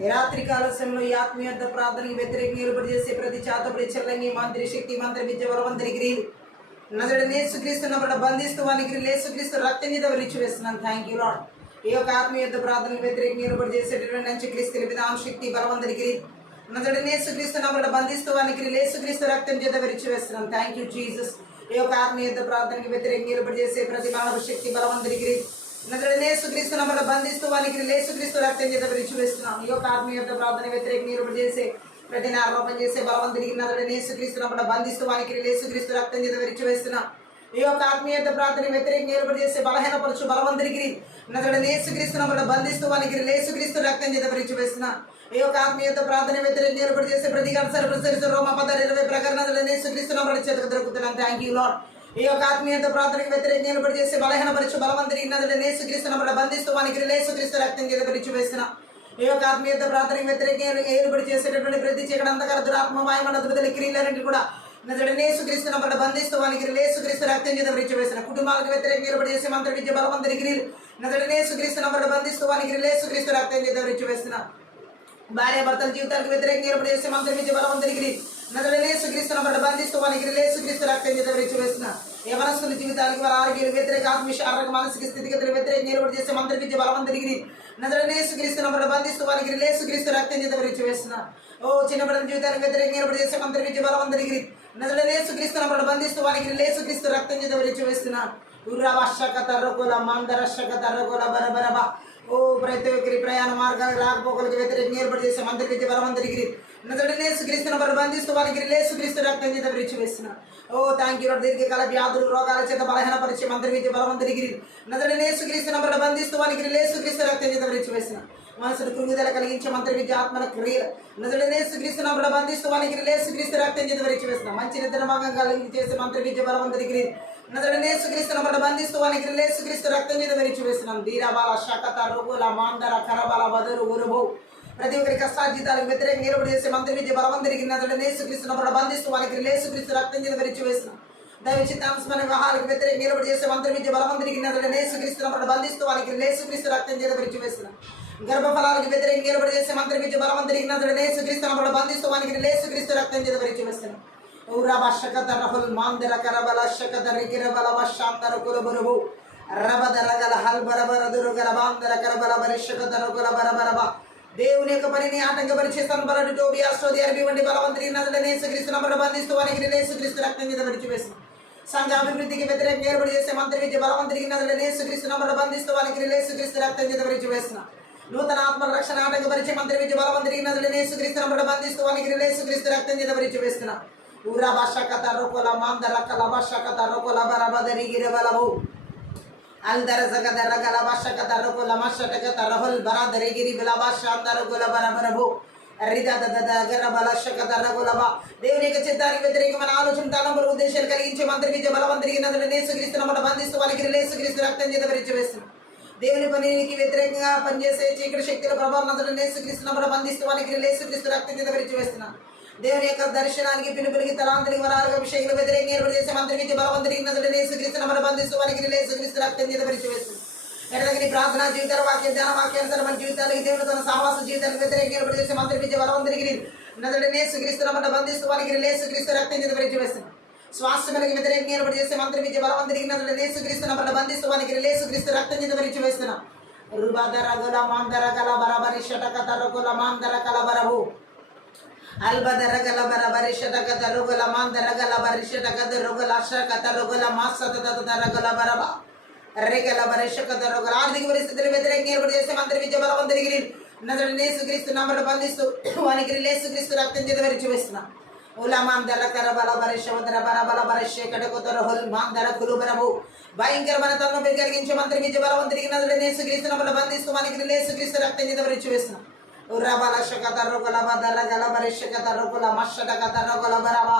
ఈ రాత్రి కాల సమయంలో ఈ ఆత్మీయ ప్రార్థనకి వ్యతిరేకంగా ఏర్పాటు చేసే ప్రతి చాతపడి చెల్లంగి మంత్రి శక్తి మంత్రి విద్య బలవంతరి గిరి నజరుడైన యేసుక్రీస్తుని బంధిస్తూ వానికి యేసుక్రీస్తు రక్తం మీద విరిచి వేస్తున్నాను. Thank you lord. ఈ యొక్క ఆత్మీయ ప్రార్థనకు వ్యతిరేకంగా ఏర్పాటు చేసేటటువంటి అంత్యక్రీస్తు విధానం శక్తి బలవంతరి గిరి నజరుడైన యేసుక్రీస్తుని బంధిస్తూ వానికి యేసుక్రీస్తు రక్తం చేత విరిచి వేస్తున్నాను. Thank you Jesus. ఈ యొక్క ఆత్మీయ ప్రార్థనకి వ్యతిరేకంగా ఏర్పాటు చేసే ప్రతి మానవ శక్తి బలవంతరి గిరి నజరుడైన యేసుక్రీస్తుని బంధిస్తూ వానికి యేసుక్రీస్తు రక్తం చేత విరిచి వేస్తున్నాం. ఈ యొక్క ఆత్మీయ ప్రార్థన వ్యతిరేకంగా ఏర్పాటు చేసే ప్రతి ఆరోపణ చేసే బలవంతుడికి నజరుడైన యేసుక్రీస్తుని బంధిస్తూ వానికి యేసుక్రీస్తు రక్తం చేత విరిచి వేస్తున్నాం. ఈ యొక్క ఆత్మీయ ప్రార్థన వ్యతిరేకంగా ఏర్పాటు చేసే బలహీనపరచు బలవంతుడికి నజరుడైన యేసుక్రీస్తుని బంధిస్తూ వానికి యేసుక్రీస్తు రక్తం చేత విరిచి వేస్తున్నాం. ఈ యొక్క ఆత్మీయ ప్రార్థన వ్యతిరేకంగా ఏర్పాటు చేసే ప్రతి గంట రోమ 10:20 ప్రకారం నజరుడైన యేసుక్రీస్తుని చేతకు దొరుకుతున్నాం. Thank you lord. ఈ యొక్క ఆత్మీయ ప్రార్థనకు వ్యతిరేకంగా ఏర్పాటు చేసే బలహీనపరచు బలవంతుడికి నజరుడైన యేసుక్రీస్తుని బంధిస్తూ వానికి యేసుక్రీస్తు రక్తం చేత విరిచి వేస్తున్నాం. ఈ యొక్క ఆత్మీయ ప్రార్థనకు వ్యతిరేకంగా ఏర్పాటు చేసేటటువంటి ప్రతి చీకటి అంధకార దురాత్మ వాయుమండ దుర్గల క్రియలన్నింటి కూడా నజరుడైన యేసుక్రీస్తుని బంధిస్తూ వానికి యేసుక్రీస్తు రక్తం చేత విరిచి వేసిన కుటుంబాలకు వ్యతిరేకంగా ఏర్పాటు చేసే మంత్ర విద్య బలవంతరి క్రియలు నజరుడైన యేసుక్రీస్తుని బంధిస్తూ వానికి యేసుక్రీస్తు రక్తం చేత విరిచి వేసిన భార్య భర్తల జీవితాలకు వ్యతిరేకంగా ఏర్పాటు చేసే మంత్ర విద్య బలవంతరి క్రియలు నజరుడైన యేసుక్రీస్తుని బంధిస్తూ వానికి యేసుక్రీస్తు రక్తం చేత విరిచి వేసిన యవనస్తుల జీవితాలకు వారి ఆరోగ్యాలు వ్యతిరేక ఆత్మ శారీరక మానసిక స్థితిగతులు వ్యతిరేకంగా ఏర్పాటు చేసే మంత్ర విద్య బలవంతరి నజరుడైన యేసుక్రీస్తుని బంధిస్తూ వారికి యేసుక్రీస్తు రక్తం చేత విరిచి వేసిన ఓ చిన్నబడిన జీవితాలకు వ్యతిరేకంగా ఏర్పాటు చేసే మంత్ర విద్య బలవంతరి నజరుడైన యేసుక్రీస్తుని బంధిస్తూ వారికి యేసుక్రీస్తు రక్తం చేత విరిచి వేస్తున్నా ఉర్రవశకత రకుల మందరశకత రకుల బరబరబ ఓ ప్రతి ఒక్కరి ప్రయాణ మార్గాలకు రాకపోకలకు వ్యతిరేకంగా ఏర్పాటు చేసే మంత్రి విద్య బలవంతరి నజరుడైన యేసుక్రీస్తుని బంధిస్తూ వారికి యేసుక్రీస్తు రక్తం చేత విరిచి వేస్తున్నా ఓ థ్యాంక్ యూ లార్డ్. దీర్ఘకాల వ్యాధులు రోగాల చేత బలహీనపరిచే మంత్రి విద్య బలవంతరి నజరుడైన యేసుక్రీస్తుని బంధిస్తూ వారికి యేసుక్రీస్తు రక్తం చేత విరిచి వేస్తున్నా మనసును కృంగుదల కలిగించే మంత్ర విద్య ఆత్మల క్రియలు నజరుడైన యేసుక్రీస్తుని బంధిస్తూ వానికి యేసుక్రీస్తు రక్తం చేత విరిచి వేస్తున్నా మంచి నిద్ర భాగం కలిగి చేసే మంత్ర విద్య బలవంతరి నజరుడైన యేసుక్రీస్తుని బంధిస్తూ వానికి యేసుక్రీస్తు రక్తం చేత విరిచి వేస్తున్నాం. ధీరబాల శకత రఘుల మాందర కరబల బదురు ఉరుబు ప్రతి ఒక్కరి కష్టార్జితాలకు వ్యతిరేకంగా ఏర్పాటు చేసే మంత్రి విద్య బలవంతరి నజరుడైన యేసుక్రీస్తుని బంధిస్తూ వానికి యేసుక్రీస్తు రక్తం చేత విరిచి వేస్తున్నాం. దైవ చిత్తాంశమైన వివాహాలకు వ్యతిరేకంగా ఏర్పాటు చేసే మంత్రి విద్య బలవంతరి నజరుడైన యేసుక్రీస్తుని బంధిస్తూ వానికి యేసుక్రీస్తు రక్తం చేత విరిచి వేస్తున్నాం. గర్భఫలాలకు వ్యతిరేకంగా ఏర్పాటు చేసే మంత్రి విద్య బలవంతరి నజరుడైన యేసుక్రీస్తుని బంధిస్తూ వానికి యేసుక్రీస్తు రక్తం చేత విరిచి వేస్తున్నాం. ఊరవశకత రహుల్ మాందర కరబల శకత రికిరబల వశాంతర కులబరువు రబదరగల హల్బరబర దురుగల బాందర కరబల బరిశకత రకుల బరబరబ దేవుని యొక్క పనిని ఆటంకపరిచే సంబరడు టోబియా స్టోది అరబి వంటి బలవంతరి నజరుడైన యేసుక్రీస్తుని బంధిస్తూ వానికి యేసుక్రీస్తు రక్తం చేత విరిచి వేస్తున్నాం. సంఘ అభివృద్ధికి వ్యతిరేకంగా ఏర్పాటు చేసే మంత్రి విద్య బలవంతరి నజరుడైన యేసుక్రీస్తుని బంధిస్తూ వానికి యేసుక్రీస్తు రక్తం చేత విరిచి వేస్తున్నాం. నూతన ఆత్మల రక్షణ ఆటంకపరిచే మంత్రి విద్య బలవంతరి నజరుడైన యేసుక్రీస్తుని బంధిస్తూ వానికి యేసుక్రీస్తు రక్తం చేత విరిచి వేస్తున్నాం. ఉర్రవశకత రకుల మందర కలవశకత రకుల బరబదరి గిరబలవు అల్దరజగద రగల వశకత రకుల మశటకత రహుల్ బరదరి గిరి బిలవశాందర కుల బరబరబు రిదదదగరబలశకత రకులబ దేవుని యొక్క చిత్తానికి వ్యతిరేకమైన ఆలోచన తలంపుల ఉద్దేశాలు కలిగించే మంత్రి విద్య బలవంతరి నజరుడైన యేసుక్రీస్తుని బంధిస్తూ వారికి యేసుక్రీస్తు రక్తం చేత విరిచి వేస్తున్నాం. దేవుని పనికి వ్యతిరేకంగా పనిచేసే చీకటి శక్తుల ప్రభావం నజరుడైన యేసుక్రీస్తుని బంధిస్తూ వారికి యేసుక్రీస్తు రక్తం చేత విరిచి వేస్తున్నాం. దేవుని యొక్క దర్శనానికి పిలుపులకి తలాంతరికి వరాలకు అభిషేకాలు వ్యతిరేకంగా ఏర్పాటు చేసే మంత్రి విద్య బలవంతరి నజరుడైన యేసుక్రీస్తుని బంధిస్తూ వారికి యేసుక్రీస్తు రక్తం చేత విరిచి వేస్తుంది. ఎడతగిరి ప్రార్థనా జీవితాల వాక్య ధ్యాన వాక్యానుసార మన జీవితాలకి దేవుని తన సహవాస జీవితాలకు వ్యతిరేకంగా ఏర్పాటు చేసే మంత్రి విద్య బలవంతరి నజరుడైన యేసుక్రీస్తుని బంధిస్తూ వారికి యేసుక్రీస్తు రక్తం చేత విరిచి వేస్తుంది. స్వాస్థ్యములకు వ్యతిరేకంగా ఏర్పాటు చేసే మంత్రి విద్య బలవంతరి నజరుడైన యేసుక్రీస్తుని బంధిస్తూ వారికి యేసుక్రీస్తు రక్తం చేత విరిచి వేస్తున్నాం. రుబదరగుల మాందర కల బరబరి షటకత రకుల మాందర కల బరబు అల్బదరగల బరబరిషటకత రగుల మాందరగల బరిషటకత రగుల అశకత రగుల మాసతత రగుల బరబ రెగల బరిషకత రగుల ఆర్థిక పరిస్థితుల వ్యతిరేకంగా ఏర్పాటు చేసే మంత్రి విద్య బలవంతరి నజరుడైన యేసుక్రీస్తుని బంధిస్తూ వానికి యేసుక్రీస్తు రక్తం చేత విరిచి వేస్తున్నాం. ఉలమాందర కరబల బరిషవదర బరబల బరిషకటకత రహుల్ మాందర కులుబరబు భయంకరమైన తలనొప్పి కలిగించే మంత్రి విద్య బలవంతరి నజరుడైన యేసుక్రీస్తుని బంధిస్తూ వానికి యేసుక్రీస్తు రక్తం చేత విరిచి వేస్తున్నాం. ఉర్రబలశకత రకుల బదరగల బరిషకత రకుల మశటకత రకుల బరబ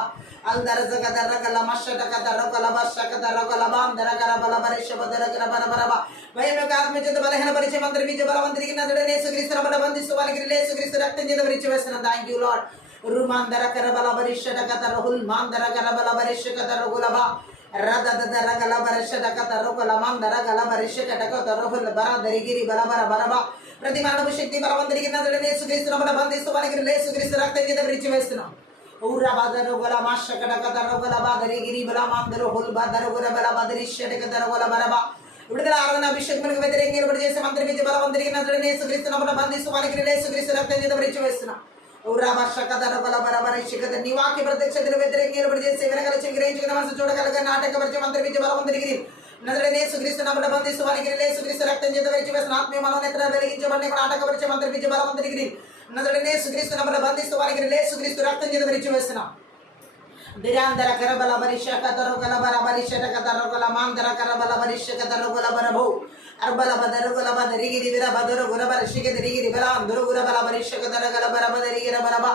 అల్దరజగద రగల మశటకత రకుల బశకత రకుల బాందర కరబల బరిషబదరగల బరబరబ భయం యొక్క ఆత్మ చేత బలహీనపరిచే మంత్రి విద్య బలవంతరి నజరుడైన యేసుక్రీస్తుని బంధిస్తూ వారికి యేసుక్రీస్తు రక్తం చేత విరిచి వేస్తున్నాం. Thank you lord. రుమాందర కరబల బరిషటకత రహుల్ మాందర కరబల బరిషకత రకులబ రదద రగల బరషడక తరొకల మందర గల బరిషకటక తరొకల బర దరిగిరి బలబర బలబ ప్రతి మరణపు శక్తి బలవంతుడికి నదులని యేసుక్రీస్తునామమున బంధిస్తూ మనకి యేసుక్రీస్తు రక్తం చేత విడిచివేస్తున్నాం. ఊర బదరు గల మాషకటక తరొకల బదరిగిరి బలమందరు హుల్ బదరు గల బల బదరిషటక తరొకల బరబ విడుదల ఆరాధన అభిషేకములకు వ్యతిరేకంగా నిలబడి చేసే మంత్రి విద్య బలవంతుడికి నదులని యేసుక్రీస్తునామమున బంధిస్తూ మనకి యేసుక్రీస్తు రక్తం చేత విడిచివేస్తున్నాం. నీ వాక్య ప్రత్యక్షతలు వ్యతిరేకంగా నిలబడి చేసే వినగల గ్రహించుకున్న మనసు చూడగలగా నాటకపరిచే మంత్రి విద్య బలవంతుడికి నదులని యేసుక్రీస్తునామమున బంధిస్తూ మనకి యేసుక్రీస్తు రక్తం చేత విడిచివేస్తున్న ఆత్మీయ మనోనేత్ర వెలిగించబడిన నాటకపరిచే మంత్రి విద్య బలవంతుడికి నదులని యేసుక్రీస్తునామమున బంధిస్తూ మనకి యేసుక్రీస్తు రక్తం చేత విడిచివేస్తున్నాం. దిరాందర కరబల బరిషక తరొకల బర బరిషక తరొకల మాందర కరబల బరిషక తరొకల బరబో అర్బల బదరుగుల బదరిగిరి విర బదరు గుర బరిషక దరిగిరి బల అందురు గుర బల బరిషక తరగల బర బదరిగిర బరబ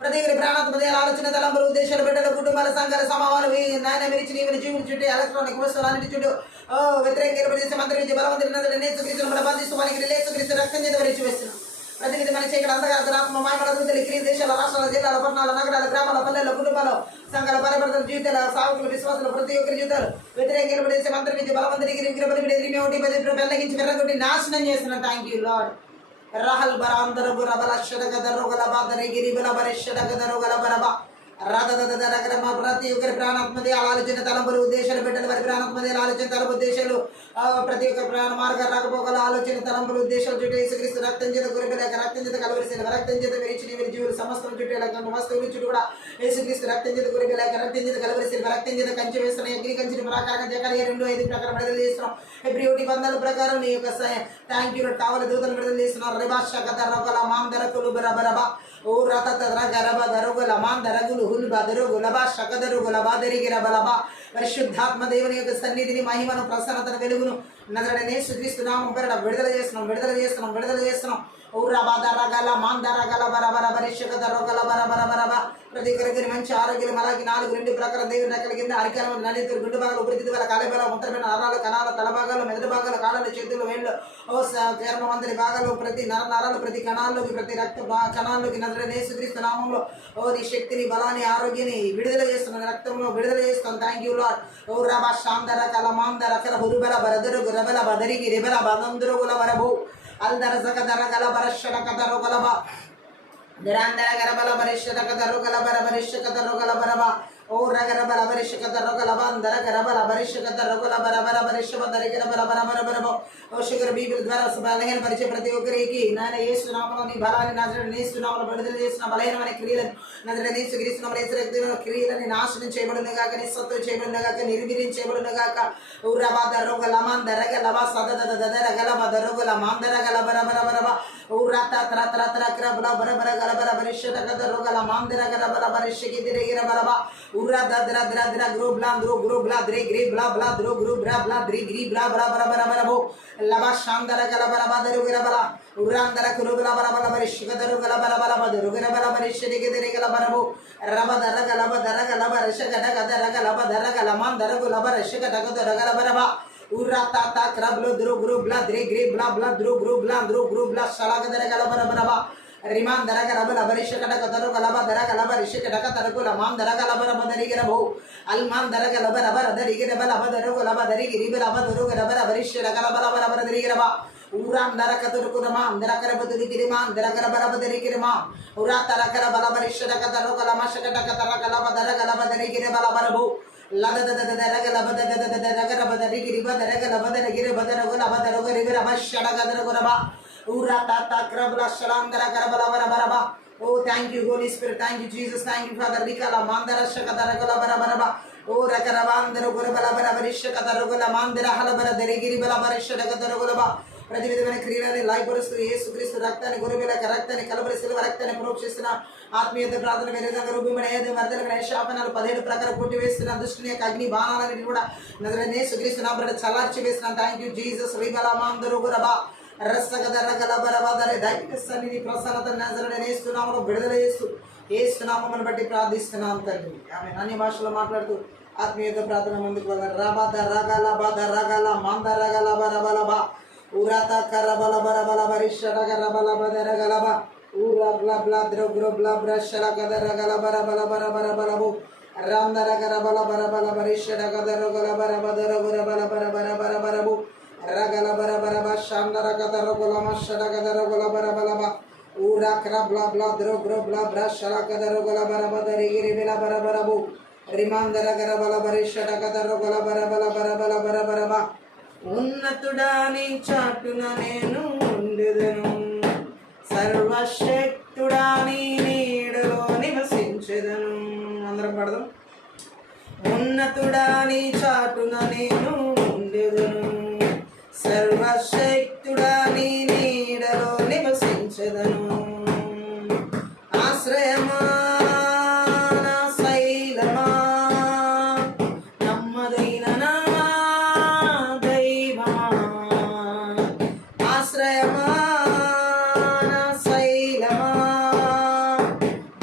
ప్రతి ప్రాణాత్మక ఆలోచన తలంపులు ఉద్దేశాలు బిడ్డల కుటుంబాల సంఘాల సమావాలు నాయన విరిచి నీవిని జీవుని చుట్టూ ఎలక్ట్రానిక్ వస్తువులన్నిటి చుట్టూ వ్యతిరేకంగా ఏర్పడిచేసే మంత్రి విద్య బలవంతులు బంధిస్తూ మనకి యేసుక్రీస్తు రక్తం చేత విడిచివేస్తున్నాం. ప్రతినిధి మన చేయగల అంధకారాత్మ మాయమల దూతలు క్రీస్తు దేశాల రాష్ట్రాల జిల్లాల పట్టణాల నగరాల గ్రామాల పల్లెల కుటుంబాలు సంఘాల పరివర్తన జీవితాల సాగుకుల విశ్వాసాలు ప్రతి ఒక్కరి జీవితాలు వ్యతిరేకంగా ఏర్పడేసే మంత్రి విద్య బలవంతుడికి పెళ్ళగించి వెర్రగొట్టి నాశనం చేస్తున్నాం. Thank you lord. రహల్ బర అందరు గుర బల షడగ దరోగల బాదరి గిరి బల బరి షడగ దరోగల బరబ రథ ప్రతి ఒక్కరి ప్రాణాత్మది ఆలోచన తలంపులు ఉద్దేశాలు బిడ్డలు వారి ప్రాణాత్మది ఆలోచన తలంపు ఉద్దేశాలు ప్రతి ఒక్క ప్రాణ మార్గ రాకపోకల ఆలోచన తలంపులు ఉద్దేశాలు చుట్టూ యేసుక్రీస్తు రక్తం చేత గురిపెలేక రక్తం చేత కలవరిసిన రక్తం చేత విరిచి నీవిని జీవులు సమస్తం చుట్టూ వస్తువులు చుట్టూ కూడా యేసుక్రీస్తు రక్తం చేత గురిపెలేక రక్తం చేత కలవరిసిన రక్తం చేత కంచె వేస్తున్నాం. అగ్ని కంచెని ప్రకారంగా జకరియా 2:5 ప్రకారం విడుదల చేస్తున్నాం. ఫిబ్రవరి 1 ప్రకారం నీ యొక్క థ్యాంక్ యూ కావాలి దూతలు విడుదల చేస్తున్నాం. రిబాష కథ రొకల మాందరకులు బరబరబ ఓ రథ గరబ దరుగుల మాందరగులు హుల్ బదరు గులబ శకదరు గులబ దరిగిర బలబ పరిశుద్ధాత్మ దేవుని యొక్క సన్నిధిని మహిమను ప్రసన్నతను వెలుగును నజరేయుడైన యేసుక్రీస్తు నామమున పేరట విడుదల చేస్తున్నాం. ఊరబాదరగల మాందరగల బరబర బరిషక దరగల బరబర బరబ ప్రతి ఒక్కరికి మంచి ఆరోగ్యం అలాగే 4:2 ప్రకారం దేవుని రెక్కల కింద అరికాల నడితులు గుండు భాగాలు ఉపరితిత్తుల కాలేబల ముద్రమైన నరాలు కణాలు తల భాగాలు మెదడు భాగాలు కాళ్ళలు చేతులు వేళ్ళు చర్మమందరి భాగాలు ప్రతి నరాలు ప్రతి కణాల్లోకి ప్రతి రక్త కణాల్లోకి నజరేయుడైన యేసుక్రీస్తు నామములో నీ శక్తిని బలాన్ని ఆరోగ్యాన్ని విడుదల చేస్తున్నాను. రక్తంలో విడుదల చేస్తాను. Thank you lord. ఓ రబా శాందర కల మాందర కల హురుబల బరదరు గురబల బదరికి రిబల బదందురు గుల బరబు అల్దర సకదర గల బరషడక దరుగలబ నిరందర గరబల బరిషడక దరుగల బర బరిషక దరుగల బరబ ఓ రగర బల బరిషక దరుగల బందర గరబల బరిషక దరుగల బర బర బరిషమ దరిగర బర బర బర బరబ ఓ షుగర్ బీపీల ద్వారా బలహీన పరిచే ప్రతి ఒక్కరికి నాయన యేసు నామములో నీ బలాన్ని నజరేయుడైన యేసు నామములో విడుదల చేసిన బలహీనమైన క్రియలను నజరేయుడైన యేసుక్రీస్తు నామములో యేసు క్రియలని నాశనం చేయబడును గాక నిస్సత్వం చేయబడును గాక నిర్వీర్యం చేయబడును గాక ఊరబాద రోగల మందర గలబ సదద దదర గలబ దరుగల మందర గల బర బర బరబ ఊరత త్ర త్ర త్ర క్రబల బర బర గల బర బరిషట దరుగల మందర గల బర బరిషకి దిరిగిర బరబ ఊర దద్ర ద్ర ద్ర గ్రూబ్లా గ్రూబ్లా ద్రి గ్రి బ్లా బ్లా ద్రు గ్రూ బ్రా బ్లా ద్రి గ్రి బ్లా బ్రా బర బర బరబో లబ శాందర గల బర బదరు గిర బల ఉరాందర కురుగల బర బల బరిషక దరుగల బర బల బదరు గిర బల బరిషకి దిరిగల బరబో రబ దర గల బరిషక దర గల బదర గల మందర గుల బరిషక దర గల బరబ ఊరత త క్రబ్లు ద్రు గ్రూబ్లా ద్రి గ్రి బ్లా బ్లా ద్రు గ్రూబ్లా షలగ దర గల బర బరబ రిమాన్ దర గలబల బరిషక దరు గలబ దర గల బరిషక దక తరుకుల మాన్ దర గల బర బదరిగిర బో అల్మాన్ దర గల బర బర దరిగిర బల బదరు గల బదరిగిరి బల బదరు గల బర బరిషక గల బల బర బర దరిగిర బా ఊరాన్ దర కతురుకురమ అందర కర బదురిగిరి మాన్ దర గల బర బదరిగిర మా ఊరా తర కర బల బరిషక దరు గల మషక దక తర గల బదర గల బదరిగిర బల బర బో లద దద దర గల బద దద దర గల బదరిగిరి బదర గల బదరిగిరి బదర గల బదరు గరి బర బషడ గదర గురబా ఊరా తాత క్రబల షలాందర కరబల బర బరబ ఓ thank you holy spirit thank you Jesus thank you father రికల మాందర షక దరగల బర బరబ ఓ రకరవాందర గురబల బర బరిషక దరగల మాందర హల బర దరిగిరి బల బరిషడ గదరగలబ ప్రతి విధమైన క్రియలని లాయపరుస్తూ యేసుక్రీస్తు రక్తాన్ని గొర్రెపిల్లక రక్తాన్ని కలవరి సిలువ రక్తాన్ని ప్రోక్షిస్తున్న ఆత్మీయత ప్రార్థన విధంగా రూపమైన ఏది మర్దలమైన శాపనాలు 17 ప్రకారం కొట్టివేస్తున్న దుష్టుని యొక్క అగ్ని బాణాలని కూడా నజరేయుడైన యేసుక్రీస్తు నామమున చల్లార్చి వేసిన థ్యాంక్ యూ జీసస్ రిబల మాందరు గురబ సన్నిధి ప్రసన్నత నజరేయుడైన యేసు నామములో విడుదల చేస్తూ యేసు నామమును బట్టి ప్రార్థిస్తున్నాం తండ్రి. ఆమె అన్ని భాషలో మాట్లాడుతూ ఆత్మీయత ప్రార్థన ముందుకు వెళ్ళారు. రాబాద రగల బాద రగల మంద రగల బరబలబ ఉరాత కరబల బరబల బరిష రగల బల బద రగలబ ఊరా బ్లా బ్లా ద్రొగ్రో బ్లా బ్రషల గదర గల బర బల బర బర బలబు రాందర గర బల బర బల బరిషడ గదర గల బర బదర గుర బల బర బర బర బరబు రగల బర బర బ శాందర గదర గుల మషడ గదర గుల బర బలబ ఊరా క్ర బ్లా బ్లా ద్రొగ్రో బ్లా బ్రషల గదర గుల బర బదరి గిరి బిల బర బరబు రిమాందర గర బల బరిషడ గదర గుల బర బల బర బల బర బరబ ఉన్నతుడా నీ చాటున నేను ఉండెదను సర్వశక్తుడా నీ నీడలో నివసించెదను. అందరం పడదాం. ఉన్నతుడా నీ చాటున నేను ఉండెదను సర్వశక్తుడా నీ నీడలో నివసించెదను. ఆశ్రయమా నా శైలమా నమ్మదైన నా దైవమా ఆశ్రయమా నా శైలమా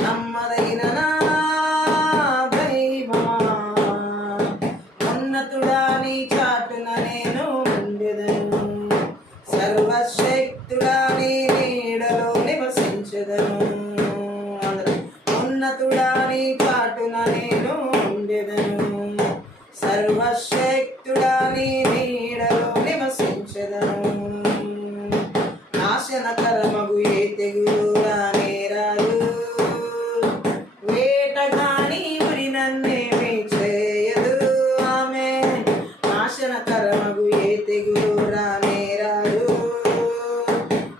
నమ్మదైన నా దైవమా ఉన్నతుడా నీ చాటున నేను ఉండెదను సర్వశక్తుడా నీ నీడలో నివసించెదను. ఉన్నతుడా నీ చాటున నేను ఉండెదను సర్వశక్తుడా నీ నీడలో నివసించెదను. నాశనకరమగు ఏ తెగులు రానే రాదు వేటగాని ఉరి నన్నేమి చేయదు. ఆమె నాశనకరమగు ఏ తెగులు రానే రాదు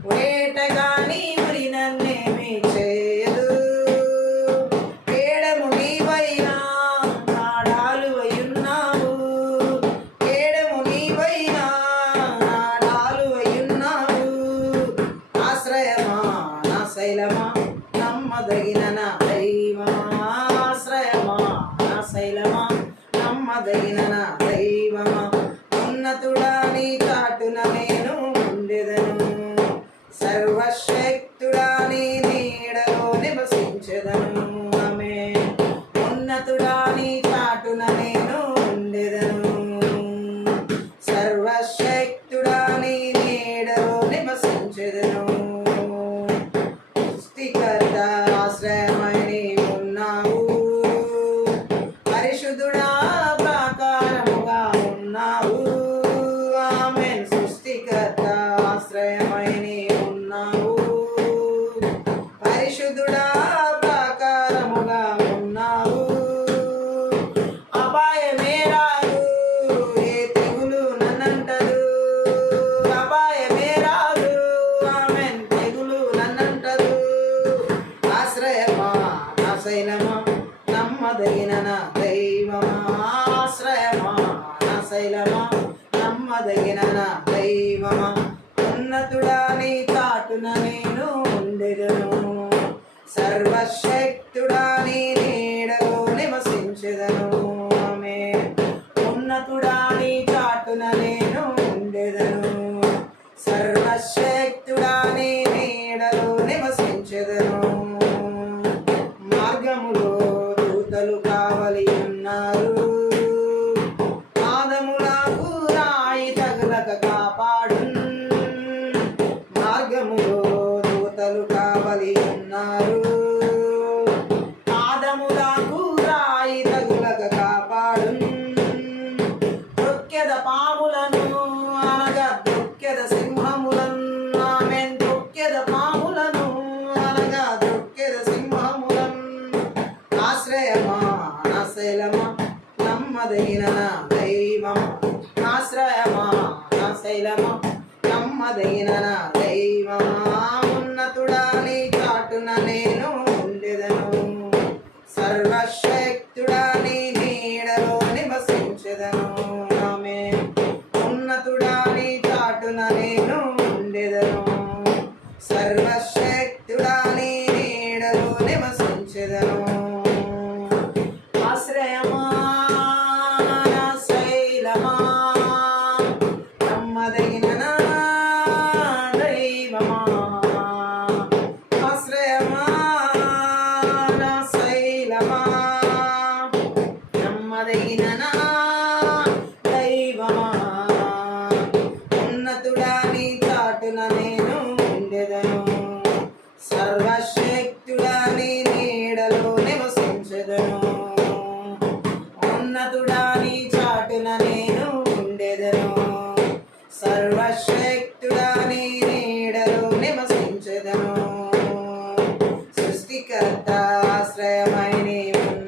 వేటగాని ఉరి నన్నేమి చేయదు. కేడము నీవైనా నాడాలు అయ్యున్నావు కేడము నీవైనా నాడాలు అయ్యున్నావు. ఆశ్రయమా నా శైలమా నమ్మదగిన నా దైవమా ఆశ్రయమా నా శైలమా నమ్మదగిన నా దైవమా ఉన్నతుడా నీ చాటున నేను ఉండెదను సర్వశక్తుడా నీ నీడలో నివసించెదను. ఆమేన్. ఉన్నతుడా నీ చాటున నేను ఉండెదను సర్వశక్తుడా నీ నీడలో నివసించెదను. సృష్టికర్త ఆశ్రయమై నీవున్నావు పరిశుద్ధుడా ప్రాకారముగా ఉన్నావు. ఆమేన్. సృష్టికర్త ఆశ్రయమై నీవున్నావు పరిశుద్ధుడా ప్రాకారముగా ఉన్నావు. అపాయమే రాదు ఏ తెగులు నన్నంటదు అపాయమే రాదు. ఆమేన్. తెగులు నన్నంటదు. ఆశ్రయమా నా శైలమా నమ్మదగిన నా దైవమా ఆశ్రయమా నా శైలమా నమ్మదగిన నా దైవమా ఉన్నతుడా నీ చాటున నేను ఉండెదను సర్వశక్తుడా నీ నీడలో నివసించెదను. ఆమేన్. ఉన్నతుడా నీ చాటున నేను ఉండెదను సర్వశక్తుడా నీ నీడలో నివసించెదను. మార్గములో దూతలు కావలి ఉన్నారు పాదములకు రాయి తగులక కాపాడు. మార్గములో దూతలు కావలి ఉన్నారు పాదములకు రాయి తగులక కాపాడు. దొక్కెద పాములను అనగా దొక్కెద సింహములను. ఆమేన్. దొక్కెద పాములను అనగా దొక్కెద సింహములను. ఆశ్రయమా నా శైలమా నమ్మదగిన నా దైవమా ఆశ్రయమా నా శైలమా నమ్మదగిన నా దైవమా ఉన్నతుడా నీ చాటున నేను ఉండెదను సర్వశక్తుడా నీ నీడలో నివసించెదను. ఆమేన్. ఉన్నతుడా నీ చాటున నేను ఉండెదను సర్వశక్తుడా నీ నీడలో నివసించెదను. ఆశ్రయమా నా శైలమా నమ్మదగిన నా దైవమా ఆశ్రయమా నా శైలమా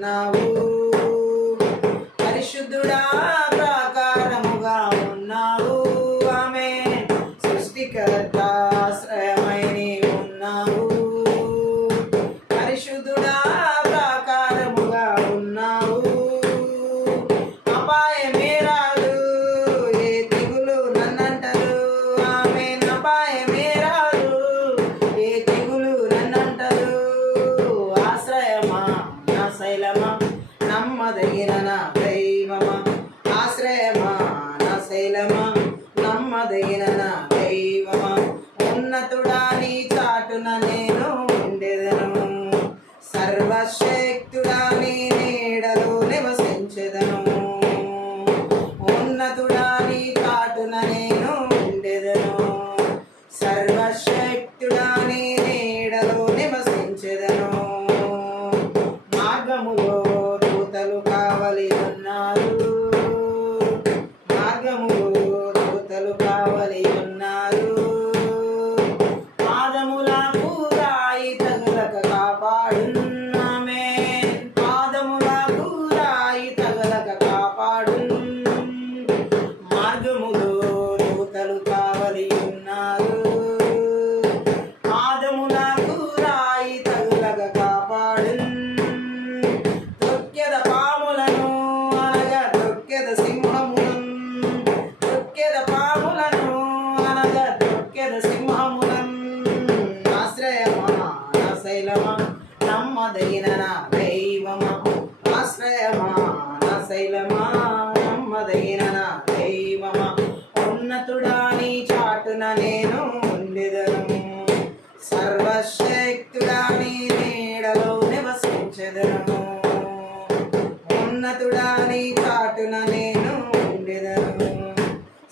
ఉన్నావు. పరిశుద్ధుడా ప్రాకారముగా ఉన్నావు. ఆమేన్. సృష్టికర్త ఆశ్రయమై నీవు ఉన్నావు. పరిశుద్ధుడా ప్రాకారముగా ఉన్నావు. అపాయమే రాదు, ఏ తెగులు నన్నంటదు. ఆమేన్. అపాయమే రాదు, ఏ తెగులు నన్నంటదు. ఆశ్రయమా నా శైలమా, నమ్మదగిన నా దైవమా. ఆశ్రయమా నా శైలమా, నమ్మదగిన నా దైవమా. ఉన్నతుడా నీ చాటున నేను ఉండెదను. సర్వశక్తుడా నీ నీడలో నివసించెదను. ఉన్నతుడా నీ చాటున నేను ఉండెదను. సర్వశక్తుడా నీ నీడలో నివసించెదను. మార్గములో దూతలు కావలి ఉన్నారు. మార్గములో దూతలు కావలి ఉన్నారు. పాదములకు రాయి తగలక కాపాడును. ఆమేన్. పాదములకు రాయి తగలక కాపాడును. మార్గములో దూతలు కావలి ఉన్నారు. పాదములకు రాయి తగలక కాపాడును. తొక్కెద పాములను అనగా తొక్కెద సింహములను. తొక్కెద పాములను అనగా తొక్కెద సింహములను. ఆశ్రయమా నా శైలమా, నమ్మదగిన నా దైవమా. ఆశ్రయమా నా శైలమా, నమ్మదగిన నా దైవమా. ఉన్నతుడా నీ చాటున నేను ఉండెదను. సర్వశక్తుడా నీ నీడలో నివసించెదను. ఉన్నతుడా నీ చాటున నేను ఉండెదను.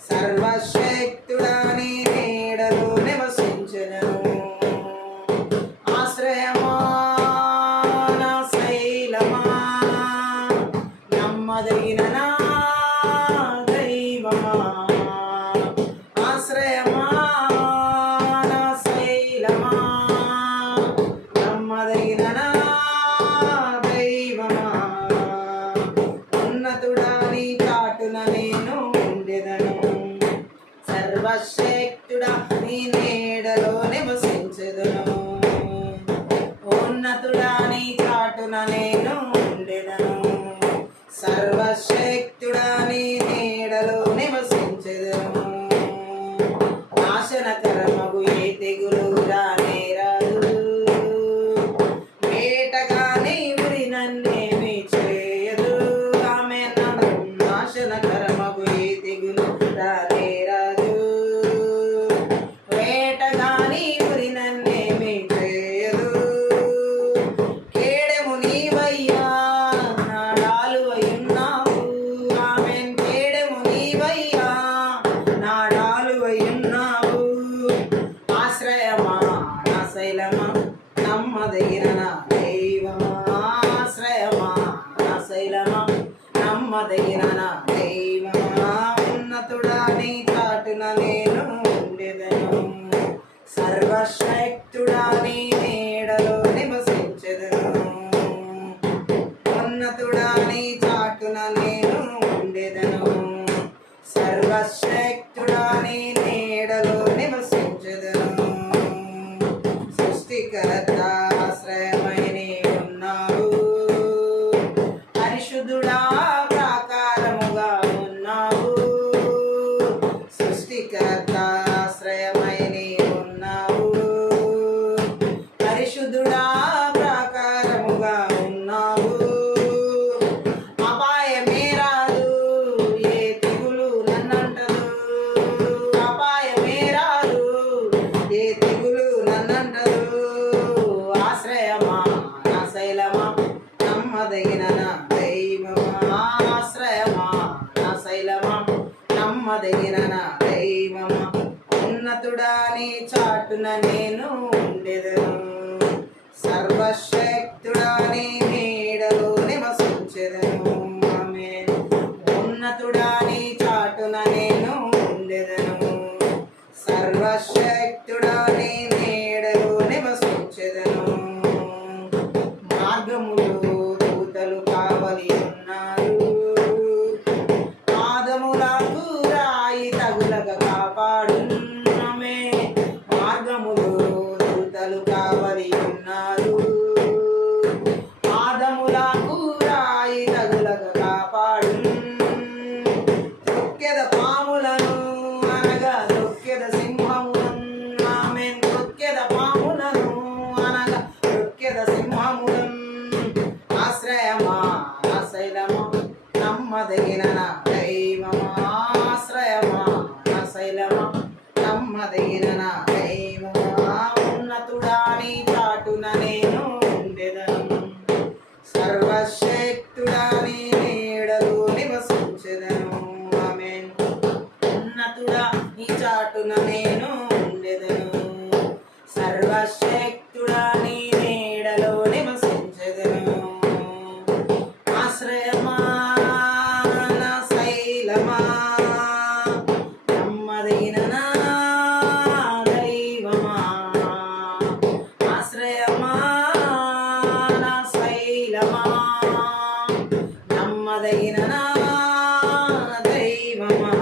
సర్వశక్తుడా నీ నీడలో నివసించెదను. ఆశ్రయమా నా శైలమా, నమ్మదగిన నా దైవమా. ఆశ్రయమా నా శైలమా, నమ్మదగిన నా దైవమా. ఉన్నతుడా నీ చాటున నేను ఉండెదను. సర్వశక్తుడా నీ నీడలో నివసించెదను. ఉన్నతుడా నీ చాటున నేను ఉండెదను. సర్వశక్తుడా నీ నీడలో నివసించెదను. నాశనకరమగు ఏ తెగులు రానే రాదు. వేటగాని ఉరి నన్నేమి చేయదు. ఆమేన్. నాశనకరమగు ఏ తెగులు రానే రాదు. వేటగాని ఉరి నన్నేమి చేయదు. కేడెము నీవయ్యా, నా డాలువై ఉన్నావు. ఆమేన్. కేడెము నీవయ్యా, నా డాలువై ఉన్నావు. ఆశ్రయమా నా శైలమా, నమ్మదగిన నా దైవమా. ఆశ్రయమా నా శైలమా, నమ్మదగిన నా దైవమా. ఉన్నతుడా నీ చాటున నేను ఉండెదను. సర్వశక్తుడా నీ నీడలో నివసించెదను. ఉన్నతుడా నీ చాటున నేను ఉండెదను. సర్వశక్తుడా నీ నీడలో నివసించెదను. సృష్టికర్త ఆశ్రయమై నీవు ఉన్నావు. పరిశుద్ధుడా ప్రాకారముగా ఉన్నావు. సృష్టికర్త ఆశ్రయమై నీవు ఉన్నావు. పరిశుద్ధుడా ప్రాకారముగా ఉన్నావు. అపాయమే రాదు, ఏ తెగులు నన్నంటదు. అపాయమే రాదు, ఏ తెగులు నన్నంటదు. ఆశ్రయమా నా శైలమా, నమ్మదగిన నా దైవమా. ఆశ్రయమా నా శైలమా, నమ్మదగిన నా దైవమా. ఉన్నతుడా నీ చాటున నేను ఉండెదను. సర్వశక్తుడా నీ నీడలో నివసించెదను. ఆమేన్. ఉన్నతుడా నీ చాటున నేను ఉండెదను. సర్వశక్తుడా నీ నీడలో నివసించెదను. మార్గములో దూతలు కావలి ఉన్నారు. పాదములకు రాయి తగులక కాపాడున్నమే, మార్గములో దూతలు కావలి ఉన్నారు. పాదములకు రాయి తగులక కాపాడు, తొక్కెద పాములను అనగా తొక్కెద సింహములను, ఆమె తొక్కెద పాములను అనగా తొక్కెద సింహములను. ఆశ్రయమా ఆశైలమా నమ్మదగిన నా దైవమా, ఆశ్రయమా ఆశైలమా నమ్మదగిన నా దైవమా. ఉన్నతుడా నీ చాటున నేను ఉండెదను, సర్వశక్తుడా నీ నీడలో నివసించెదను. ఆమేన్. ఉన్నతుడా నీ చాటున నేను ఉండెదను, సర్వశక్తుడా నీ నీడలో నివసించెదను. ఆశ్రయమా నా శైలమా నమ్మదగిన నా దైవమా, ఆశ్రయమా నా శైలమా నమ్మదగిన నా దైవమా.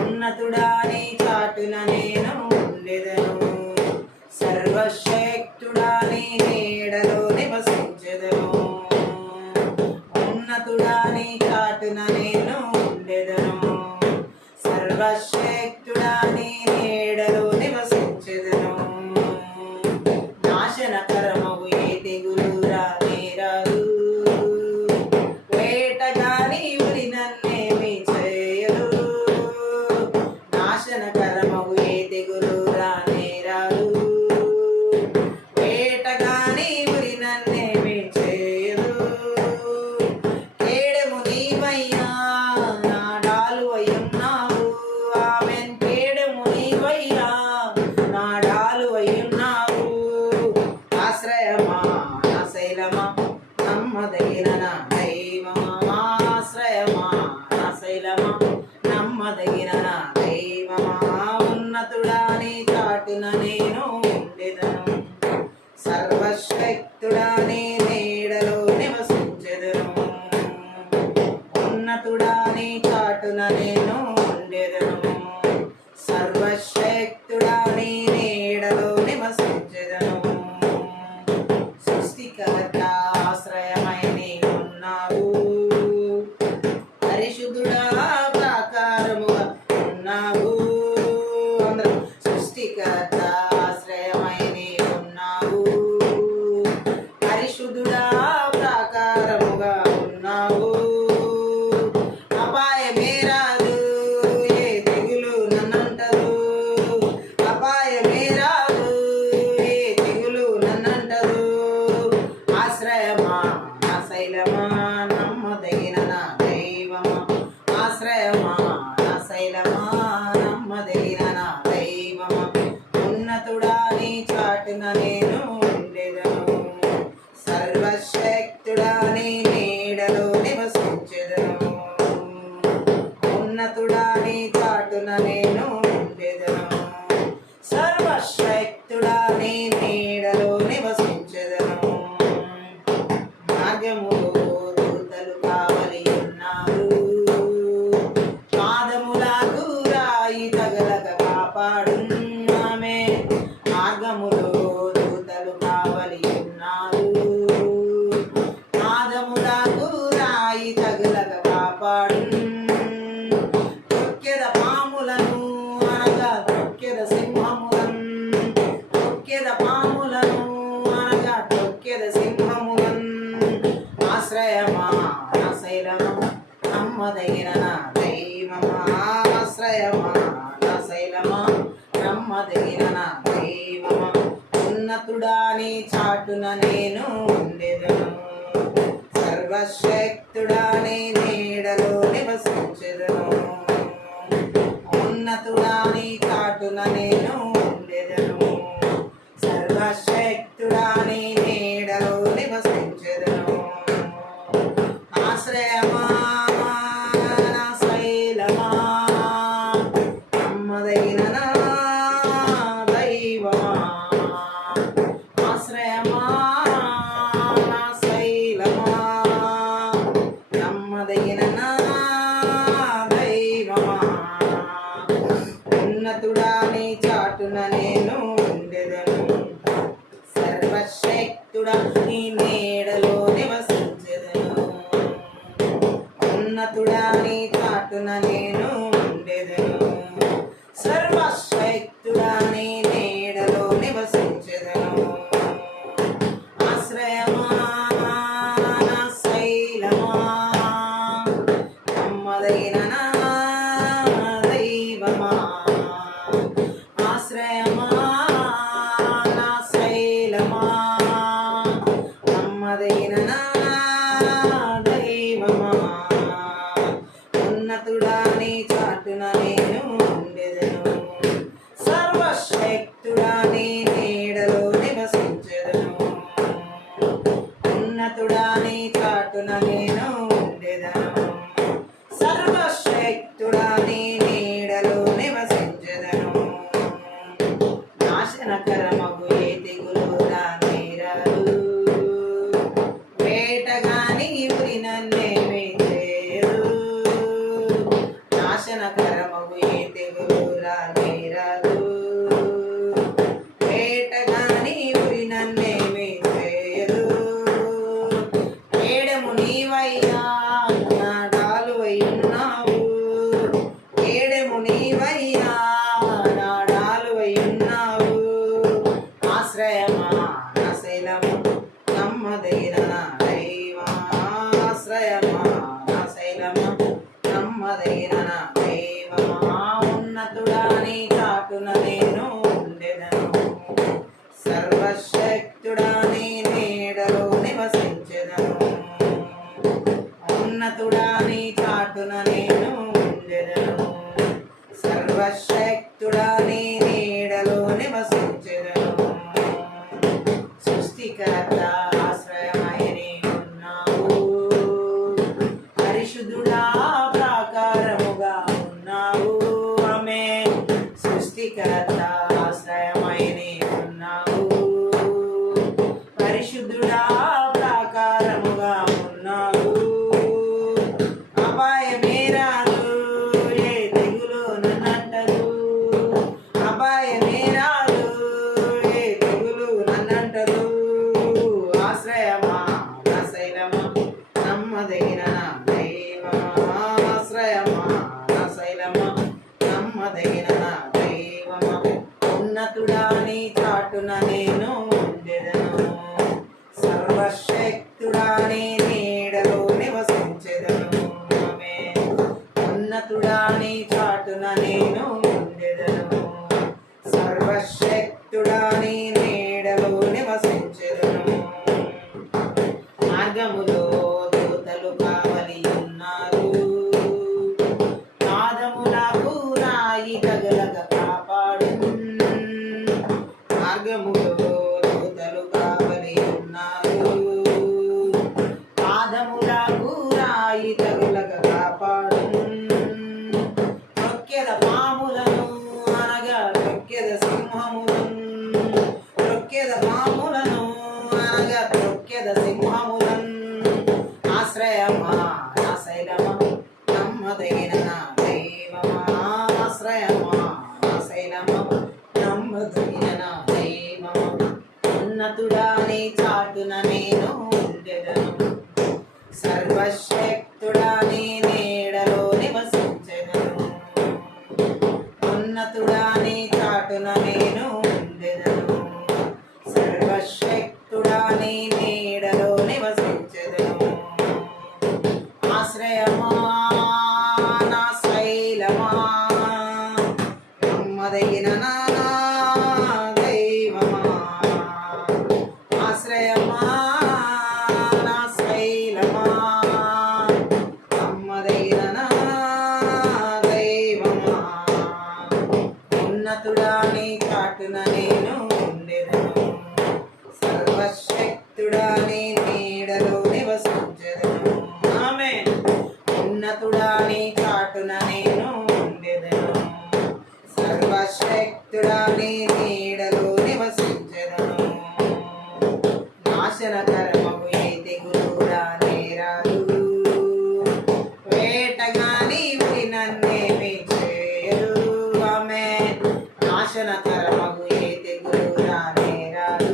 ఉన్నతుడా నీ చాటున నేను ఉండెదను, సర్వశక్తుడా నీ నీడలో నివసించెదను. ఉన్నతుడా నీ చాటున నేను ఉండెదను, సర్వశక్తుడా నీ నీడలో నివసించెదను. నాశనకరమగు ఏ తెగులు రానేరాదు, వేటగాని ఉరి నన్నేమి చేయదు. నాశనకరమగు ఏ తెగులు రానేరాదు, వేటగాని ఉరి నన్నేమి చేయదు. కేడెము నీవయ్యా నా డాలు అయ్యున్నావు, ఆమెన్. కేడెము నీవయ్యా నా డాలు అయ్యున్నావు. ఆశ్రయమా నా శైలమా నమ్మదగిన నా దైవమా, ఆశ్రయమా నా శైలమా నమ్మదగిన నా దైవమా. ఉన్నతుడా నీ చాటున నేను ఉండెదను, సర్వశక్తుడా నీ నీడలో నివసించెదను. ఉన్నతుడా నీ చాటున నేను ఉండెదను, సర్వశక్తుడా నీ నీడలో నివసించెదను. సృష్టికర్త ఆశ్రయమై నీ ఉన్నావు, పరిశుద్ధుడా ప్రాకారముగా ఉన్నావు. అందరం సృష్టికర్త ఆశ్రయమై నీ ఉన్నావు, పరిశుద్ధుడా ప్రాకారముగా ఉన్నావు. అపాయమే రాదు ఏ తెగులు నన్నంటదు, అపాయమే రాదు ఏ తెగులు నన్నంటదు. ఆశ్రయమా నా శైలమా నమ్మదగిన నా దైవమా, ఆశ్రయమా నా శైలమా నమ్మదగిన నా దైవమా. ఉన్నతుడా నీ చాటున నేను ఉండెదను, సర్వశక్తుడా నీ నీడలో నివసించెదను. ఉన్నతుడా నీ చాటున నేను ఉండెదను, సర్వశక్తుడా నీ నీడలో నివసించెదను. మార్గములో దూతలు కావలి ఉన్నారు, పాదములకు రాయి తగలక కాపాడున్నామే. మార్గములో దూతలు కావలి ఉన్నారు, పాదములకు రాయి తగలక కాపాడు. తొక్కెద పాములను అనగా తొక్కెద సింహములను, తొక్కెద పాములను అనగా తొక్కెద సింహములను. ఆశ్రయమా నా శైలమా నమ్మదగిన నా దైవమా, ఆశ్రయమా నా శైలమా నమ్మదగిన నా దైవమా. ఉన్నతుడా నీ చాటున నేను ఉండెదను, సర్వశక్తుడా నీ నీడలో నివసించెదను. ఉన్నతుడా నీ చాటున నేను ఉండెదను, సర్వశక్తుడా నీ నీడలో నివసించెదను. ఆశ్రయమా నా శైలమా నమ్మదగిన నా దైవమా, ఆశ్రయమా నా శైలమా దైవమా ఉన్నతుడా నీ చాటున నేను ఉండెదను సర్వశక్తుడా నీ నీడలో నివసించెదను ఉన్నతుడా నీ చాటున నేను ఉండెదను సర్వశక్తుడా నీ నీడలో నివసించెదను నాశనకరమగు ఏ తెగులు రానేరాదు వేటగాని ఉరి నన్నేమీ చేయదు నాశనకరమగు ఏ తెగులు రానేరాదు వేటగాని ఉరి నన్నేమీ చేయదు ఏడము నీవయ్యా నా డాలువై ఉన్నావు ఏడము నీవయ్యా నా డాలువై ఉన్నావు ఆశ్రయమా నా శైలము నమ్మదగిన నా దైవమా ఆశ్రయమా నా శైలము నమ్మదగిన నా దైవమా ఉన్నతుడా నీ చాటున నేను ఉండెదను సర్వశక్తుడా నీ నీడలో నివసించెదను ఉన్నతుడా నీ చాటున నేను ఉండెదను సర్వశక్తుడా నీ నీడలో నివసించెదను సృష్టికర్త ఆశ్రయమై ఉన్నావు పరిశుద్ధుడా ప్రాకారముగా ఉన్నావు ఆమేన్ సృష్టికర్త ఆశ్రయమై ఉన్నావు పరిశుద్ధుడా ప్రాకారముగా ఉన్నావు అపాయమే రాదు ఏ తెగులు నన్నంటదు అపాయమే రాదు ఏ తెగులు నన్నంటదు ఆశ్రయమా నా శైలమా నమ్మదగిన నా దైవమా ఆశ్రయమా నా శైలమా నమ్మదగిన నా దైవమా ఉన్నతుడా నీ చాటున నేను ఉండెదను సర్వశక్తుడా నీ నీడలో నివసించెదను ఆమేన్ ఉన్నతుడా నీ చాటున నేను ఉండెదను సర్వశక్తుడా నీ నీడలో నివసించెదను మార్గములో దూతలు కావలి ఉన్నారు పాదములకు రాయి తగలక కాపాడు మార్గములో దూతలు కావలి ఉన్నారు పాదములకు రాయి తగలక కాపాడు రొక్కెద పాములను అనగా రొక్కెద సింహములను రొక్కెద పాములను అనగా రొక్కెద సింహములను ఆశ్రయమా నా శైలమా నమ్మదగిన నా దైవమా ఆశ్రయమా నా శైలమా నమ్మదగిన నా దైవమా ఉన్నతుడా నీ చాటున నేను ఉండెదను సర్వశక్తుడా నీ నీడలో నివసించెదను ఉన్నతుడా నీ చాటున నేను ఉండెదను సర్వశక్తుడా నీ నీడలో నివసించెదను ఆశ్రయమా నా శైలమా నమ్మదగిన నా దైవమా ఆశ్రయమా నా శైలమా నమ్మదగిన నా దైవమా ఉన్నతుడా నీ చాటున నేను ఉండెదను సర్వశక్తుడా నీ నీడలో నివసించెదను ఆమేన్ ఉన్నతుడా నీ చాటున నేను ఉండెదను సర్వశక్తుడా నీ నీడలో నివసించెదను నాశనకరమగు ఏ తెగులు రానేరాదు వేటగాని ఉరి నన్నేమీ చేయదు ఆమేన్ నాశనకరమగు ఏ తెగులు రానేరాదు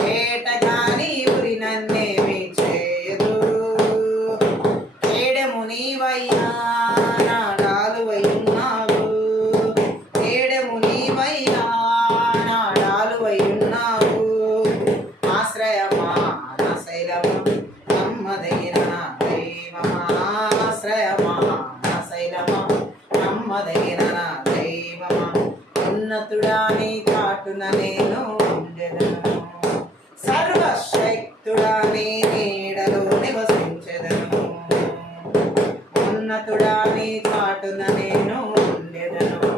వేటగాని ఉరి నన్నేమీ చేయదు ఏడము నీవయ్యా నా డాలువై ఉన్నావు ఏడము నీవయ్యా నా డాలువై ఉన్నావు ఆశ్రయమా నా శైలమా నమ్మదగిన నా దైవమా ఆశ్రయమా నా శైలమా నమ్మదగిన నా దైవమా ఉన్నతుడా నీ చాటున నేను ఉండెదను సర్వశక్తుడా నీ నీడలో ఉన్నతుడా నీ చాటున నేను ఉండెదను.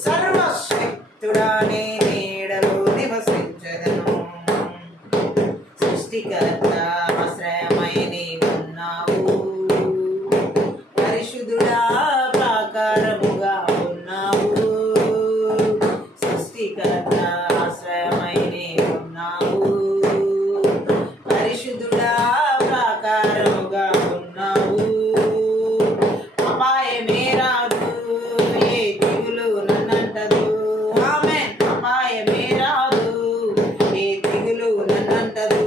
సర్వశక్తుడా నీ నీడలో నివసించెదను. సృష్టికర్త ఆశ్రయమై నీవున్నావు. పరిశుద్ధుడా ప్రాకారముగా ఉన్నావు. సృష్టికర్త ఆశ్రయమై నీవున్నావు. పరిశుద్ధుడా ప్రాకారముగా ఉన్నావు. అపాయమే రాదు, ఏ దిగులు నన్నంటదు. ఆమేన్. అపాయమే రాదు, ఏ దిగులు నన్నంటదు.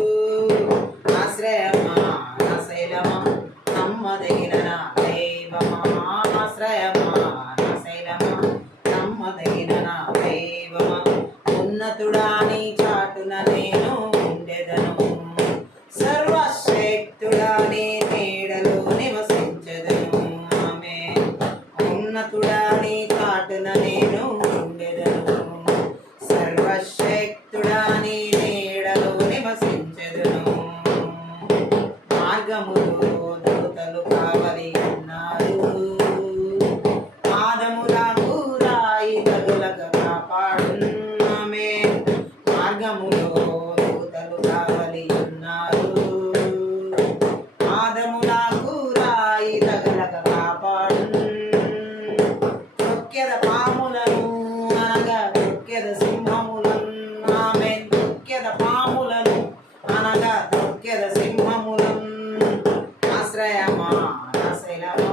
ఆశ్రయమా నా శైలమా నమ్మదగిన నా దైవమా. ఆశ్రయమా నా శైలమా నమ్మదగిన నా దైవమా. ఉన్నతుడా నీ చాటున నేను ఉండెదను. సర్వశక్తుడా నీ నీడలో నివసించెదను. ఆమేన్. ఉన్నతుడా నీ చాటున నేను ఉండెదను. సర్వశక్తుడా నీ నీడలో నివసించెదను. మార్గములో దూతలు కావలి ఉన్నారు. పాదములకు రాయి తగులక కాపాడును. ఆమేన్. మార్గములో దూతలు కావలి ఉన్నారు. పాదములకు రాయి తగులక కాపాడును. తొక్కెద పాములను అనగా తొక్కెద సింహములను. ఆమేన్. తొక్కెద పాములను అనగా తొక్కెద సింహములను. ఆశ్రయమా నా శైలమా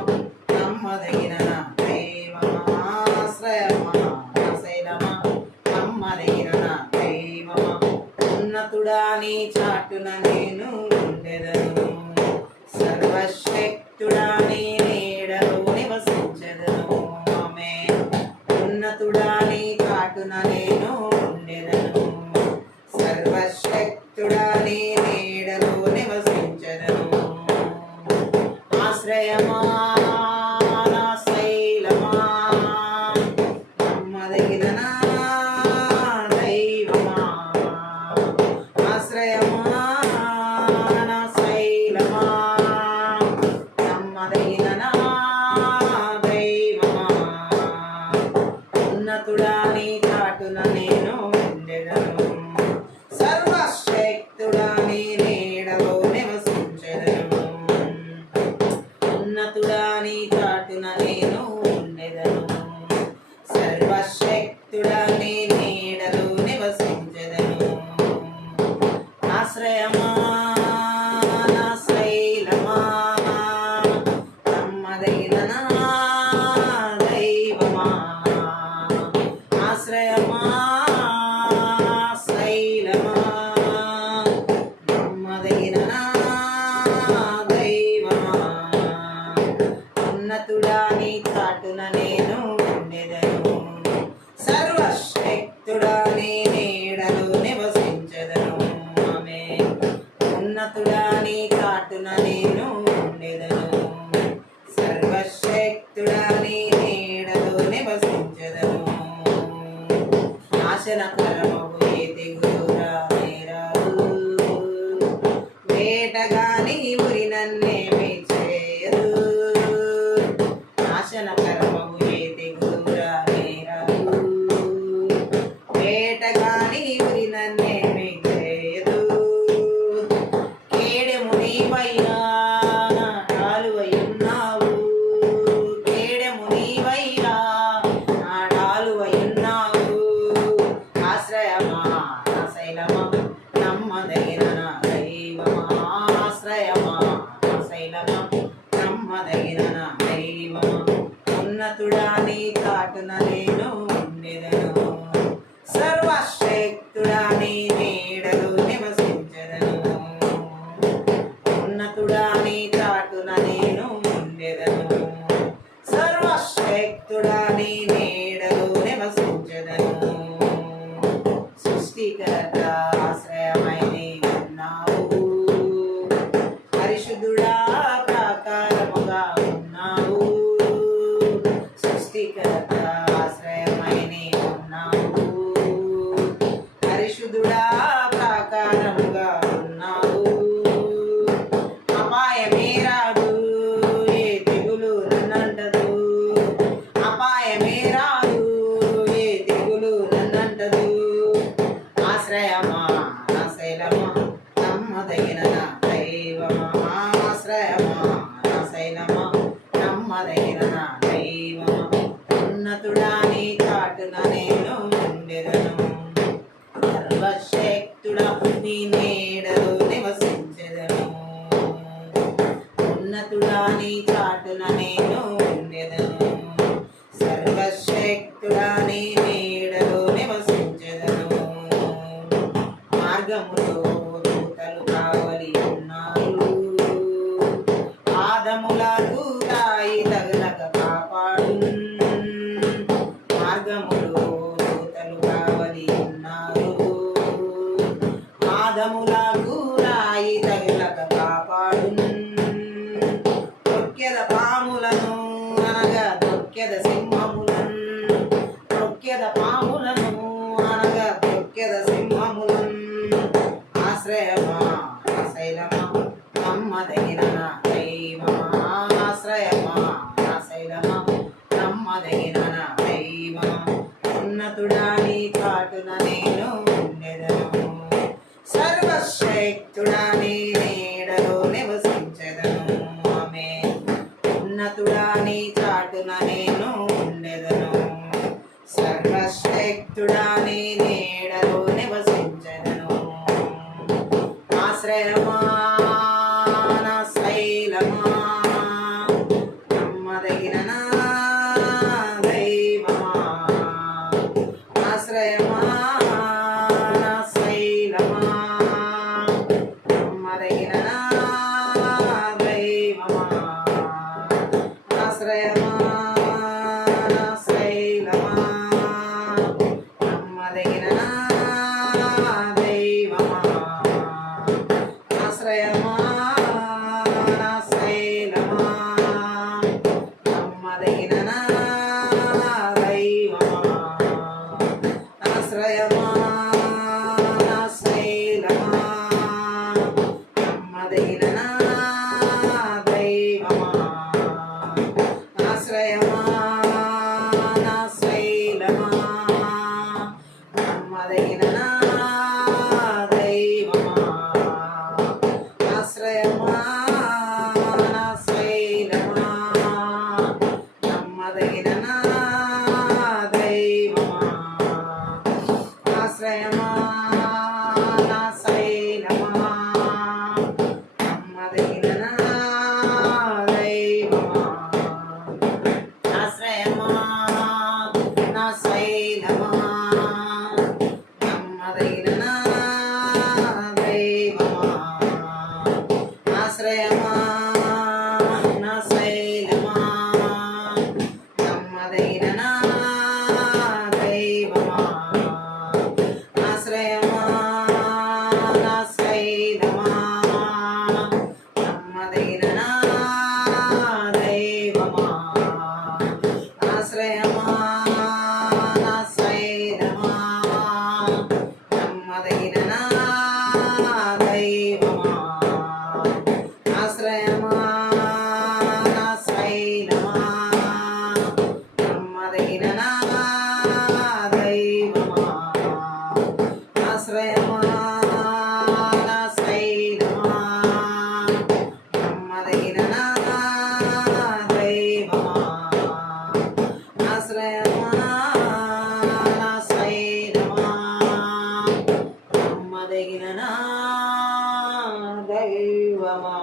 నమ్మదగిన నా దైవమా. ఆశ్రయమా నా శైలమా నమ్మదగిన నా దైవమా. ఉన్నతుడా నీ చాటున నేను ఉండెదను. సర్వశక్తుడా నీ నీడలో నివసించెదను. ఆమేన్. ఉన్నతుడా నీ చాటున నేను ఉండెదను. సర్వశక్తుడా నీ నీడలో నివసించెదను. ఆశ్రయమా నా శైలమా నమ్మదగిన నా దైవమా. ఆశ్రయమా నా శైలమా నమ్మదగిన నా దైవమా. ఉన్నతుడా నీ చాటున నేను ఉండెదను. సర్వశక్తుడా నీ నీడలో నివసించెదను. ఉన్నతుడా నీ చాటున నేను ఉండెదను. సర్వశక్తుడా నీ నీడలో నివసించెదను. ఆశ్రయమా నా శైలమా నమ్మదగిన నా దైవమా. ఆశ్రయమా శైలమా నమ్మదగిన నా దైవమా. ఉన్నతుడా నీ చాటున నేను ఉండెదను. సర్వశక్తుడా నీ నీడలో నివసించెదను. ఆమేన్. ఉన్నతుడా నీ చాటున నేను ఉండెదను. సర్వశక్తుడా నీ నీడలో నివసించెదను. నాశనకరమగు ఏ తెగులు రానేరాదు. వేటగాని ఉరి నన్నేమి చేయదు. నాశనకరమగు ఏ తెగులు రానేరాదు. వేటగాని ఉరి నన్నేమి చేయదు. కేడెము నీవైనా నా డాలువై ఉన్నావు. కేడెము నీవైనా నా డాలువై ఉన్నావు. ఆశ్రయమా నా శైలమా నమ్మదగిన నా దైవమా. ఆశ్రయమా నా శైలమా నమ్మదగిన నా దైవమా. ఉన్నతుడా నీ చాటున నేను ఉండెదను. సర్వశక్తుడా నీ నీడలో నివసించెదను. ఉన్నతుడా నీ చాటున నేను ఉండెదను. సర్వశక్తుడా నీ నీడలో నివసించెదను. సృష్టికర్త ఆశ్రయమై నీవున్నావు. పరిశుద్ధుడా ప్రాకారముగా ఉన్నావు. సృష్టికర్త ఆశ్రయమై నీవున్నావు. పరిశుద్ధుడా ప్రాకారముగా ఉన్నావు. అపాయమే రాదు, ఏ తెగులు దైవమా ఆశ్రయమా నా శైలమా నమ్మదగిన నా దైవమా ఉన్నతుడా నీ చాటున నేను ఉండెదను సర్వశక్తుడా నీ నీడలో నివసించెదను ఉన్నతుడా నీ చాటున నేను ఉండెదను సర్వశక్తుడా నీ నీడలో నివసించెదను మార్గములో దూతలు కావలి ఉన్నారు పాదములకు రాయి తగలక కాపాడు మార్గములో దూతలు కావలి ఉన్నారు పాదములకు రాయి తగలక కాపాడు తొక్కెద పాములను అనగా తొక్కెద సింహములను తొక్కెద పాములను అనగా తొక్కెద సింహములను ఆశ్రయమా శైలమా నమ్మదగిన నా దైవమా ఆశ్రయమా నా శైలమా నమ్మదగిన నా దైవమా ఉన్నతుడా నీ చాటున నేను ఉండెదను సర్వశక్తుడా నీ నీడలో నివసించెదను ఆమె ఉన్నతుడా నీ చాటున నేను ఉండెదను సర్వశక్తుడా నీ నీడలో నివసించెదను ఆశ్రయమా నా శైలమా నమ్మదగిన నా దైవమా ఆశ్రయమా నా శైలమా నమ్మదగిన నా దైవమా ఆశ్రయమా నా శైలమా నమ్మదగిన నా దైవమా ఆశ్రయమా నా శైలమా నమ్మదగిన నా దైవమా ఆశ్రయమా నా శైలమా నమ్మదగిన నా దైవమా ఆశ్రయమా నా శైలమా నమ్మదగిన నా దైవమా ఆశ్రయమా నా శైలమా నమ్మదగిన నా దైవమా ఆశ్రయమా నా శైలమా నమ్మదగిన నా దైవమా ఆశ్రయమా నా శైలమా నమ్మదగిన నా దైవమా ఆశ్రయమా నా శైలమా నమ్మదగిన నా దైవమా ఆశ్రయమా నా శైలమా నమ్మదగిన నా దైవమా ఆశ్రయమా నా శైలమా నమ్మదగిన నా దైవమా ఆశ్రయమా నా శైలమా నమ్మదగిన నా దైవమా ఆశ్రయమా నా శైలమా నమ్మదగిన నా దైవమా ఆశ్రయమా నా శైలమా నమ్మదగిన నా దైవమా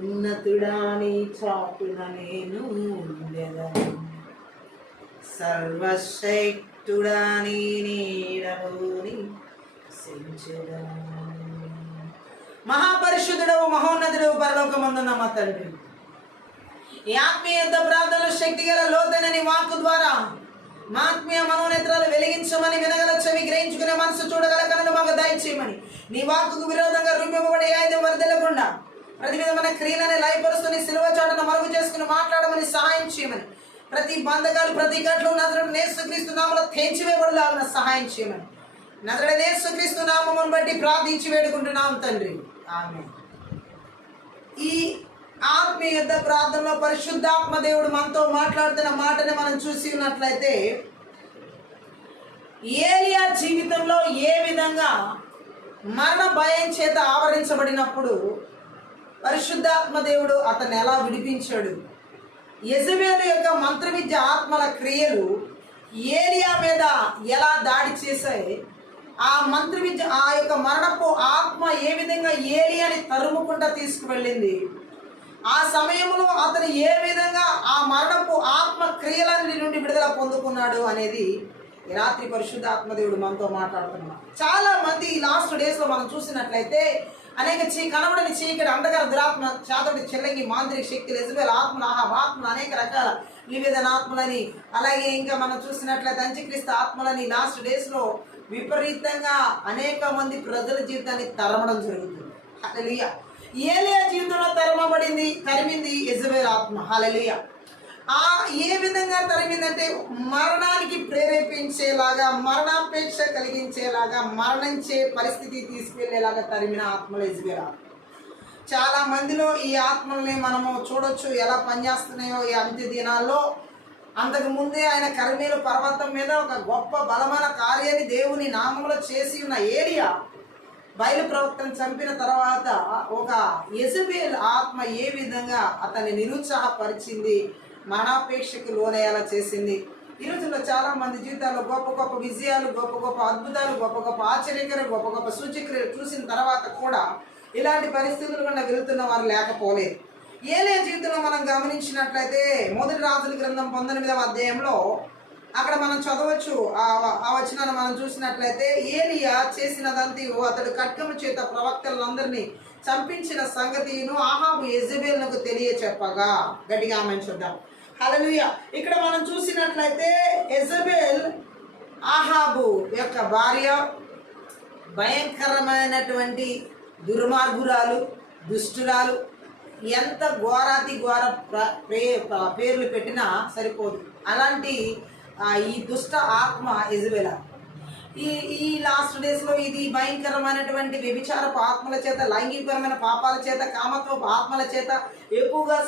ఉన్నతుడా నీ చాటున నేను ఉండెదను సర్వశక్తుడా నీ నీడలోని సించెదను మహాపరిశుద్ధుడవు మహోన్నతుడవు పరలోకమందున్న మా తండ్రి ఈ ఆత్మీయ ప్రార్థన శక్తి గల లోతైన నీ వాక్కు ద్వారా మా ఆత్మీయ మనోనేత్రాలు వెలిగించమని వినగల చెవి గ్రహించుకునే మనసు చూడగల కనులు మాకు దయచేయమని నీ వాక్కుకు విరోధంగా రూపింపబడే ఆయుధం వరదలకుండా ప్రతి విధమైన క్రియలని లయపరుస్తూ నీ సిలువ చాటును మరుగు చేసుకుని మాట్లాడమని సహాయం చేయమని ప్రతి బంధకాలు ప్రతి గట్లు నజరుడైన యేసుక్రీస్తు నామములో తెంచివేయబడులాగున సహాయం చేయమని నజరుడైన యేసుక్రీస్తు నామమును బట్టి ప్రార్థించి వేడుకుంటున్నాం తండ్రి ఆమేన్. ఈ ఆత్మీయ ప్రార్థనలో పరిశుద్ధాత్మ దేవుడు మనతో మాట్లాడుతున్న మాటని మనం చూసి ఉన్నట్లయితే, ఏలియా జీవితంలో ఏ విధంగా మరణ భయం చేత ఆవరించబడినప్పుడు పరిశుద్ధాత్మ దేవుడు అతన్ని ఎలా విడిపించాడు, యెజబెలు యొక్క మంత్ర విద్య ఆత్మల క్రియలు ఏలియా మీద ఎలా దాడి చేశాయి, ఆ మంత్ర విద్య ఆ యొక్క మరణపు ఆత్మ ఏ విధంగా ఏలియాని తరుముకుంటా తీసుకువెళ్ళింది, ఆ సమయంలో అతను ఏ విధంగా ఆ మరణపు ఆత్మ క్రియలన్నిటి నుండి విడుదల పొందుకున్నాడు అనేది ఈ రాత్రి పరిశుద్ధాత్మ దేవుడు మనతో మాట్లాడుతున్నాడు. చాలా మంది ఈ లాస్ట్ డేస్లో మనం చూసినట్లయితే అనేక కనబడని చీకటి అంధకార దురాత్మ, చాతడి, చెల్లంగి, మాంత్రిక శక్తులు, యెజబెల్ ఆత్మలు, ఆత్మలు, అనేక రకాల నివేదన ఆత్మలని, అలాగే ఇంకా మనం చూసినట్లయితే అంత్యక్రీస్తు ఆత్మలని లాస్ట్ డేస్లో విపరీతంగా అనేక మంది ప్రజల జీవితాన్ని తరమడం జరుగుతుంది. హల్లెలూయా. ఏలియా జీవితంలో తరిమింది యెజబెల్ ఆత్మ. హల్లెలూయా. ఏ విధంగా తరిమిందంటే మరణానికి ప్రేరేపించేలాగా, మరణాపేక్ష కలిగించేలాగా, మరణించే పరిస్థితి తీసుకెళ్లేలాగా తరిమిన ఆత్మలు యెజబెల్ ఆత్మ. చాలా మందిలో ఈ ఆత్మల్ని మనము చూడొచ్చు ఎలా పనిచేస్తున్నాయో ఈ అంత్య దినాల్లో. అంతకు ముందే ఆయన కర్మేలు పర్వతం మీద ఒక గొప్ప బలమైన కార్యాన్ని దేవుని నామంలో చేసి ఉన్న ఏలియా బయలు ప్రవక్తను చంపిన తర్వాత ఒక యెజబెల్ ఆత్మ ఏ విధంగా అతన్ని నిరుత్సాహపరిచింది, మరణాపేక్షకు లోనయ్యేలా చేసింది. ఈ రోజుల్లో చాలా మంది జీవితాల్లో గొప్ప గొప్ప విజయాలు, గొప్ప గొప్ప అద్భుతాలు, గొప్ప గొప్ప ఆశ్చర్యకరం, గొప్ప గొప్ప సూచక్రియలు చూసిన తర్వాత కూడా ఇలాంటి పరిస్థితులు గుండా వెళుతున్న వారు లేకపోలేదు. ఏలియా జీవితంలో మనం గమనించినట్లయితే మొదటి రాజుల గ్రంథం 19వ అధ్యాయంలో అక్కడ మనం చదవచ్చు. ఆ వచనాన్ని మనం చూసినట్లయితే ఏలియా చేసినదంతయు అతడు ఖడ్గము చేత ప్రవక్తలందరినీ చంపించిన సంగతిను ఆహాబు యెజబెలునకు తెలియచెప్పగా. గట్టిగా ఆమెను చూద్దాం. హల్లెలూయా. ఇక్కడ మనం చూసినట్లయితే యెజబెల్ ఆహాబు యొక్క భార్య భయంకరమైనటువంటి దుర్మార్గురాలు, దుష్టురాలు. ఎంత ఘోరాతి ఘోర పేర్లు పెట్టినా సరిపోదు. అలాంటి ఈ దుష్ట ఆత్మ యెజబెల్. ఈ లాస్ట్ డేస్లో ఇది భయంకరమైనటువంటి వ్యభిచారపు ఆత్మల చేత, లైంగికపరమైన పాపాల చేత, కామత్వపు ఆత్మల చేత ఎక్కువగా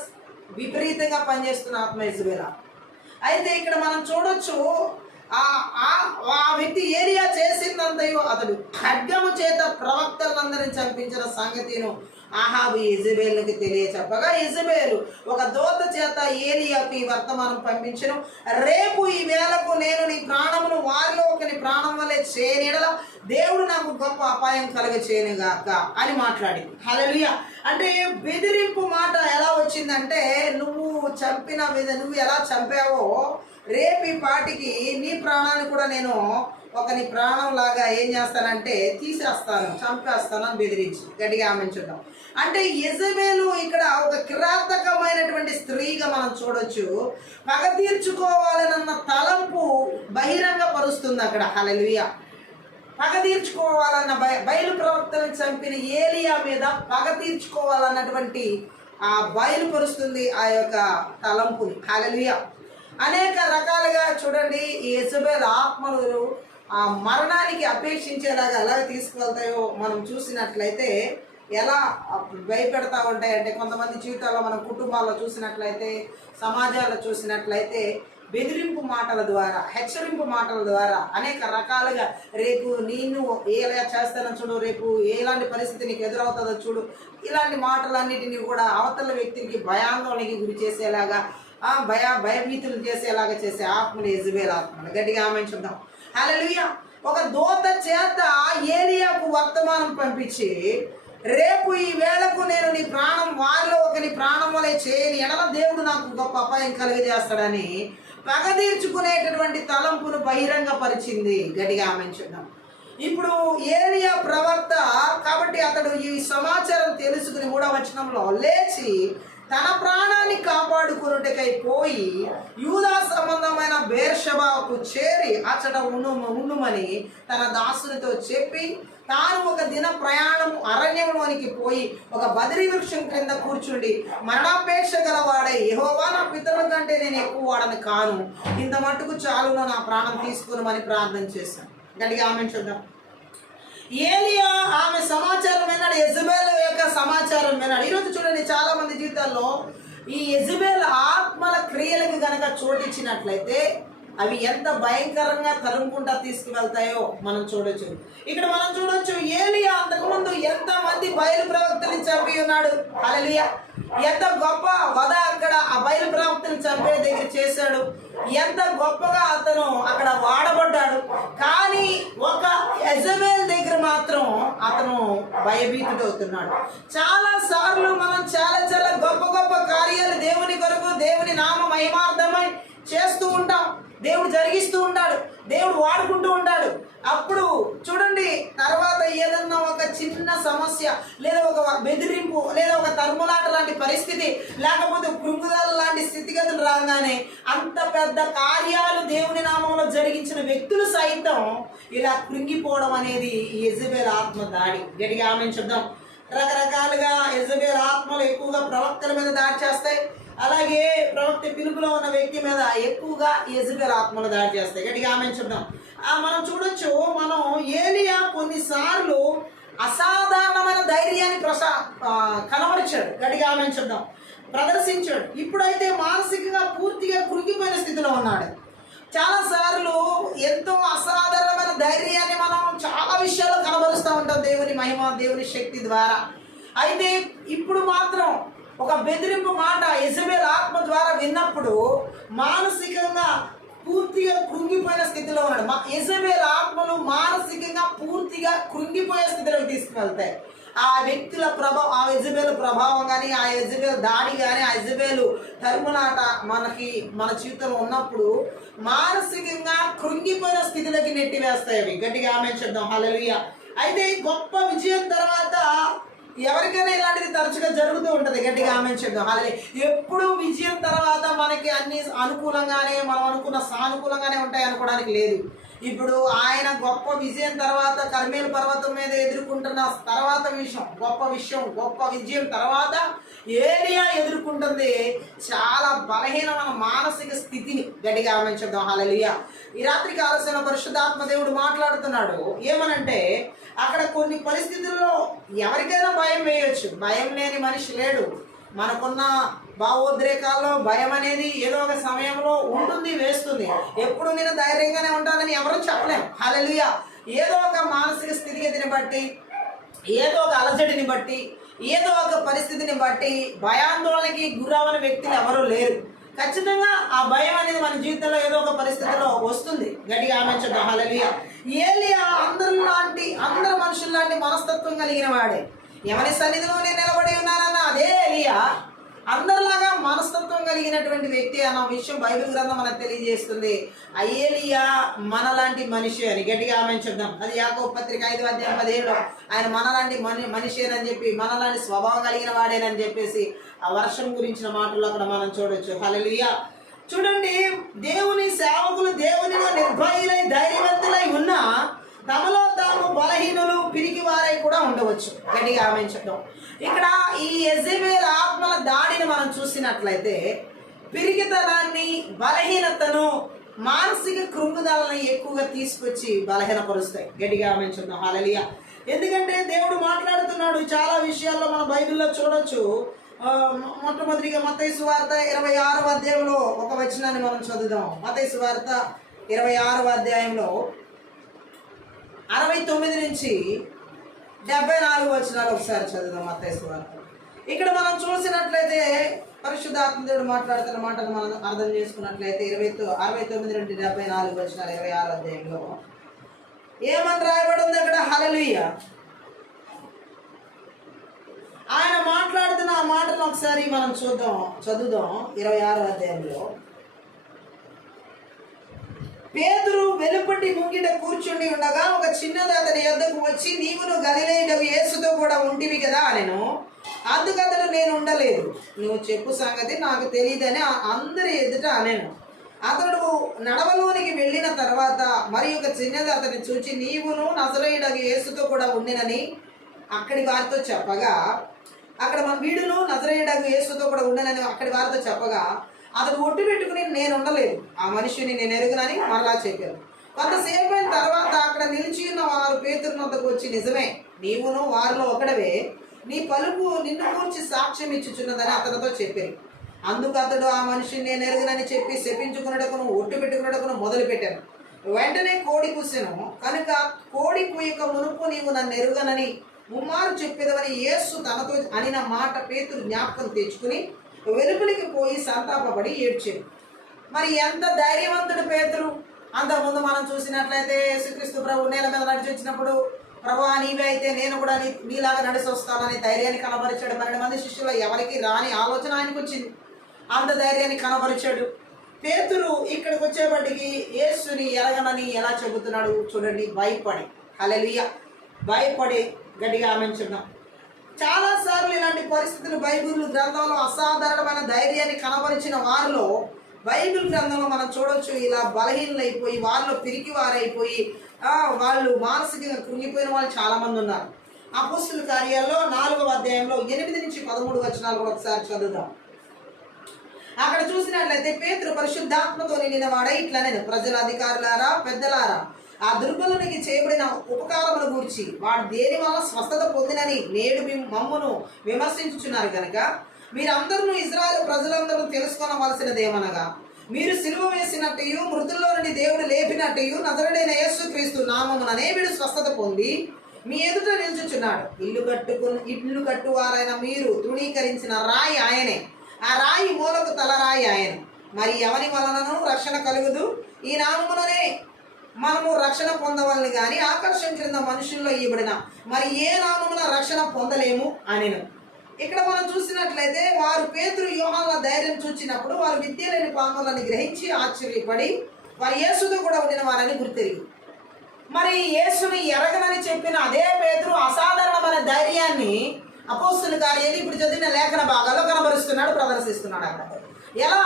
విపరీతంగా పనిచేస్తున్న ఆత్మ యెజబెల్. అయితే ఇక్కడ మనం చూడొచ్చు ఆ వ్యక్తి ఏలియా చేసిందంతయో అతడు ఖడ్గము చేత ప్రవక్తలందరినీ చంపించిన సంగతిను ఆహాబు యెజబెలుకి తెలియచెప్పగా యెజబెలు ఒక దూత చేత ఏలియాకు ఈ వర్తమానం పంపించెను. రేపు ఈ వేళకు నేను నీ ప్రాణమును వారిలో ఒకని ప్రాణం వల్లే చేయనిడల దేవుడు నాకు గొప్ప అపాయం కలుగ చేయనుగాక అని మాట్లాడింది. హల్లెలూయా. అంటే బెదిరింపు మాట ఎలా వచ్చిందంటే, నువ్వు ఎలా చంపావో రేపు ఈ పాటికి నీ ప్రాణాన్ని కూడా నేను నీ ప్రాణం లాగా ఏం చేస్తానంటే తీసేస్తాను, చంపేస్తాను అని బెదిరించి. గట్టిగా ఆమెను చూద్దాం. అంటే యెజబెలు ఇక్కడ ఒక కిరాతకమైనటువంటి స్త్రీగా మనం చూడొచ్చు. పగ తీర్చుకోవాలన్న తలంపు బహిరంగ పరుస్తుంది అక్కడ. హల్లెలూయా. పగ తీర్చుకోవాలన్న బయలు ప్రవక్తను చంపిన ఏలియా మీద పగ తీర్చుకోవాలన్నటువంటి బయలుపరుస్తుంది ఆ యొక్క తలంపుని. హల్లెలూయా. అనేక రకాలుగా చూడండి ఈ యెజబెల్ ఆత్మలు మరణానికి అపేక్షించేలాగా ఎలా తీసుకువెళ్తాయో మనం చూసినట్లయితే ఎలా భయపెడతా ఉంటాయంటే, కొంతమంది జీవితాల్లో మనం కుటుంబాల్లో చూసినట్లయితే, సమాజాల్లో చూసినట్లయితే బెదిరింపు మాటల ద్వారా, హెచ్చరింపు మాటల ద్వారా అనేక రకాలుగా రేపు నేను ఎలా చేస్తానో చూడు, రేపు ఎలాంటి పరిస్థితి నీకు ఎదురవుతుందో చూడు, ఇలాంటి మాటలన్నిటినీ కూడా అవతల వ్యక్తికి భయాందోళనకి గురి చేసేలాగా, భయభీతులు చేసేలాగా చేసే ఆత్మలు యెజబెల్ ఆత్మలు. గట్టిగా ఆమె చూద్దాం. హల్లెలూయా. ఒక దూత చేత ఏలియాకు వర్తమానం పంపించి, రేపు ఈ వేళకు నేను నీ ప్రాణం వారిలో ఒకని ప్రాణం వలె చేయని ఎడల దేవుడు నాకు గొప్ప అపాయం కలిగజేస్తాడని పగ తీర్చుకునేటటువంటి తలంపును బహిరంగపరిచింది. గట్టిగా ఆమె చూద్దాం. ఇప్పుడు ఏలియా ప్రవక్త కాబట్టి అతడు ఈ సమాచారం తెలుసుకుని 3వ వచనంలో లేచి తన ప్రాణాన్ని కాపాడుకున్నట్టుకై పోయి యూదా సంబంధమైన బేర్షెబాకు చేరి అచ్చట ఉండుమని తన దాసునితో చెప్పి తాను ఒక దిన ప్రయాణం అరణ్యంలోనికి పోయి ఒక బదిరి వృక్షం క్రింద కూర్చుండి మరణాపేక్ష గలవాడే, యెహోవా నా పితరుల కంటే నేను ఎక్కువ వాడని కాను, ఇంత మట్టుకు చాలును, నా ప్రాణం తీసుకునమని ప్రార్థన చేశాను. గట్టిగా ఆమె చూద్దాం. ఏలియా ఆమె సమాచారం విన్నాడు, యెజబెల్ యొక్క సమాచారం విన్నాడు. ఈరోజు చూడండి చాలా మంది జీవితాల్లో ఈ యెజబెల్ ఆత్మల క్రియలకు గనక చోటిచ్చినట్లయితే అవి ఎంత భయంకరంగా తరుముకుంటా తీసుకువెళ్తాయో మనం చూడొచ్చు. ఇక్కడ మనం చూడొచ్చు ఏలియా అంతకుముందు ఎంత మంది బయలు ప్రవక్తని చంపి ఉన్నాడు. హల్లెలూయా. ఎంత గొప్ప వధ అక్కడ ఆ బయలు ప్రవక్తని చంపే దగ్గర చేశాడు. ఎంత గొప్పగా అతను అక్కడ వాడబడ్డాడు. కానీ ఒక యెజబెల్ దగ్గర మాత్రం అతను భయభీతుడవుతున్నాడు. చాలా సార్లు మనం చాలా చాలా గొప్ప గొప్ప కార్యాలు దేవుని కొరకు, దేవుని నామ మహిమార్థమై చేస్తూ ఉంటాం. దేవుడు జరిగిస్తూ ఉంటాడు, దేవుడు వాడుకుంటూ ఉంటాడు. అప్పుడు చూడండి, తర్వాత ఏదన్నా ఒక చిన్న సమస్య లేదా ఒక బెదిరింపు లేదా ఒక తరుములాట లాంటి పరిస్థితి లేకపోతే కృంగుదల లాంటి స్థితిగతులు రాగానే అంత పెద్ద కార్యాలు దేవుని నామంలో జరిగించిన వ్యక్తులు సైతం ఇలా కృంగిపోవడం అనేది యెజబెల్ ఆత్మ దాడి. గట్టిగా ఆమెను చూద్దాం. రకరకాలుగా యెజబెల్ ఆత్మలు ఎక్కువగా ప్రవక్తల మీద దాడి చేస్తాయి. అలాగే ప్రవక్త పిలుపులో ఉన్న వ్యక్తి మీద ఎక్కువగా యెజబెల్ ఆత్మలు దాడి చేస్తాయి. గట్టిగా ఆమెను చూద్దాం. మనం చూడొచ్చు, మనం ఏలియా కొన్నిసార్లు అసాధారణమైన ధైర్యాన్ని కనబరిచాడు. గట్టిగా ఆమెను చూద్దాం, ప్రదర్శించాడు. ఇప్పుడైతే మానసికంగా పూర్తిగా కృంగిపోయిన స్థితిలో ఉన్నాడు. చాలాసార్లు ఎంతో అసాధారణమైన ధైర్యాన్ని మనం చాలా విషయాల్లో కనబరుస్తూ ఉంటాం దేవుని మహిమ, దేవుని శక్తి ద్వారా. అయితే ఇప్పుడు మాత్రం ఒక బెదిరింపు మాట యెజబెల్ ఆత్మ ద్వారా విన్నప్పుడు మానసికంగా పూర్తిగా కృంగిపోయిన స్థితిలో ఉన్నాడు. యెజబెల్ ఆత్మలు మానసికంగా పూర్తిగా కృంగిపోయే స్థితిలోకి తీసుకువెళ్తాయి. ఆ వ్యక్తుల ప్రభావం, ఆ యెజబెల్ ప్రభావం కానీ, ఆ యెజబెల్ దాడి కానీ, ఆ యెజబెల్ తరుములాట మన జీవితంలో ఉన్నప్పుడు మానసికంగా కృంగిపోయిన స్థితిలోకి నెట్టివేస్తాయి అవి. గట్టిగా ఆమేన్ చెప్దాం. హల్లెలూయా. అయితే గొప్ప విజయం తర్వాత ఎవరికైనా ఇలాంటిది తరచుగా జరుగుతూ ఉంటుంది. గట్టిగా ఆమేన్ చెప్దాం. హల్లెలూయా. ఎప్పుడు విజయం తర్వాత మనకి అన్ని అనుకూలంగానే, మనం అనుకున్న సానుకూలంగానే ఉంటాయి అనుకోవడానికి లేదు. ఇప్పుడు ఆయన గొప్ప విజయం తర్వాత కర్మేలు పర్వతం మీద ఎదుర్కొంటున్న తర్వాత గొప్ప విజయం తర్వాత ఏలియా ఎదుర్కొంటుంది చాలా బలహీనమైన మానసిక స్థితిని. గట్టిగా ఆమేన్ చెప్దాం. హల్లెలూయా. ఈ రాత్రి కాలసిన పరిశుద్ధాత్మ దేవుడు మాట్లాడుతున్నాడు. ఏమనంటే, అక్కడ కొన్ని పరిస్థితుల్లో ఎవరికైనా భయం వేయొచ్చు. భయం లేని మనిషి లేడు. మనకున్న భావోద్రేకాల్లో భయం అనేది ఏదో ఒక సమయంలో ఉంటుంది, వేస్తుంది. ఎప్పుడు నేను ధైర్యంగానే ఉంటానని ఎవరూ చెప్పలేం. హల్లెలూయా. ఏదో ఒక మానసిక స్థితిగతిని బట్టి, ఏదో ఒక అలజడిని బట్టి, ఏదో ఒక పరిస్థితిని బట్టి భయాందోళనకి గురవని వ్యక్తులు ఎవరూ లేరు. ఖచ్చితంగా ఆ భయం అనేది మన జీవితంలో ఏదో ఒక పరిస్థితిలో వస్తుంది. గట్టిగా ఆమేన్ చెప్దాం. హల్లెలూయా. ఏలియా అందరు మనుషుల్లాంటి మనస్తత్వం కలిగిన వాడే. ఎవరి సన్నిధిలో నేను నిలబడి ఉన్నానన్న అదే ఏలియా అందరిలాగా మనస్తత్వం కలిగినటువంటి వ్యక్తి అన్న విషయం బైబిల్ గ్రంథం మనకు తెలియజేస్తుంది. ఆ ఏలియా మనలాంటి మనిషి అని. గట్టిగా ఆమేన్ చెప్దాం. అది యాకోబు పత్రిక 5:17 ఆయన మనలాంటి మనిషేనని చెప్పి, మనలాంటి స్వభావం కలిగిన వాడేనని చెప్పేసి ఆ వర్షం గురించిన మాటలు అక్కడ మనం చూడొచ్చు. హల్లెలూయా. చూడండి, దేవుని సేవకులు దేవునిలో నిర్భయులై ధైర్యవంతులై ఉన్నా తమలో తాము బలహీనులు, పిరికి వారై కూడా ఉండవచ్చు. గట్టిగా ఆమేన్ చెప్దాం. ఇక్కడ ఈ యెజబెల్ ఆత్మల దాడిని మనం చూసినట్లయితే పిరికితనాన్ని, బలహీనతను, మానసిక కృంగుదలను ఎక్కువగా తీసుకొచ్చి బలహీనపరుస్తాయి. గట్టిగా ఆమేన్ చెప్దాం. హల్లెలూయా. ఎందుకంటే దేవుడు మాట్లాడుతున్నాడు చాలా విషయాల్లో మనం బైబిల్లో చూడొచ్చు. మొట్టమొదటిగా మత్తయి సువార్త 26వ అధ్యాయంలో ఒక వచనాన్ని మనం చదువుదాం. మత్తయి సువార్త 26వ అధ్యాయంలో 69 నుంచి 74 వచనాలు ఒకసారి చదువుదాం. మత్తయి సువార్త. ఇక్కడ మనం చూసినట్లయితే పరిశుద్ధాత్మ దేవుడు మాట్లాడుతున్న మాటను మనం అర్థం చేసుకున్నట్లయితే 69 నుండి 74 వచనాలు 26వ అధ్యాయంలో ఏమని రాయబడి ఉంది అక్కడ? హల్లెలూయా. ఆయన మాట్లాడుతున్న ఆ మాటను ఒకసారి మనం చదువుదాం. 26వ అధ్యాయంలో పేతురు వెలుపటి ముంగిట కూర్చుండి ఉండగా ఒక చిన్నది అతని యొద్దకు వచ్చి, నీవును గలిలయుడగు యేసుతో కూడా ఉంటివి కదా అనెను. అందుకతడు, నేను ఉండలేదు, నువ్వు చెప్పు సంగతి నాకు తెలియదని అందరి ఎదుట అనెను. అతడు నడవలోనికి వెళ్ళిన తర్వాత మరి ఒక చిన్నది అతన్ని చూచి, నీవును నజరేయుడగు యేసుతో కూడా ఉండినని అక్కడి వారితో చెప్పగా, అక్కడ మన వీడును నజరేయుడగు యేసుతో కూడా ఉండనని అక్కడి వారితో చెప్పగా, అతడు ఒట్టు పెట్టుకుని నేను ఉండలేదు, ఆ మనిషిని నేను ఎరుగునని మరలా చెప్పాను. కొంతసేపు అయిన తర్వాత అక్కడ నిలిచి ఉన్న వారు పేతురు వద్దకు వచ్చి, నిజమే, నీవును వారిలో ఒకడవే, నీ పలుకు నిన్ను కూర్చి సాక్ష్యం ఇచ్చుచున్నదని అతనితో చెప్పారు. అందుకు అతడు ఆ మనిషిని నేను ఎరుగునని చెప్పి శపించుకున్నటకును ఒట్టు పెట్టుకున్నటకును మొదలు పెట్టాను. వెంటనే కోడి కూసెను. కనుక కోడి కూయక మునుపు నీవు నన్ను ఎరుగనని ముమ్మారు చెప్పేదవని యేసు తనతో అనిన మాట పేతురు జ్ఞాపకం తెచ్చుకుని వెలుపలికి పోయి సంతాపపడి ఏడ్చాడు. మరి ఎంత ధైర్యవంతుడు పేతురు! అంతకుముందు మనం చూసినట్లయితే యేసుక్రీస్తు ప్రభు నేల మీద నడిచి వచ్చినప్పుడు, ప్రభువా నీవే అయితే నేను కూడా నీలాగా నడిచి వస్తానని ధైర్యాన్ని కనబరిచాడు. 12 మంది శిష్యులు ఎవరికి రాని ఆలోచన ఆయనకు వచ్చింది. అంత ధైర్యాన్ని కనబరిచాడు. పేతురు ఇక్కడికి వచ్చేపటికి యేసుని ఎరగనని ఎలా చెబుతున్నాడు చూడండి. భయపడి, హల్లెలూయా, భయపడి గట్టిగా ఆమెంచున్నాం. చాలాసార్లు ఇలాంటి పరిస్థితులు బైబిల్ గ్రంథంలో అసాధారణమైన ధైర్యాన్ని కనబరిచిన వారిలో బైబిల్ గ్రంథంలో మనం చూడొచ్చు. ఇలా బలహీనలైపోయి వారిలో పిరికి వారైపోయి వాళ్ళు మానసికంగా కృంగిపోయిన వాళ్ళు చాలామంది ఉన్నారు. అపోస్తుల కార్యాల్లో 4వ అధ్యాయంలో 8 నుంచి 13 వచనాలు కూడా ఒకసారి చదువుదాం. అక్కడ చూసినట్లయితే పేతురు పరిశుద్ధాత్మతో నిండిన వాడై ఇట్లా నేను ప్రజల అధికారులారా పెద్దలారా ఆ దుర్బలునికి చేయబడిన ఉపకారమును గూర్చి వాడు దేని వల్ల స్వస్థత పొందినని నేడు మమ్మును విమర్శించుచున్నారు కనుక మీరందరూ ఇజ్రాయేలు ప్రజలందరూ తెలుసుకొనవలసినదేమనగా మీరు సిలువ వేసినట్టు మృతుల్లో నుండి దేవుడు లేపినట్టు నజరుడైన యేసుక్రీస్తు నామముననే వీడు స్వస్థత పొంది మీ ఎదుట నిల్చుచున్నాడు. ఇల్లు కట్టువారైన మీరు తృణీకరించిన రాయి ఆయనే, ఆ రాయి మూలకు తలరాయి ఆయన. మరి ఎవరి వలనను రక్షణ కలుగుదు? ఈ నామముననే మనము రక్షణ పొందవాలని కానీ ఆకర్షణ క్రింద మనుషుల్లో ఇవ్వబడిన మరి ఏ నామమున రక్షణ పొందలేము అనెను. ఇక్కడ మనం చూసినట్లయితే వారు పేతురు యోహానుల ధైర్యం చూచినప్పుడు వారు విద్య లేని పాములని గ్రహించి ఆశ్చర్యపడి వారు యేసుతో కూడా ఉండిన వారని గుర్తెరిగి, మరి యేసుని ఎరగనని చెప్పిన అదే పేతురు అసాధారణమైన ధైర్యాన్ని అపోస్తుల కార్యాలు ఇప్పుడు చదివిన లేఖన భాగాల్లో కనబరుస్తున్నాడు, ప్రదర్శిస్తున్నాడు. అక్కడ ఎలా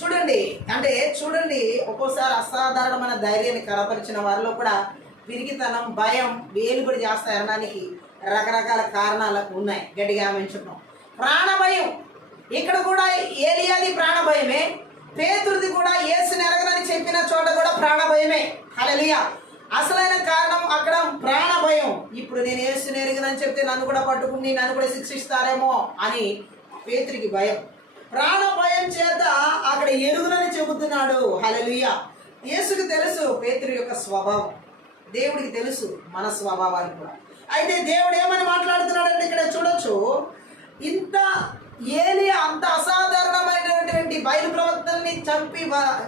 చూడండి, అంటే చూడండి, ఒక్కోసారి అసాధారణమైన ధైర్యాన్ని కనపరిచిన వారిలో కూడా పిరిగితనం, భయం వేలుబడి చేస్తాయనడానికి రకరకాల కారణాలు ఉన్నాయి. గట్టిగా ఆమెంచుకున్నాం. ప్రాణభయం, ఇక్కడ కూడా ఏలియాది ప్రాణభయమే, పేతురుది కూడా యేసుని ఎరగనని చెప్పిన చోట కూడా ప్రాణభయమే. హల్లెలూయా. అసలైన కారణం అక్కడ ప్రాణభయం. ఇప్పుడు నేను యేసుని ఎరగనని చెప్తే నన్ను కూడా పట్టుకుని నన్ను కూడా శిక్షిస్తారేమో అని పేతురికి భయం. ప్రాణభయం చేత అక్కడ ఎరుగునని చెబుతున్నాడు. హల్లెలూయా. యేసుకు తెలుసు పేతురు యొక్క స్వభావం, దేవుడికి తెలుసు మన స్వభావాలు కూడా. అయితే దేవుడు ఏమని మాట్లాడుతున్నాడంటే ఇక్కడ చూడొచ్చు, ఇంత ఏలియా అంత అసాధారణమైనటువంటి బయలు ప్రవక్తల్ని చంపి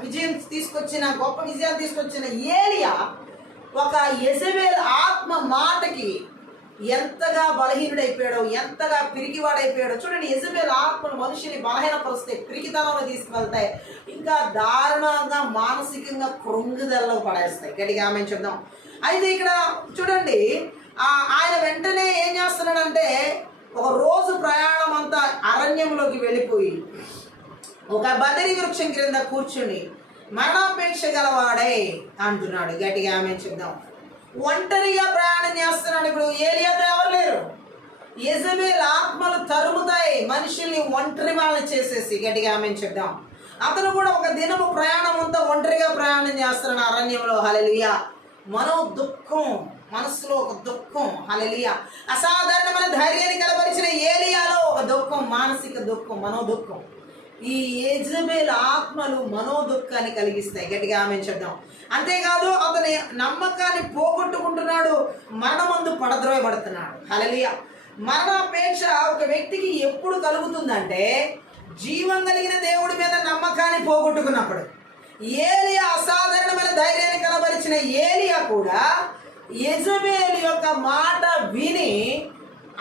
విజయం తీసుకొచ్చిన, గొప్ప విజయాన్ని తీసుకొచ్చిన ఏలియా ఒక యెజబెల్ ఆత్మ మాటకి ఎంతగా బలహీనుడైపోయాడో, ఎంతగా పిరికివాడైపోయాడో చూడండి. యెజబెల్ ఆత్మను మనుషుని బలహీనపరుస్తాయి, పిరికితనంలో తీసుకువెళ్తాయి, ఇంకా దారుణంగా మానసికంగా కృంగుదలలో పడేస్తాయి. గట్టిగా ఆమె చెప్దాం. అయితే ఇక్కడ చూడండి, ఆయన వెంటనే ఏం చేస్తున్నాడంటే ఒక రోజు ప్రయాణం అంతా అరణ్యంలోకి వెళ్ళిపోయి ఒక బదరి వృక్షం క్రింద కూర్చుని మరణాపేక్ష గలవాడే అంటున్నాడు. గట్టిగా ఆమె చెప్దాం. ఒంటరిగా ప్రయాణం చేస్తున్నాడు. ఇప్పుడు ఏలియాతో ఎవరు లేరు. యెజబెల్ ఆత్మలు తరుముతాయి మనుషుల్ని, ఒంటరి వాళ్ళని చేసేసి. గట్టిగా ఆమె చెప్దాం. అతను కూడా ఒక దినము ప్రయాణం అంతా ఒంటరిగా ప్రయాణం చేస్తున్నాడు అరణ్యంలో. హల్లెలూయా. మనో దుఃఖం, మనసులో ఒక దుఃఖం. హల్లెలూయా. అసాధారణమైన ధైర్యాన్ని కనబరిచిన ఏలియాలో ఒక దుఃఖం, మానసిక దుఃఖం, మనో దుఃఖం. ఈ యెజబెల్ ఆత్మలు మనోదుఃఖాన్ని కలిగిస్తాయి. గట్టిగా ఆమె చెప్దాం. అంతేకాదు అతని నమ్మకాన్ని పోగొట్టుకుంటున్నాడు, మరణమందు పడద్రోయబడుతున్నాడు. హల్లెలూయా. మరణాపేక్ష ఒక వ్యక్తికి ఎప్పుడు కలుగుతుందంటే జీవం కలిగిన దేవుడి మీద నమ్మకాన్ని పోగొట్టుకున్నప్పుడు. ఏలియా అసాధారణమైన ధైర్యాన్ని కనబరిచిన ఏలియా కూడా యెజబెల్ యొక్క మాట విని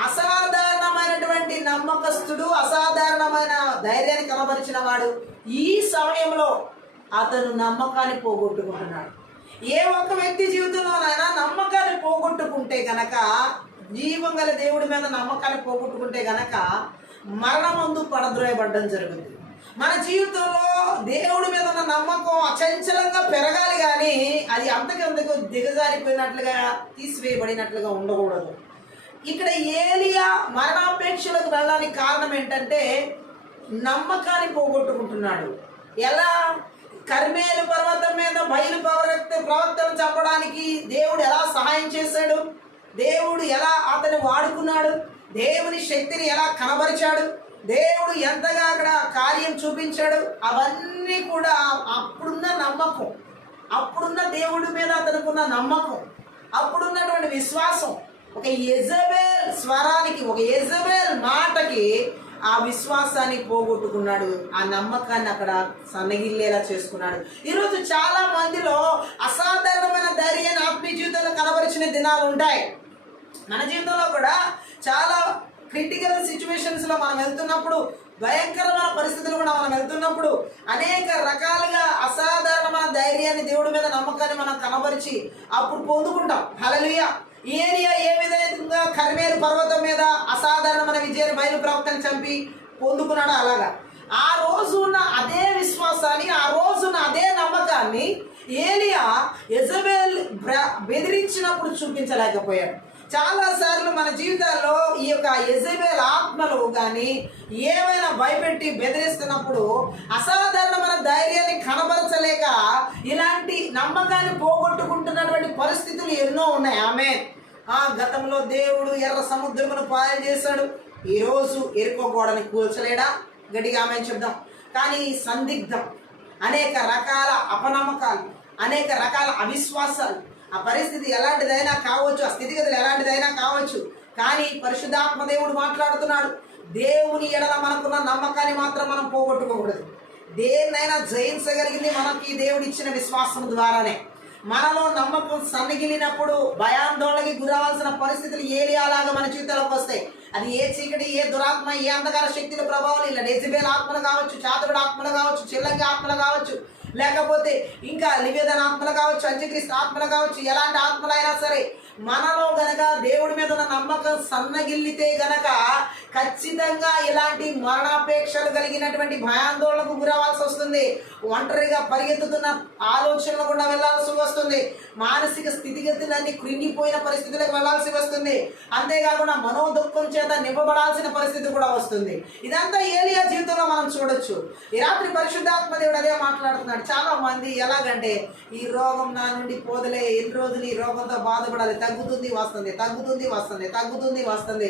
అసాధారణమైనటువంటి నమ్మకస్తుడు, అసాధారణమైన ధైర్యాన్ని కనబరిచిన వాడు ఈ సమయంలో అతను నమ్మకాన్ని పోగొట్టుకుంటున్నాడు. ఏ ఒక్క వ్యక్తి జీవితంలోనైనా నమ్మకాన్ని పోగొట్టుకుంటే గనక, జీవం గల దేవుడి మీద నమ్మకాన్ని పోగొట్టుకుంటే గనక మరణమందు పడద్రోయబడ్డం జరుగుతుంది. మన జీవితంలో దేవుడి మీద ఉన్న నమ్మకం అచంచలంగా పెరగాలి, కానీ అది అంతకంతకు దిగజారిపోయినట్లుగా, తీసివేయబడినట్లుగా ఉండకూడదు. ఇక్కడ ఏలియా మరణాపేక్షలకు వెళ్ళడానికి కారణం ఏంటంటే నమ్మకాన్ని పోగొట్టుకుంటున్నాడు. ఎలా? కర్మేలు పర్వతం మీద బయలు ప్రవక్తను చంపడానికి దేవుడు ఎలా సహాయం చేశాడు, దేవుడు ఎలా అతన్ని వాడుకున్నాడు, దేవుని శక్తిని ఎలా కనబరిచాడు, దేవుడు ఎంతగా అక్కడ కార్యం చూపించాడు, అవన్నీ కూడా అప్పుడున్న నమ్మకం, అప్పుడున్న దేవుడి మీద అతనుకున్న నమ్మకం, అప్పుడున్నటువంటి విశ్వాసం, ఒక యెజబెల్ స్వరానికి, ఒక యెజబెల్ మాటకి ఆ విశ్వాసాన్ని పోగొట్టుకున్నాడు. ఆ నమ్మకాన్ని అక్కడ సన్నగిల్లేలా చేసుకున్నాడు. ఈరోజు చాలా మందిలో అసాధారణమైన ధైర్యాన్ని ఆత్మీయ జీవితంలో కనబరిచిన దినాలు ఉంటాయి. మన జీవితంలో కూడా చాలా క్రిటికల్ సిచ్యువేషన్స్లో మనం వెళ్తున్నప్పుడు, భయంకరమైన పరిస్థితులు కూడా మనం వెళ్తున్నప్పుడు అనేక రకాలుగా అసాధారణమైన ధైర్యాన్ని, దేవుడి మీద నమ్మకాన్ని మనం కనబరిచి అప్పుడు పొందుకుంటాం. హల్లెలూయా. ఏలియా ఏ విధంగా కర్మేలు పర్వతం మీద అసాధారణమైన విజయాన్ని, బయలు ప్రవక్తను చంపి పొందుకున్నాడో అలాగా ఆ రోజున్న అదే విశ్వాసాన్ని, ఆ రోజున అదే నమ్మకాన్ని ఏలియా యెజబెల్ బెదిరించినప్పుడు చూపించలేకపోయాడు. చాలాసార్లు మన జీవితాల్లో ఈ యొక్క యెజబెల్ ఆత్మలు కానీ ఏమైనా భయపెట్టి బెదిరిస్తున్నప్పుడు అసాధారణమైన ధైర్యాన్ని కనబరచలేక ఇలాంటి నమ్మకాన్ని పోగొట్టుకుంటున్నటువంటి పరిస్థితులు ఎన్నో ఉన్నాయి. ఆమేన్. గతంలో దేవుడు ఎర్ర సముద్రమును పాయలు చేశాడు. ఈరోజు ఎరుకో గోడని కూల్చలేడా? గట్టిగా ఆమేన్ చెప్దాం. కానీ సందిగ్ధం, అనేక రకాల అపనమ్మకాలు, అనేక రకాల అవిశ్వాసాలు, ఆ పరిస్థితి ఎలాంటిదైనా కావచ్చు, ఆ స్థితిగతులు ఎలాంటిదైనా కావచ్చు, కానీ పరిశుద్ధాత్మ దేవుడు మాట్లాడుతున్నాడు. దేవుని ఎడల మనకున్న నమ్మకాన్ని మాత్రం మనం పోగొట్టుకోకూడదు. దేన్నైనా జయించగలిగింది మనకి దేవుడు ఇచ్చిన విశ్వాసం ద్వారానే. మనలో నమ్మకం సన్నగిలినప్పుడు భయాందోళనకి గురవలసిన పరిస్థితులు ఏలియాలాగా మన జీవితాలకు వస్తాయి. అది ఏ చీకటి, ఏ దురాత్మ, ఏ అంధకార శక్తుల ప్రభావం, ఇలా యెజబెల్ ఆత్మలు కావచ్చు, చాతుడు ఆత్మలు కావచ్చు, చిల్లంగి ఆత్మలు కావచ్చు, లేకపోతే ఇంకా నివేదన ఆత్మలు కావచ్చు, అంత్యక్రీస్తు ఆత్మలు కావచ్చు, ఎలాంటి ఆత్మలైనా సరే మనలో గనక దేవుడి మీద ఉన్న నమ్మకం సన్నగిల్లితే గనక ఖచ్చితంగా ఇలాంటి మరణాపేక్షలు కలిగినటువంటి భయాందోళనకు గురవాల్సి వస్తుంది. ఒంటరిగా పరిగెత్తుతున్న ఆలోచనలు కూడా వెళ్లాల్సి వస్తుంది. మానసిక స్థితిగతులన్నీ కృంగిపోయిన పరిస్థితులకు వెళ్లాల్సి వస్తుంది. అంతేకాకుండా మనోదుఃఖం చేత నింపబడాల్సిన పరిస్థితి కూడా వస్తుంది. ఇదంతా ఏలియా జీవితంలో మనం చూడొచ్చు. ఈ రాత్రి పరిశుద్ధాత్మ దేవుడు అదే మాట్లాడుతున్నాడు. చాలా మంది ఎలాగంటే, ఈ రోగం నా నుండి పోదలే, ఎన్ని రోజులు ఈ రోగంతో బాధపడాలి, తగ్గుతుంది వస్తుంది, తగ్గుతుంది వస్తుంది, తగ్గుతుంది వస్తుంది.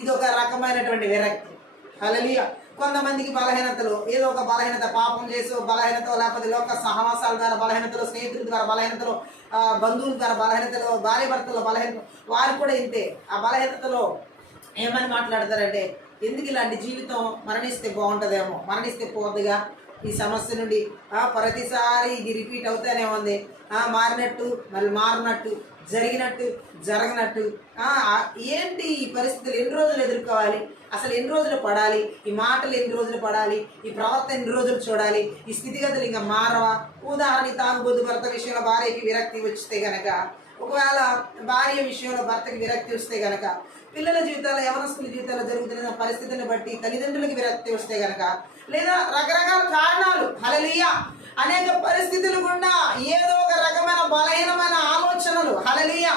ఇది ఒక రకమైనటువంటి విరక్తి. హల్లెలూయా. కొంతమందికి బలహీనతలు, ఏదో ఒక బలహీనత, పాపం చేసి బలహీనత, లేకపోతే లోక సహవాసాల ద్వారా బలహీనతలు, స్నేహితుల ద్వారా బలహీనతలు, బంధువుల ద్వారా బలహీనతలు, భార్య భర్తలు బలహీనత, వారు కూడా ఇంతే. ఆ బలహీనతలో ఏమని మాట్లాడతారంటే, ఎందుకు ఇలాంటి జీవితం, మరణిస్తే బాగుంటుందేమో, మరణిస్తే పోద్దిగా ఈ సమస్య నుండి, ప్రతిసారి ఇది రిపీట్ అవుతానే ఉంది, మారినట్టు మళ్ళీ మారినట్టు, జరిగినట్టు జరగనట్టు. ఏంటి ఈ పరిస్థితులు, ఎన్ని రోజులు ఎదుర్కోవాలి, అసలు ఎన్ని రోజులు పడాలి, ఈ మాటలు ఎన్ని రోజులు పడాలి, ఈ ప్రవర్తన ఎన్ని రోజులు చూడాలి, ఈ స్థితిగతులు ఇంకా మారవా? ఉదాహరణ, తాగుబోతు భర్త విషయంలో భార్యకి విరక్తి వస్తే గనక, ఒకవేళ భార్య విషయంలో భర్తకి విరక్తి వస్తే గనక, పిల్లల జీవితాల్లో, యవనస్తుల జీవితాల్లో జరుగుతున్న పరిస్థితులను బట్టి తల్లిదండ్రులకి విరక్తి వస్తే గనక, లేదా రకరకాల కారణాలు, హల్లెలూయా, అనేక పరిస్థితులు గుండా ఏదో ఒక రకమైన బలహీనమైన ఆలోచనలు, హల్లెలూయా,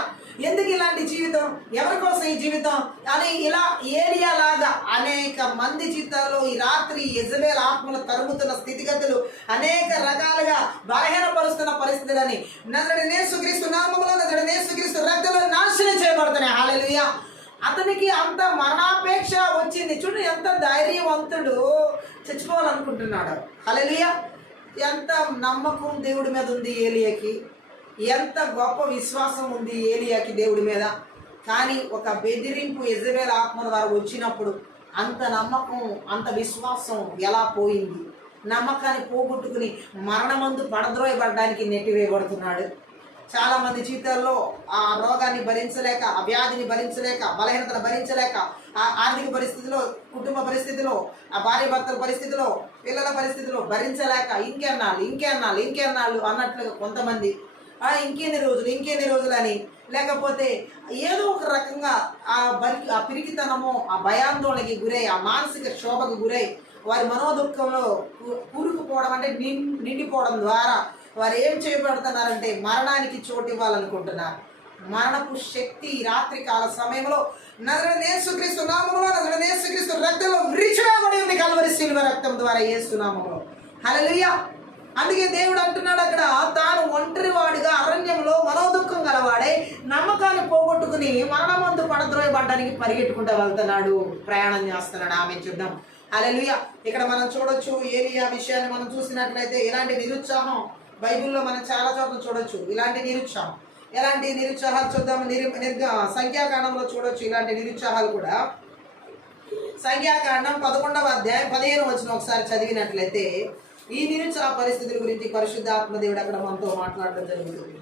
ఎందుకు ఇలాంటి జీవితం, ఎవరి కోసం ఈ జీవితం అని ఇలా ఏలియా లాగా అనేక మంది జీవితాల్లో ఈ రాత్రి యెజబెల్ ఆత్మలు తరుగుతున్న స్థితిగతులు, అనేక రకాలుగా బలహీనపరుస్తున్న పరిస్థితులని నజరేయుడైన యేసుక్రీస్తు నామములో, నజరేయుడైన యేసుక్రీస్తు రక్తంలో నాశనం చేయబడుతున్నాయి. హల్లెలూయా. అతనికి అంత మరణాపేక్ష వచ్చింది. చూడు ఎంత ధైర్యవంతుడు, చచ్చిపోవాలనుకుంటున్నాడు. హల్లెలూయా. ఎంత నమ్మకం దేవుడి మీద ఉంది ఏలియాకి, ఎంత గొప్ప విశ్వాసం ఉంది ఏలియాకి దేవుడి మీద. కానీ ఒక బెదిరింపు యెజబెల్ ఆత్మల ద్వారా వచ్చినప్పుడు అంత నమ్మకం, అంత విశ్వాసం ఎలా పోయింది? నమ్మకాన్ని పోగొట్టుకుని మరణమందు పడద్రోయబడడానికి నెట్టివేయబడుతున్నాడు. చాలామంది జీవితాల్లో ఆ రోగాన్ని భరించలేక, ఆ వ్యాధిని భరించలేక, బలహీనతను భరించలేక, ఆ ఆర్థిక పరిస్థితిలో, కుటుంబ పరిస్థితిలో, ఆ భార్య భర్తల పరిస్థితిలో, పిల్లల పరిస్థితిలో భరించలేక ఇంకెన్నాళ్ళు అన్నట్లుగా కొంతమంది ఇంకెన్ని రోజులు అని, లేకపోతే ఏదో ఒక రకంగా ఆ పిరికితనమో, ఆ భయాందోళనకి గురై, ఆ మానసిక శోభకు గురై వారి మనోదుఃఖంలో కూరుకుపోవడం, అంటే నిండిపోవడం ద్వారా వారు ఏం చేయబడుతున్నారంటే మరణానికి చోటు ఇవ్వాలనుకుంటున్నారు. మరణపు శక్తి రాత్రి కాల సమయంలో నజరేయుడైన యేసుక్రీస్తు నామములో, నజరేయుడైన యేసుక్రీస్తు రక్తంలో విరిచివేయబడి ఉంది, కల్వరి శిలువ రక్తం ద్వారా యేసు నామములో. హల్లెలూయా. అందుకే దేవుడు అంటున్నాడు అక్కడ, తాను ఒంటరి వాడిగా అరణ్యంలో మనోదుఖం గలవాడై నమ్మకాన్ని పోగొట్టుకుని మరణమందు పడద్రోయబడ్డానికి పరిగెట్టుకుంటూ వెళ్తున్నాడు, ప్రయాణం చేస్తున్నాడు. ఆమె చూద్దాం. హల్లెలూయా. ఇక్కడ మనం చూడొచ్చు ఏలియా విషయాన్ని మనం చూసినట్లయితే ఇలాంటి నిరుత్సాహం బైబిల్లో మనం చాలా చోట్ల చూడొచ్చు. ఇలాంటి నిరుత్సాహం, ఎలాంటి నిరుత్సాహాలు చూద్దాం. సంఖ్యాకాండంలో చూడొచ్చు ఇలాంటి నిరుత్సాహాలు కూడా. సంఖ్యాకాండం 11వ అధ్యాయం 15వ వచనం ఒకసారి చదివినట్లయితే ఈ నిరుత్సాహ పరిస్థితుల గురించి పరిశుద్ధాత్మ దేవుడు అక్కడ మనతో మాట్లాడడం జరుగుతుంది.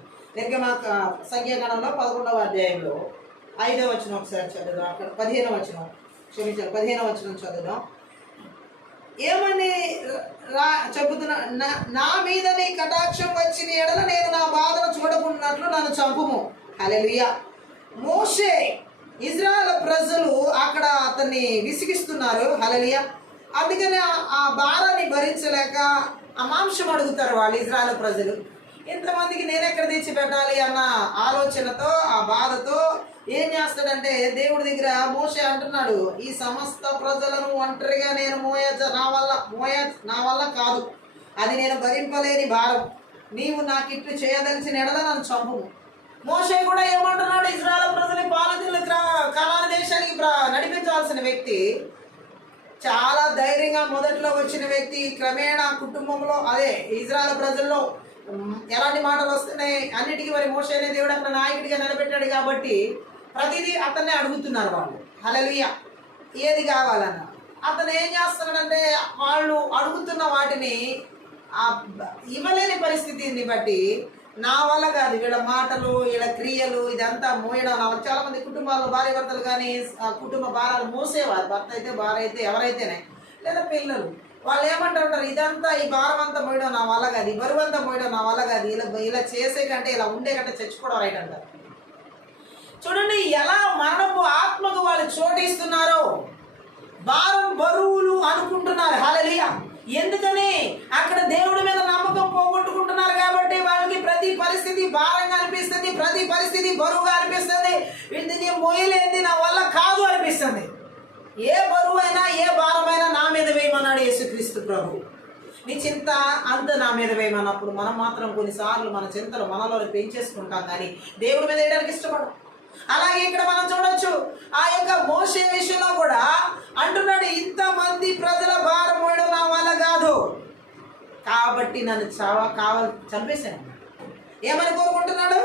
సంఖ్యాకాండంలో 11వ అధ్యాయంలో 5వ వచనం ఒకసారి చదువుదాం. అక్కడ 15వ వచనం, క్షమించాలి, 15వ వచనం చదువుదాం. ఏమని చెబుతున్నా, నా మీద నీ కటాక్షం వచ్చిన ఎడల నేను నా బాధను చూడకున్నట్లు నన్ను చంపుము. హల్లెలూయా. మోషే, ఇజ్రాయెల్ ప్రజలు అక్కడ అతన్ని విసిగిస్తున్నారు. హల్లెలూయా. అందుకని ఆ భారాన్ని భరించలేక అమాంసం అడుగుతారు వాళ్ళు, ఇజ్రాయెల్ ప్రజలు. ఇంతమందికి నేను ఎక్కడ తెచ్చి పెట్టాలి అన్న ఆలోచనతో, ఆ బాధతో ఏం చేస్తాడంటే దేవుడి దగ్గర మోషే అంటున్నాడు, ఈ సమస్త ప్రజలను ఒంటరిగా నేను నా వల్ల కాదు, అది నేను భరింపలేని భారం, నీవు నాకు ఇట్లు చేయదలిచిన ఎడల నన్ను చంపుము. మోషే కూడా ఏమంటున్నాడు, ఇజ్రాయెల్ ప్రజలు పాలకులు కనాను దేశానికి నడిపించాల్సిన వ్యక్తి, చాలా ధైర్యంగా మొదట్లో వచ్చిన వ్యక్తి, క్రమేణా కుటుంబంలో అదే ఇజ్రాయెల్ ప్రజల్లో ఎలాంటి మాటలు వస్తున్నాయి అన్నిటికీ మరి మోషేనే దేవుడు అక్కడ నాయకుడిగా నిలబెట్టాడు కాబట్టి ప్రతిదీ అతన్నే అడుగుతున్నారు వాళ్ళు. హల్లెలూయా. ఏది కావాలన్నా అతను ఏం చేస్తున్నాడంటే వాళ్ళు అడుగుతున్న వాటిని ఇవ్వలేని పరిస్థితిని బట్టి నా వల్ల కాదు, వీళ్ళ మాటలు వీళ్ళ క్రియలు ఇదంతా మోయడం. చాలా మంది కుటుంబాల్లో భార్య భర్తలు కానీ కుటుంబ భారాలు మోసేవారు, భర్త అయితే భార్య అయితే ఎవరైతేనే, లేదా పిల్లలు, వాళ్ళు ఏమంటారు, ఇదంతా ఈ భారం అంతా మోయడం నా వల్ల కాదు, ఈ బరువు అంతా మోయడం నా వల్ల కాదు, ఇలా చేసే కంటే ఇలా ఉండే కంటే చచ్చిపోవడం రైట్ అంటారు. చూడండి ఎలా మరణపు ఆత్మకు వాళ్ళు చోటిస్తున్నారో, భారం బరువులు అనుకుంటున్నారు. హల్లెలూయా. ఎందుకని అక్కడ దేవుడి మీద నమ్మకం పోగొట్టుకుంటున్నారు కాబట్టి వాళ్ళకి ప్రతి పరిస్థితి భారంగా అనిపిస్తుంది, ప్రతి పరిస్థితి బరువుగా అనిపిస్తుంది. వీటిని మోయలేంది, నా వల్ల కాదు అనిపిస్తుంది. ఏ బరువు అయినా ఏ భారమైనా నా మీద వేయమన్నాడు యేసుక్రీస్తు ప్రభు. నీ చింత అంత నా మీద వేయమన్నప్పుడు మనం మాత్రం కొన్నిసార్లు మన చింతలు మనలో పెంచేసుకుంటాం, కానీ దేవుడి మీద వేయడానికి ఇష్టపడం. అలాగే ఇక్కడ మనం చూడొచ్చు, ఆ యొక్క మోషే విషయంలో కూడా అంటున్నాడు, ఇంతమంది ప్రజల భారం మోయడం నా వల్ల కాదు కాబట్టి నన్ను చంపేశాను. ఏమని కోరుకుంటున్నాడు,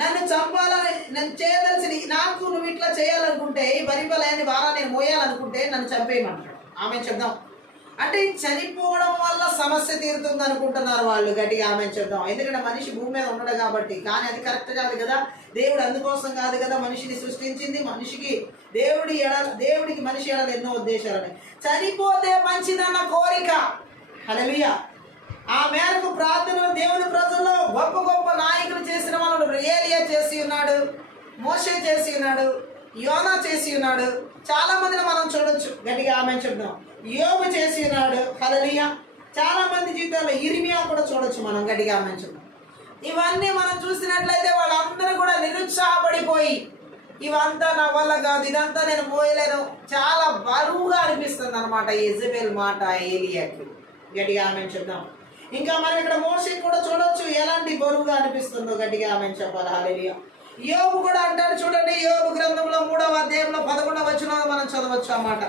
నన్ను చంపాలని, నన్ను చేయదలిసి నాకు నువ్వు ఇట్లా చేయాలనుకుంటే, ఈ భరింపలేని భారాన్ని నేను మోయాలనుకుంటే నన్ను చంపేయమంటాడు. ఆమె చెప్దాం. అంటే చనిపోవడం వల్ల సమస్య తీరుతుంది అనుకుంటున్నారు వాళ్ళు. గట్టిగా ఆమె చెప్దాం. ఎందుకంటే మనిషి భూమి మీద ఉండడు కాబట్టి. కానీ అది కరెక్ట్ కాదు కదా, దేవుడు అందుకోసం కాదు కదా మనిషిని సృష్టించింది. దేవుడికి మనిషి ఎడల ఎన్నో ఉద్దేశాలని. చనిపోతే మంచిదన్న కోరిక. హల్లెలూయా. ఆ మేరకు ప్రార్థనలు దేవుని ప్రజల్లో గొప్ప గొప్ప నాయకులు చేసిన వాళ్ళు, ఏలియా చేసి ఉన్నాడు, మోషే చేసి ఉన్నాడు, యోనా చేసి ఉన్నాడు. చాలా మందిని మనం చూడొచ్చు. గట్టిగా ఆమె చెప్దాం. యోబు చేసి ఉన్నాడు. హల్లెలూయా. చాలా మంది జీవితాల్లో ఇర్మియా కూడా చూడొచ్చు మనం. గట్టిగా ఆమె చెప్దాం. ఇవన్నీ మనం చూసినట్లయితే వాళ్ళందరూ కూడా నిరుత్సాహపడిపోయి, ఇవంతా నా వల్ల కాదు, ఇదంతా నేను మోయలేను, చాలా బరువుగా అనిపిస్తుంది అనమాట యెజబెల్ మాట ఏలియాకి. గట్టిగా ఆమె చెప్దాం. ఇంకా మనం ఇక్కడ మోషే కూడా చూడొచ్చు ఎలాంటి బరువుగా అనిపిస్తుందో. గట్టిగా ఆమె చెప్పాలి. హల్లెలూయా. యోబు కూడా అంటాడు చూడండి, యోబు గ్రంథంలో 3వ అధ్యాయంలో 11వ వచనంలో మనం చదవచ్చు అన్నమాట.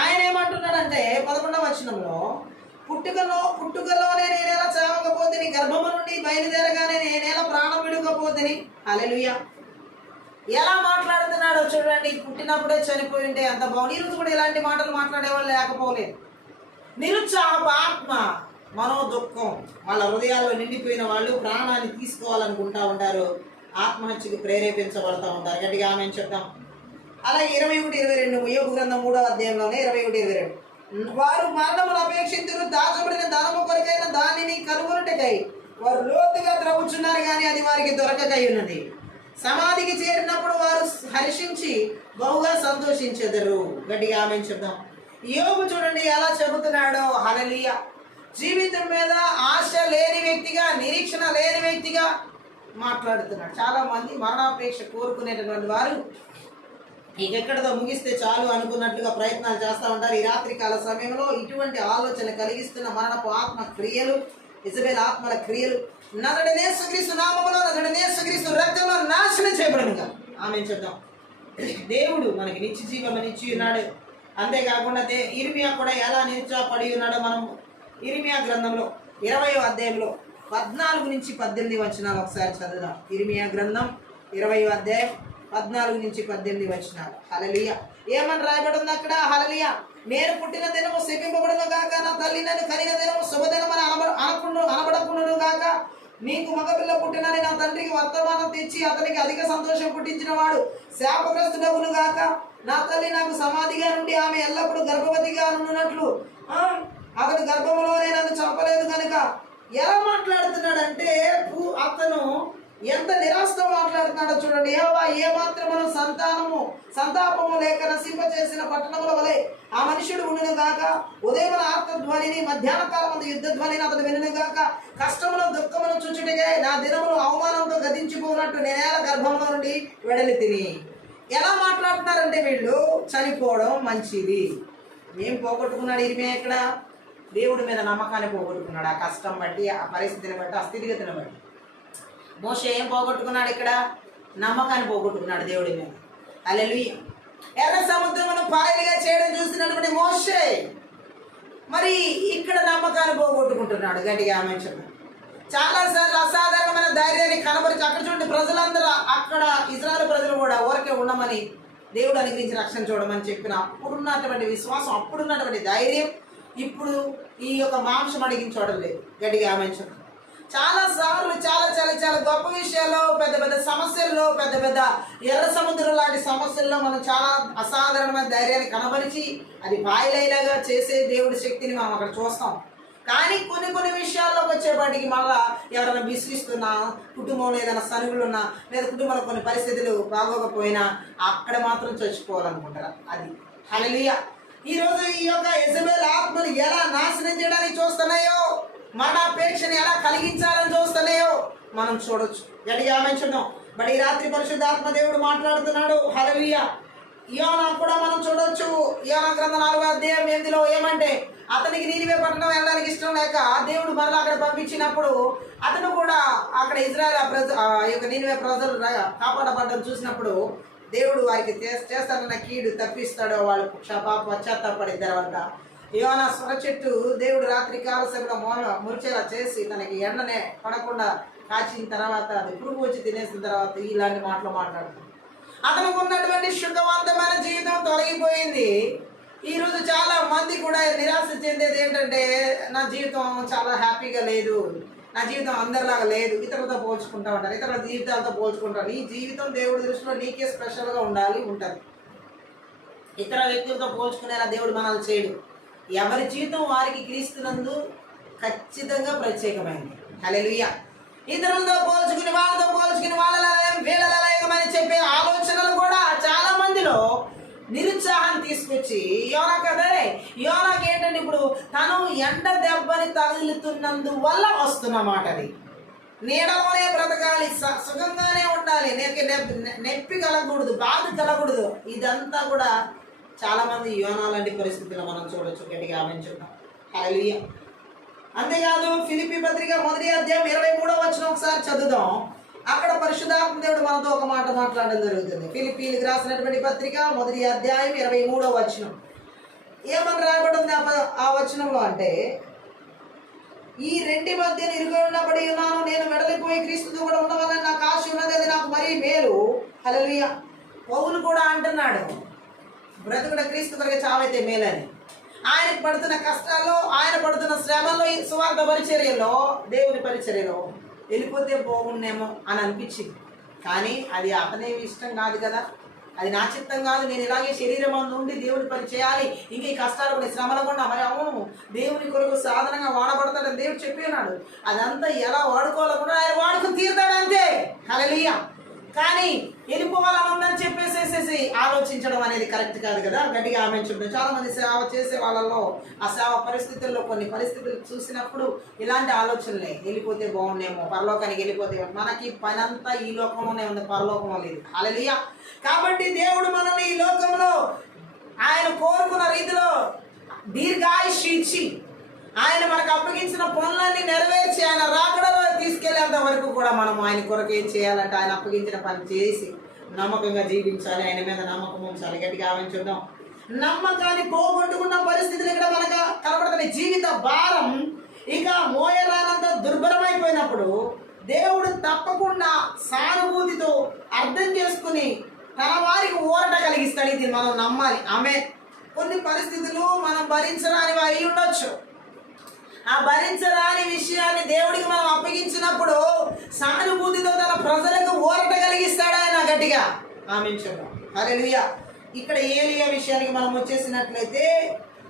ఆయన ఏమంటున్నాడంటే 11వ వచనంలో, పుట్టుకలోనే నేనేలా చావకపోతేని, గర్భము నుండి బయలుదేరగానే నేనేలా ప్రాణం విడకపోతేని. హల్లెలూయా. ఎలా మాట్లాడుతున్నాడో చూడండి. పుట్టినప్పుడే చనిపోయి ఉంటే అంత బాగుంది. ఈరోజు కూడా ఇలాంటి మాటలు మాట్లాడేవాళ్ళు లేకపోలేదు. నిరుత్సాహపు ఆత్మ, మనోదుఖం వాళ్ళ హృదయాల్లో నిండిపోయిన వాళ్ళు ప్రాణాన్ని తీసుకోవాలనుకుంటా ఉంటారు, ఆత్మహత్యకు ప్రేరేపించబడతా ఉంటారు. గట్టిగా ఆమె చెప్తాం. అలాగే 21:22 యోబు గ్రంథం 3వ అధ్యాయంలోనే 21:22, వారు మరణమును అపేక్షించురు, దాచబడిన ధనము కొరకైన దానిని కనుగొనుటకై వారు లోతుగా త్రవ్వుచున్నారు, కానీ అది వారికి దొరకకై ఉన్నది. సమాధికి చేరినప్పుడు వారు హర్షించి బహుగా సంతోషించెదరు. గట్టిగా ఆమె చెప్దాం. యోబు చూడండి ఎలా చెబుతున్నాడో. హల్లెలూయా. జీవితం మీద ఆశ లేని వ్యక్తిగా, నిరీక్షణ లేని వ్యక్తిగా మాట్లాడుతున్నాడు. చాలా మంది మరణాపేక్ష కోరుకునేటటువంటి వారు ఎక్కడితో ముగిస్తే చాలు అనుకున్నట్లుగా ప్రయత్నాలు చేస్తూ ఉంటారు. ఈ రాత్రి కాల సమయంలో ఇటువంటి ఆలోచన కలిగిస్తున్న మరణపు ఆత్మ క్రియలు, ఇజబెల్ ఆత్మల క్రియలు నజరేయుడైన యేసుక్రీస్తు నామములో, నజరేయుడైన యేసుక్రీస్తు రక్తంలో నాశనం చేయబడునుగా. ఆమేన్ చెప్దాం. దేవుడు మనకి నిత్య జీవం ఇచ్చి ఉన్నాడు. అంతేకాకుండా ఇర్మియా కూడా ఎలా నిలిచబడి ఉన్నాడో మనం ఇర్మియా గ్రంథంలో 20వ అధ్యాయంలో 14 నుంచి 18 వచనాలు ఒకసారి చదువుదాం. ఇర్మియా గ్రంథం 20వ అధ్యాయం 14 నుంచి 18 వచనాలు. హల్లెలూయా. ఏమని రాయబడింది అక్కడ? హల్లెలూయా. నేను పుట్టిన దినము శపింపబడును గాక, నా తల్లి నన్ను కనిన దినము శుభదినమని అనబడకుండును గాక. నీకు మగపిల్ల పుట్టినని నా తండ్రికి వర్తమానం తెచ్చి అతనికి అధిక సంతోషం పుట్టించిన వాడు శాపగ్రస్తుడగును గాక. నా తల్లి నాకు సమాధిగా నుండి ఆమె ఎల్లప్పుడూ గర్భవతిగా ఉన్నట్లు అతడు గర్భంలోనే నన్ను చంపలేదు కనుక. ఎలా మాట్లాడుతున్నాడంటే అతను ఎంత నిరాశతో మాట్లాడుతున్నాడో చూడండి. యెహోవా ఏ మాత్రమును సంతాపము లేక నశింప చేసిన పట్టణముల వలె ఆ మనుషుడు ఉండును గాక. ఉదయమున ఆర్తధ్వనిని, మధ్యాహ్న కాలమందు యుద్ధ ధ్వనిని అతడు వినును గాక. కష్టమును దుఃఖమును చూచుటకే నా దినములు అవమానంతో గతించిపోనట్టు నేనేల గర్భంలో నుండి వెడలి తిని. ఎలా మాట్లాడుతున్నారంటే వీళ్ళు చనిపోవడం మంచిది. ఏం పోగొట్టుకున్నాడు ఇర్మియా ఇక్కడ? దేవుడి మీద నమ్మకాన్ని పోగొట్టుకున్నాడు. ఆ కష్టం బట్టి, ఆ పరిస్థితిని బట్టి, ఆ స్థితిగతిని బట్టి. మోషే ఏం పోగొట్టుకున్నాడు ఇక్కడ? నమ్మకాన్ని పోగొట్టుకున్నాడు దేవుడి మీద. హల్లెలూయా. ఎర్ర సముద్రమును పాయలుగా చేయడం చూసినటువంటి మోషే మరి ఇక్కడ నమ్మకాన్ని పోగొట్టుకుంటున్నాడు. గట్టిగా ఆమె చెప్పారు. చాలాసార్లు అసాధారణమైన ధైర్యాన్ని కనబరిచి అక్కడ చూడండి, ప్రజలందరూ అక్కడ ఇజ్రాయెల్ ప్రజలు కూడా ఊరకే ఉండమని, దేవుడు అనుగ్రహించి రక్షణ చూడమని చెప్పిన అప్పుడున్నటువంటి విశ్వాసం, అప్పుడున్నటువంటి ధైర్యం ఇప్పుడు ఈ యొక్క మాంసం అడిగిన చూడడం లేదు. గట్టిగా ఆమె చెప్పారు. చాలా సార్లు చాలా చాలా చాలా గొప్ప విషయాల్లో, పెద్ద పెద్ద సమస్యల్లో, పెద్ద పెద్ద ఎర్ర సముద్రం లాంటి సమస్యల్లో మనం చాలా అసాధారణమైన ధైర్యాన్ని కనబరిచి అది పాయలైలాగా చేసే దేవుడి శక్తిని మనం అక్కడ చూస్తాం. కానీ కొన్ని విషయాల్లోకి వచ్చేపాటికి మళ్ళా ఎవరైనా విసిగిస్తున్నా, కుటుంబంలో ఏదైనా సనుగులున్నా, లేదా కుటుంబంలో కొన్ని పరిస్థితులు బాగోకపోయినా అక్కడ మాత్రం చచ్చిపోవాలనుకుంటారు. అది హల్లెలూయా. ఈరోజు ఈ యొక్క యెజబెల్ ఆత్మలు ఎలా నాశనం చేయడానికి చూస్తున్నాయో, మరణాపేక్షని ఎలా కలిగించాలని చూస్తున్నాయో మనం చూడొచ్చు. గట్టిగా ఆమె చూద్దాం. బట్ ఈ రాత్రి పరిశుద్ధాత్మ దేవుడు మాట్లాడుతున్నాడు. హల్లెలూయా. యోనా కూడా మనం చూడొచ్చు. యోనా గ్రంథం 4వ అధ్యాయం 8లో ఏమంటే, అతనికి నీనివే పట్టణం వెళ్ళడానికి ఇష్టం లేక దేవుడు మరలా అక్కడ పంపించినప్పుడు అతను కూడా అక్కడ ఇజ్రాయెల్ యొక్క నీనివే ప్రజలు కాపాడబడ్డం చూసినప్పుడు దేవుడు వారికి చేస్తానన్న కీడు తప్పిస్తాడో వాళ్ళు పశ్చాత్తాపడిన తర్వాత యోనా సొర చెట్టు దేవుడు రాత్రి కాల సమయంలో మురిచేలా చేసి తనకి ఎండనే పడకుండా కాచిన తర్వాత అది పురుగు వచ్చి తినేసిన తర్వాత ఇలాంటి మాటలు మాట్లాడుతుంది. అతనికి ఉన్నటువంటి సుఖవంతమైన జీవితం తొలగిపోయింది. ఈరోజు చాలా మంది కూడా నిరాశ చెందేది ఏంటంటే, నా జీవితం చాలా హ్యాపీగా లేదు, నా జీవితం అందరిలాగా లేదు, ఇతరులతో పోల్చుకుంటా ఉంటారు, ఇతరుల జీవితాలతో పోల్చుకుంటారు. ఈ జీవితం దేవుడి దృష్టిలో నీకే స్పెషల్గా ఉంటుంది. ఇతర వ్యక్తులతో పోల్చుకునేలా దేవుడు మనల్ని చేయడు. ఎవరి జీవితం వారికి క్రీస్తునందు ఖచ్చితంగా ప్రత్యేకమైంది. హల్లెలూయా. ఇతరులతో పోల్చుకుని, వాళ్ళతో పోల్చుకుని వీళ్ళని చెప్పే ఆలోచనలు కూడా చాలా మందిలో నిరుత్సాహాన్ని తీసుకొచ్చి యోనాకి ఏంటంటే ఇప్పుడు తను ఎండ దెబ్బని తగులుతున్నందువల్ల వస్తున్నమాట. అది నీడలోనే బ్రతకాలి, సుఖంగానే ఉండాలి, నొప్పి కలగకూడదు, బాధ కలగకూడదు. ఇదంతా కూడా చాలా మంది యోనా లాంటి పరిస్థితుల్లో మనం చూడొచ్చు. గట్టిగా ఆమెచున్నాం. హల్లెలూయా. అంతేకాదు ఫిలిప్పీ పత్రిక 1వ అధ్యాయం 23వ వచనం ఒకసారి చదువుదాం. అక్కడ పరిశుద్ధాత్మ దేవుడు మనతో ఒక మాట మాట్లాడడం జరుగుతుంది. ఫిలిప్పీలకు రాసినటువంటి పత్రిక 1వ అధ్యాయం 23వ వచనం ఏమని రాయబడింది ఆ వచనంలో అంటే, ఈ రెండి మధ్య ఇరుగబడి ఉన్నాను, నేను వెడలిపోయి క్రీస్తుతో కూడా ఉండవాలని నాకు ఆశ ఉన్నది, అది నాకు మరీ మేలు. హల్లెలూయా. పౌలు కూడా అంటున్నాడు, బ్రతుకుడ క్రీస్తు కొరకు చావైతే మేలని. ఆయన పడుతున్న కష్టాల్లో, ఆయన పడుతున్న శ్రమల్లో, ఈ సువార్త పరిచర్యలో, దేవుని పరిచర్యలో వెళ్ళిపోతే బాగుండేమో అని అనిపించింది. కానీ అది అతనే ఇష్టం కాదు కదా, అది నా చిత్తం కాదు. నేను ఇలాగే శరీరం నుండి దేవుని పని చేయాలి, ఇంకా ఈ కష్టాలు కొన్ని శ్రమలు కూడా మరి అవును దేవుని కొరకు సాధనంగా వాడబడతాడని దేవుడు చెప్పినాడు. అదంతా ఎలా వాడుకోవాలనుకుంటే ఆయన వాడుకుని తీరుతాడు అంతే. హల్లెలూయా. కానీ వెళ్ళిపోవాలని ఉందని చెప్పేసేసి ఆలోచించడం అనేది కరెక్ట్ కాదు కదా. గట్టిగా ఆమె చెప్తాం. చాలా మంది సేవ చేసే వాళ్ళలో ఆ సేవ పరిస్థితుల్లో కొన్ని పరిస్థితులు చూసినప్పుడు ఇలాంటి ఆలోచనలే, వెళ్ళిపోతే బాగుండేమో, పరలోకానికి వెళ్ళిపోతే, మనకి పనంతా ఈ లోకంలోనే ఉంది, పరలోకంలో లేదు. హల్లెలూయా. కాబట్టి దేవుడు మనల్ని ఈ లోకంలో ఆయన కోరుకున్న రీతిలో దీర్ఘాయుష్షు ఇచ్చి ఆయన మనకు అప్పగించిన పనులన్నీ నెరవేర్చి ఆయన రాకడలో తీసుకెళ్లేంత వరకు కూడా మనం ఆయన కొరకు ఏం చేయాలంటే ఆయన అప్పగించిన పని చేసి నమ్మకంగా జీవించాలి, ఆయన మీద నమ్మకం ఉంచాలి. గట్టిగా ఆవించుద్దాం. నమ్మకాన్ని పోగొట్టుకున్న పరిస్థితులు ఇక్కడ మనకు కనబడుతున్న జీవిత భారం ఇక మోయరానంత దుర్భరమైపోయినప్పుడు దేవుడు తప్పకుండా సానుభూతితో అర్థం చేసుకుని తన వారికి ఊరట కలిగిస్తాడు. ఇది మనం నమ్మాలి. ఆమె కొన్ని పరిస్థితులు మనం భరించరానివి అయి ఉండొచ్చు. ఆ భరించరాని విషయాన్ని దేవుడికి మనం అప్పగించినప్పుడు సానుభూతితో తన ప్రజలకు ఊరట కలిగిస్తాడు ఆయన. గట్టిగా ఆమేన్. హల్లెలూయా. ఇక్కడ ఏలియా విషయానికి మనం వచ్చేసినట్లయితే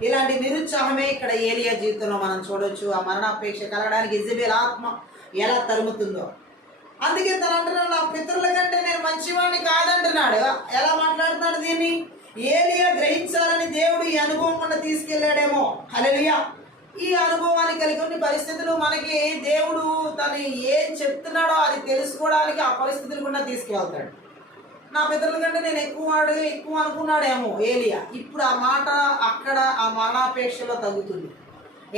ఇలాంటి నిరుత్సాహమే ఇక్కడ ఏలియా జీవితంలో మనం చూడొచ్చు. ఆ మరణాపేక్ష కలగడానికి యెజబెల్ ఆత్మ ఎలా తరుముతుందో. అందుకే తను అంటున్నాడు, నా పితరుల కంటే నేను మంచివాడిని కాదంటున్నాడు. ఎలా మాట్లాడుతున్నాడు దీన్ని? ఏలియా గ్రహించాలని దేవుడు ఈ అనుభవం కూడా తీసుకెళ్ళాడేమో. హల్లెలూయా. ఈ అనుభవానికి కలిగి కొన్ని పరిస్థితులు మనకి దేవుడు తను ఏం చెప్తున్నాడో అది తెలుసుకోవడానికి ఆ పరిస్థితులు కూడా తీసుకువెళ్తాడు. నా పితరుల కంటే నేను ఎక్కువ అనుకున్నాడేమో ఏలియా. ఇప్పుడు ఆ మాట అక్కడ ఆ మరణాపేక్షలో తగ్గుతుంది.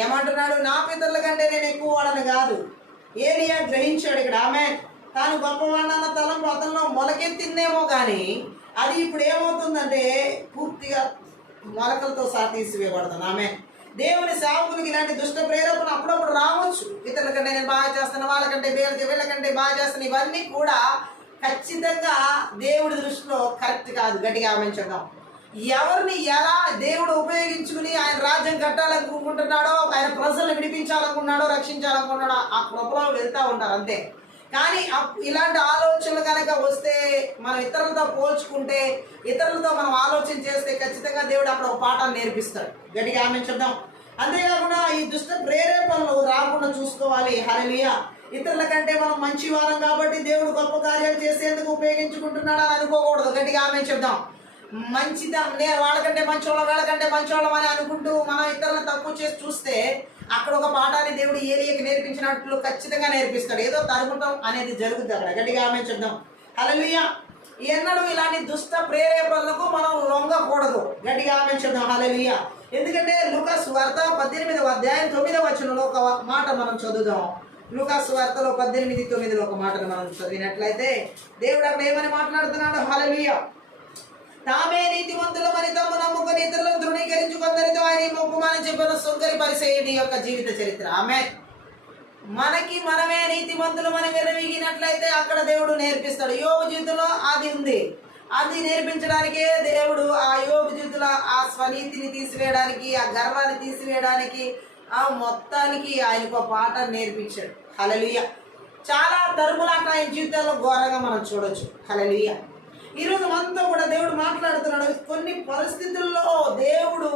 ఏమంటున్నాడు? నా పితరుల కంటే నేను ఎక్కువ వాడని కాదు. ఏలియా గ్రహించాడు ఇక్కడ. ఆమె తాను గొప్పవాడన్న తలంపు అతనిలో మొలకెత్తిందేమో కానీ అది ఇప్పుడు ఏమవుతుందంటే పూర్తిగా మొలకలతో సహా తీసివేయబడుతుంది. ఆమె దేవుని సేవకులకి ఇలాంటి దుష్ట ప్రేరేపణ అప్పుడప్పుడు రావచ్చు. ఇతరుల కంటే నేను బాగా చేస్తాను, వాళ్ళకంటే వీళ్ళకంటే బాగా చేస్తాను, ఇవన్నీ కూడా ఖచ్చితంగా దేవుడి దృష్టిలో కరెక్ట్ కాదు. గట్టిగా ఆమెంచుదాం. ఎవరిని ఎలా దేవుడు ఉపయోగించుకుని ఆయన రాజ్యం కట్టాలనుకుంటున్నాడో, ఆయన ప్రజలను విడిపించాలనుకున్నాడో, రక్షించాలనుకున్నాడో ఆ కృపలో వెళ్తూ ఉంటారు అంతే. కానీ ఇలాంటి ఆలోచనలు కనుక వస్తే, మనం ఇతరులతో పోల్చుకుంటే, ఇతరులతో మనం ఆలోచన చేస్తే ఖచ్చితంగా దేవుడు అక్కడ ఒక పాఠాన్ని నేర్పిస్తాడు. గట్టిగా ఆమెంచుదాం. అంతేకాకుండా ఈ దుష్ట ప్రేరేపణలు రాకుండా చూసుకోవాలి. హల్లెలూయా. ఇతరుల కంటే మనం మంచి వారం కాబట్టి దేవుడు గొప్ప కార్యాలు చేసేందుకు ఉపయోగించుకుంటున్నాడు అని అనుకోకూడదు. గట్టిగా ఆమెంచుదాం. మంచిదా, నేను వాళ్ళకంటే మంచోళ్ళం, వాళ్ళకంటే మంచోళ్ళం అని అనుకుంటూ మనం ఇతరులను తక్కువ చేసి చూస్తే అక్కడ ఒక పాఠాన్ని దేవుడు ఏలియాకి నేర్పించినట్లు ఖచ్చితంగా నేర్పిస్తాడు. ఏదో తరుముటం అనేది జరుగుతుంది అక్కడ. గట్టిగా ఆమెంచుదాం. హల్లెలూయా. ఎన్నడూ ఇలాంటి దుష్ట ప్రేరేపణలకు మనం లొంగకూడదు. గట్టిగా ఆమెంచుదాం. హల్లెలూయా. ఎందుకంటే లూకా సువార్త 18వ అధ్యాయం 9వ వచనంలో ఒక మాట మనం చదువుదాం. లూకా సువార్తలో 18:9 ఒక మాటను మనం చదివినట్లయితే దేవుడు అక్కడ ఏమని మాట్లాడుతున్నాడు? హల్లెలూయా. తామే నీతిమంతులమని తమ్ము నమ్ముకొని ఇతరులను తృణీకరించి కొందరితో ఆయన మొక్కుమని చెప్పిన సుంకరి పరిసయ్యుని యొక్క జీవిత చరిత్ర. ఆమె మనకి మనమే నీతిమంతులమని విరవీగినట్లయితే అక్కడ దేవుడు నేర్పిస్తాడు. యోబు జీవితంలో అది ఉంది. అది నేర్పించడానికే దేవుడు ఆ యోబు జీవితంలో ఆ స్వనీతిని తీసివేయడానికి, ఆ గర్వాన్ని తీసివేయడానికి, ఆ మొత్తానికి ఆయనకు ఒక పాఠాన్ని నేర్పించాడు. హల్లెలూయా. చాలా తరుములాట ఆయన జీవితాల్లో ఘోరంగా మనం చూడొచ్చు. హల్లెలూయా. ఈరోజు మనతో కూడా దేవుడు మాట్లాడుతున్నాడు. కొన్ని పరిస్థితుల్లో దేవుడు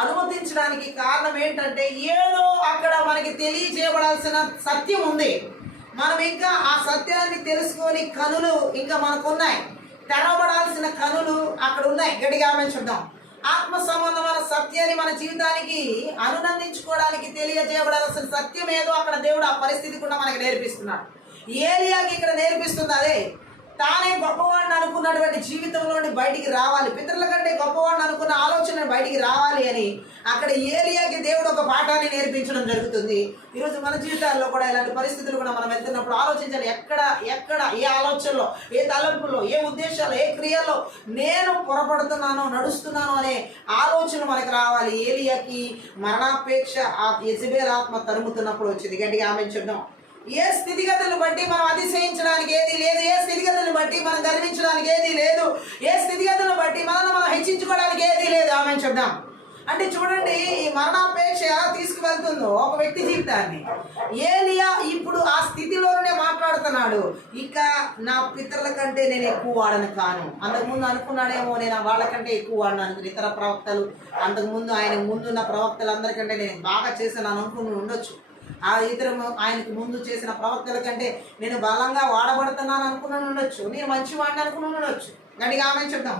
అనుమతించడానికి కారణం ఏంటంటే ఏదో అక్కడ మనకి తెలియజేయబడాల్సిన సత్యం ఉంది. మనం ఇంకా ఆ సత్యాన్ని తెలుసుకొని కనులు ఇంకా మనకున్నాయి, తెరవబడాల్సిన కనులు అక్కడ ఉన్నాయి. గట్టిగా ఆమెంచుదాం. ఆత్మ సంబంధమైన సత్యాన్ని మన జీవితానికి అనునందించుకోవడానికి తెలియజేయబడాల్సిన సత్యం ఏదో అక్కడ దేవుడు ఆ పరిస్థితి కూడా మనకి నేర్పిస్తున్నాడు. ఏలియాకి ఇక్కడ నేర్పిస్తుంది అదే. తానే గొప్పవాడిని అనుకున్నటువంటి జీవితంలోని బయటికి రావాలి, పితరుల కంటే గొప్పవాడిని అనుకున్న ఆలోచన బయటికి రావాలి అని అక్కడ ఏలియాకి దేవుడు ఒక పాఠాన్ని నేర్పించడం జరుగుతుంది. ఈరోజు మన జీవితాల్లో కూడా ఇలాంటి పరిస్థితులు కూడా మనం వెళ్తున్నప్పుడు ఆలోచించాలి. ఎక్కడ ఏ ఆలోచనలో, ఏ తలంపులో, ఏ ఉద్దేశాలు, ఏ క్రియల్లో నేను పొరపడుతున్నానో, నడుస్తున్నాను అనే ఆలోచన మనకు రావాలి. ఏలియాకి మరణాపేక్ష ఆ యెజబెల్ ఆత్మ తరుముతున్నప్పుడు వచ్చింది. గట్టిగా ఆమెంచుదాం. ఏ స్థితిగతులను బట్టి మనం అతిశయించడానికి ఏది లేదు, ఏ స్థితిగతులను బట్టి మనం గర్వించడానికి ఏది లేదు, ఏ స్థితిగతులను బట్టి మనం హెచ్చించుకోవడానికి ఏది లేదు. ఆమెను చెప్దాం. అంటే చూడండి, ఈ మరణాపేక్ష ఎలా తీసుకువెళ్తుందో ఒక వ్యక్తి జీవితాన్ని. ఏలియా ఇప్పుడు ఆ స్థితిలోనే మాట్లాడుతున్నాడు. ఇక నా పితరుల కంటే నేను ఎక్కువ వాడను కాను. అంతకుముందు అనుకున్నాడేమో నేను వాళ్ళకంటే ఎక్కువ వాడిన అనుకుని, ఇతర ప్రవక్తలు అంతకుముందు ఆయన ముందున్న ప్రవక్తలు అందరికంటే నేను బాగా చేశాను అనుకుని ఉండొచ్చు. ఆ ఇతర ఆయనకు ముందు చేసిన ప్రవక్తల కంటే నేను బలంగా వాడబడుతున్నాను అనుకున్నాను ఉండొచ్చు, నేను మంచివాడిని అనుకున్నాను ఉండొచ్చు. గట్టిగా ఆమె చెప్తాం.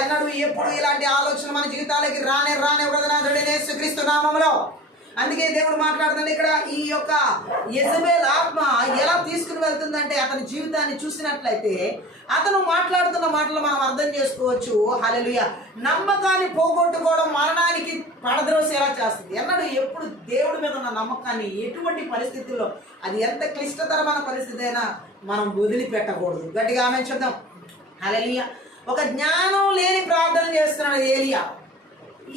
ఎన్నడూ ఎప్పుడు ఇలాంటి ఆలోచన మన జీవితాలకి రానివ్వదు నాథుడైన యేసుక్రీస్తు నామములో. అందుకే దేవుడు మాట్లాడుతుంది ఇక్కడ. ఈ యొక్క యెజబెల్ ఆత్మ ఎలా తీసుకుని వెళ్తుందంటే అతని జీవితాన్ని చూసినట్లయితే అతను మాట్లాడుతున్న మాటలు మనం అర్థం చేసుకోవచ్చు. హల్లెలూయా. నమ్మకాన్ని పోగొట్టుకోవడం మరణానికి పడద్రోసేలా చేస్తుంది. ఎన్నడూ ఎప్పుడు దేవుడి మీద ఉన్న నమ్మకాన్ని ఎటువంటి పరిస్థితుల్లో, అది ఎంత క్లిష్టతరమైన పరిస్థితి అయినా మనం వదిలిపెట్టకూడదు. గట్టిగా ఆమె చూద్దాం. హల్లెలూయా. ఒక జ్ఞానం లేని ప్రార్థన చేస్తున్నాడు ఏలియా.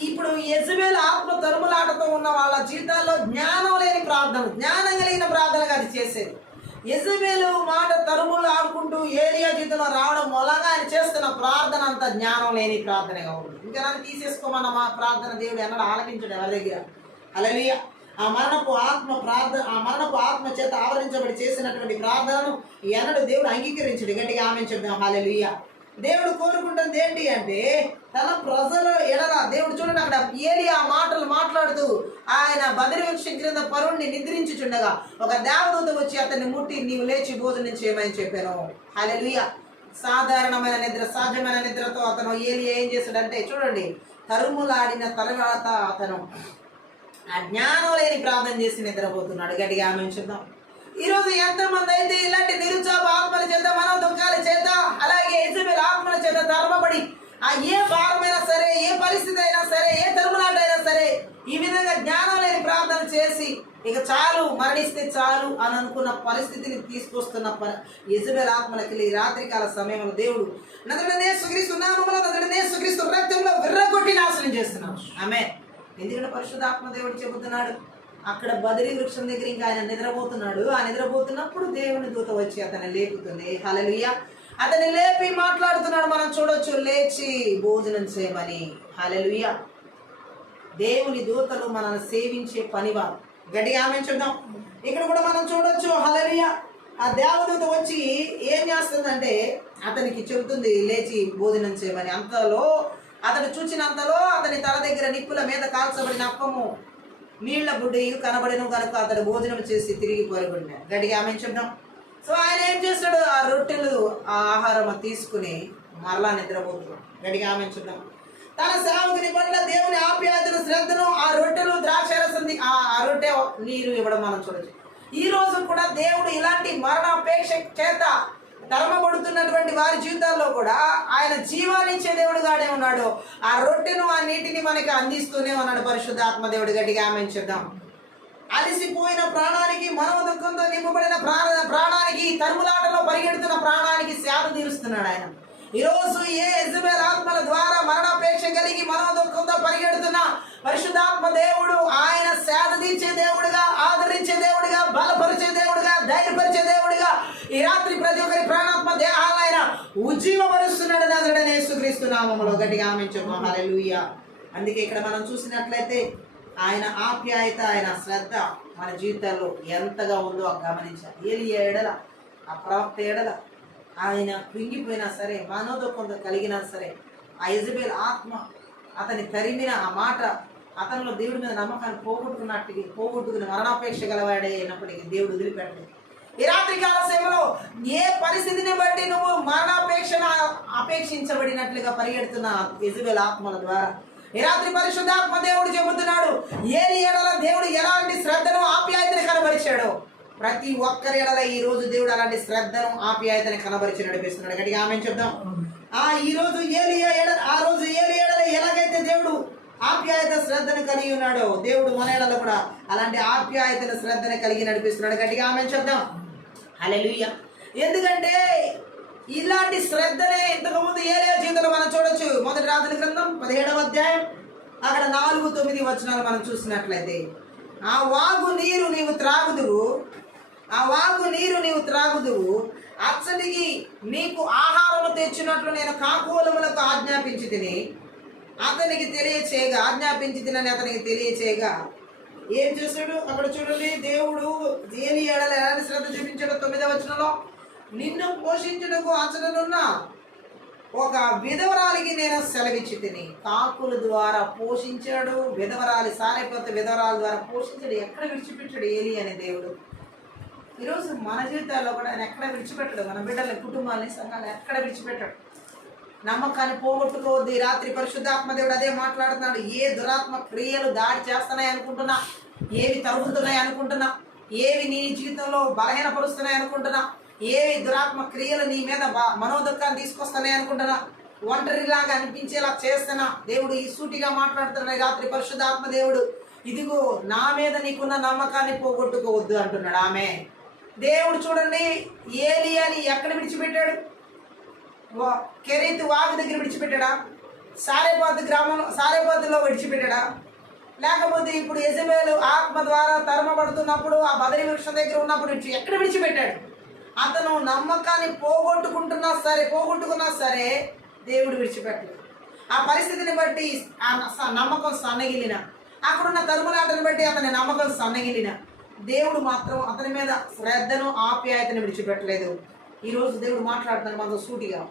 ఇప్పుడు యెజబెల్ ఆత్మ తరుములాటతో ఉన్న వాళ్ళ జీవితాల్లో జ్ఞానం లేని ప్రార్థన, జ్ఞానం కలిగిన ప్రార్థనగా అది చేసేది. యెజబెల్ మాట తరుములు ఆడుకుంటూ ఏలియా జీవితంలో రావడం మూలంగా ఆయన చేస్తున్న ప్రార్థన అంతా జ్ఞానం లేని ప్రార్థనగా ఉంది. ఇంకా నన్ను తీసేసుకోమన్న మా ప్రార్థన దేవుడు ఎన్నడూ ఆలకించడు ఎవరి దగ్గర. హల్లెలూయా. ఆ మరణపు ఆత్మ చేత ఆవరించబడి చేసినటువంటి ప్రార్థనను ఎన్నడూ దేవుడు అంగీకరించడు. గట్టిగా ఆమె చెప్దాం. హల్లెలూయా. దేవుడు కోరుకుంటుంది ఏంటి అంటే తన ప్రజల ఎడల దేవుడు చూడండి, అక్కడ ఏలియా మాటలు మాట్లాడుతూ ఆయన బదరి వృక్షం క్రింద పరుణ్ణి నిద్రించుచుండగా ఒక దేవదూత వచ్చి అతన్ని ముట్టి నీవు లేచి భోజనం చేయమని చెప్పాను. హల్లెలూయా. సాధారణమైన నిద్ర, సహజమైన నిద్రతో అతను ఏలియా ఏం చేశాడంటే చూడండి, తరుములాడిన తర్వాత అతను ఆ జ్ఞానం లేని ప్రార్థన చేసి నిద్రపోతున్నాడు. గట్టిగా ఆమె చూద్దాం. ఈరోజు ఎంతమంది అయితే ఇలాంటి నిరుత్సాహ ఆత్మల చేత, మనోదుఖాల చేత, అలాగే యెజబెల్ ఆత్మల చేత తరమబడి ఏ భారమైనా సరే, ఏ పరిస్థితి అయినా సరే, ఏ తరుములాటైనా సరే ఈ విధంగా జ్ఞానం లేని ప్రార్థన చేసి ఇక చాలు, మరణిస్తే చాలు అని అనుకున్న పరిస్థితిని తీసుకొస్తున్న యెజబెల్ ఆత్మలకి ఈ రాత్రికాల సమయంలో దేవుడు నజరేయుడైన యేసుక్రీస్తు నామములో, నజరేయుడైన యేసుక్రీస్తు రక్తంలో విర్రగొట్టి నాశనం చేస్తున్నాడు. ఆమేన్. ఎందుకంటే పరిశుద్ధాత్మ దేవుడు చెబుతున్నాడు, అక్కడ బదరి వృక్షం దగ్గర ఇంకా ఆయన నిద్రపోతున్నాడు. ఆ నిద్రపోతున్నప్పుడు దేవుని దూత వచ్చి అతన్ని లేపుతుంది. హల్లెలూయా. అతన్ని లేపి మాట్లాడుతున్నాడు. మనం చూడొచ్చు, లేచి భోజనం చేయమని. హల్లెలూయా. దేవుని దూతలు మనల్ని సేవించే పనివారు. గట్టిగా ఆమె చూద్దాం. ఇక్కడ కూడా మనం చూడొచ్చు. హల్లెలూయా. ఆ దేవదూత వచ్చి ఏం చేస్తుందంటే అతనికి చెబుతుంది లేచి భోజనం చేయమని. అంతలో అతను చూచినంతలో అతని తల దగ్గర నిప్పుల మీద కాల్చబడిన అప్పము నీళ్ల బుడ్డయు కనబడిన కనుక అతడు భోజనం చేసి తిరిగి పరుగున్నాడు. గట్టిగా ఆమె చెప్దాం. సో ఆయన ఏం చేస్తాడు, ఆ రొట్టెలు, ఆ ఆహారం తీసుకుని మరలా నిద్రపోతున్నాడు. గట్టిగా ఆమె చూద్దాం. తన సేవకుని పట్ల దేవుని ఆప్యాయతను, శ్రద్ధను, ఆ రొట్టెలు, ద్రాక్షరసం, ఆ రొట్టె నీరు ఇవ్వడం మనం చూడొచ్చు. ఈ రోజు కూడా దేవుడు ఇలాంటి మరణాపేక్ష చేత తరమబడుతున్నటువంటి వారి జీవితాల్లో కూడా ఆయన జీవాన్నిచ్చే దేవుడుగానే ఉన్నాడు. ఆ రొట్టెను, ఆ నీటిని మనకి అందిస్తూనే ఉన్నాడు పరిశుద్ధాత్మ దేవుడు. గట్టిగా ఆమె చూద్దాం. అలిసిపోయిన ప్రాణానికి, మనోదుఖంతో నింపబడిన ప్రాణానికి, తరుములాటలో పరిగెడుతున్న ప్రాణానికి సేద తీరుస్తున్నాడు ఆయన. ఈరోజు ఏ యెజబెల్ ఆత్మల ద్వారా మరణాపేక్ష కలిగి మనోదుఖంతో పరిగెడుతున్న పరిశుద్ధాత్మ దేవుడు ఆయన సేద తీర్చే దేవుడుగా, ఆదరించే దేవుడుగా, బలపరిచే దేవుడుగా, ధైర్యపరిచే దేవుడుగా ఈ రాత్రి ప్రతి ఒక్కరి ప్రాణాత్మ దేహాలను ఆయన ఉజ్జీవపరుస్తున్నాడు నజరేయుడైన యేసుక్రీస్తు నామములో. గట్టిగా ఆమేన్. హల్లెలూయా. అందుకే ఇక్కడ మనం చూసినట్లయితే ఆయన ఆప్యాయత, ఆయన శ్రద్ధ మన జీవితాల్లో ఎంతగా ఉందో గమనించాలి. ఏలియా ఎడల, ఆ ప్రవక్త ఎడల ఆయన కృంగిపోయినా సరే, మనోదుఖంతో కలిగినా సరే, ఆ యెజబెల్ ఆత్మ అతని తరిమిన ఆ మాట అతనిలో దేవుడి మీద నమ్మకాన్ని పోగొట్టుకుని మరణాపేక్ష గలవాడే అయినప్పటికీ దేవుడు వదిలిపెట్టలేదు. ఈ రాత్రి కాల సమయంలో ఏ పరిస్థితిని బట్టి నువ్వు మరణాపేక్షను అపేక్షించబడినట్లుగా పరిగెడుతున్న యెజబెల్ ఆత్మల ద్వారా ఈ రాత్రి పరిశుద్ధాత్మ దేవుడు చెబుతున్నాడు, ఏలియాల దేవుడు ఎలాంటి శ్రద్ధను, ఆప్యాయతను కనబరిచాడో ప్రతి ఒక్కరి ఎడల ఈ రోజు దేవుడు అలాంటి శ్రద్ధను, ఆప్యాయతను కనబరిచి నడిపిస్తున్నాడు. గట్టిగా ఆమేన్ చెప్దాం. ఈ రోజు ఆ రోజు ఏలియా ఎడల ఎలాగైతే దేవుడు ఆప్యాయత, శ్రద్ధను కలిగి ఉన్నాడో దేవుడు మన ఎడల కూడా అలాంటి ఆప్యాయతను, శ్రద్ధను కలిగి నడిపిస్తున్నాడు. గట్టిగా ఆమేన్ చెప్దాం. హల్లెలూయా. ఎందుకంటే ఇలాంటి శ్రద్ధనే ఇంతకుముందు ఏలియా జీవితంలో మనం చూడొచ్చు. మొదటి రాజుల గ్రంథం 17వ అధ్యాయం అక్కడ 4-9 వచనాలు మనం చూసినట్లయితే, ఆ వాగు నీరు నీవు త్రాగుదువు, అచ్చటికి నీకు ఆహారము తెచ్చినట్లు నేను కాకులములకు ఆజ్ఞాపించి తిని అతనికి తెలియచేయగా ఏం చేశాడు అక్కడ చూడండి. దేవుడు ఏలియా ఎడల ఎలాంటి శ్రద్ధ చూపించాడో 9వ వచనంలో, నిన్ను పోషించుటకు అతనున్న ఒక విధవరాలికి నేను సెలవిచ్చి తిని, కాకుల ద్వారా పోషించాడు. విధవరాలి సారైపోతే విధవరాల ద్వారా పోషించాడు. ఎక్కడ విడిచిపెట్టాడు ఏలి అనే దేవుడు? ఈరోజు మన జీవితాల్లో కూడా ఆయన ఎక్కడ విడిచిపెట్టాడు. మన బిడ్డల కుటుంబాలని సంఘాలు ఎక్కడ విడిచిపెట్టాడు. నమ్మకాన్ని పోగొట్టుకోవద్దు. ఈ రాత్రి పరిశుద్ధాత్మ దేవుడు అదే మాట్లాడుతున్నాడు. ఏ దురాత్మ క్రియలు దాడి చేస్తున్నాయి అనుకుంటున్నా, ఏవి తరుగుతున్నాయి అనుకుంటున్నా, ఏవి నీ జీవితంలో బలహీనపరుస్తున్నాయి అనుకుంటున్నా, ఏవి దురాత్మ క్రియలు నీ మీద మనోదుఖాన్ని తీసుకొస్తున్నాయి అనుకుంటున్నా, ఒంటరిలాగా అనిపించేలా చేస్తున్నా, దేవుడు ఈ సూటిగా మాట్లాడుతున్నాడు రాత్రి పరిశుద్ధాత్మ దేవుడు. ఇదిగో నా మీద నీకున్న నమ్మకాన్ని పోగొట్టుకోవద్దు అంటున్నాడు. ఆమె దేవుడు చూడండి, ఏలియాని ఎక్కడ విడిచిపెట్టాడు? కెరీతు వాగు దగ్గర విడిచిపెట్టాడా? సారేపాతులో విడిచిపెట్టాడా? లేకపోతే ఇప్పుడు యెజబెలు ఆత్మ ద్వారా తరమబడుతున్నప్పుడు ఆ బదరి వృక్షం దగ్గర ఉన్నప్పుడు ఎక్కడ విడిచిపెట్టాడు? అతను నమ్మకాన్ని పోగొట్టుకున్నా సరే దేవుడు విడిచిపెట్టలేదు. ఆ పరిస్థితిని బట్టి ఆ నమ్మకం సన్నగిలిన, అక్కడున్న తరుములాటను బట్టి అతని నమ్మకం సన్నగిలిన, దేవుడు మాత్రం అతని మీద శ్రద్ధను ఆప్యాయతను విడిచిపెట్టలేదు. ఈరోజు దేవుడు మాట్లాడుతున్నాడు మనతో సూటిగా.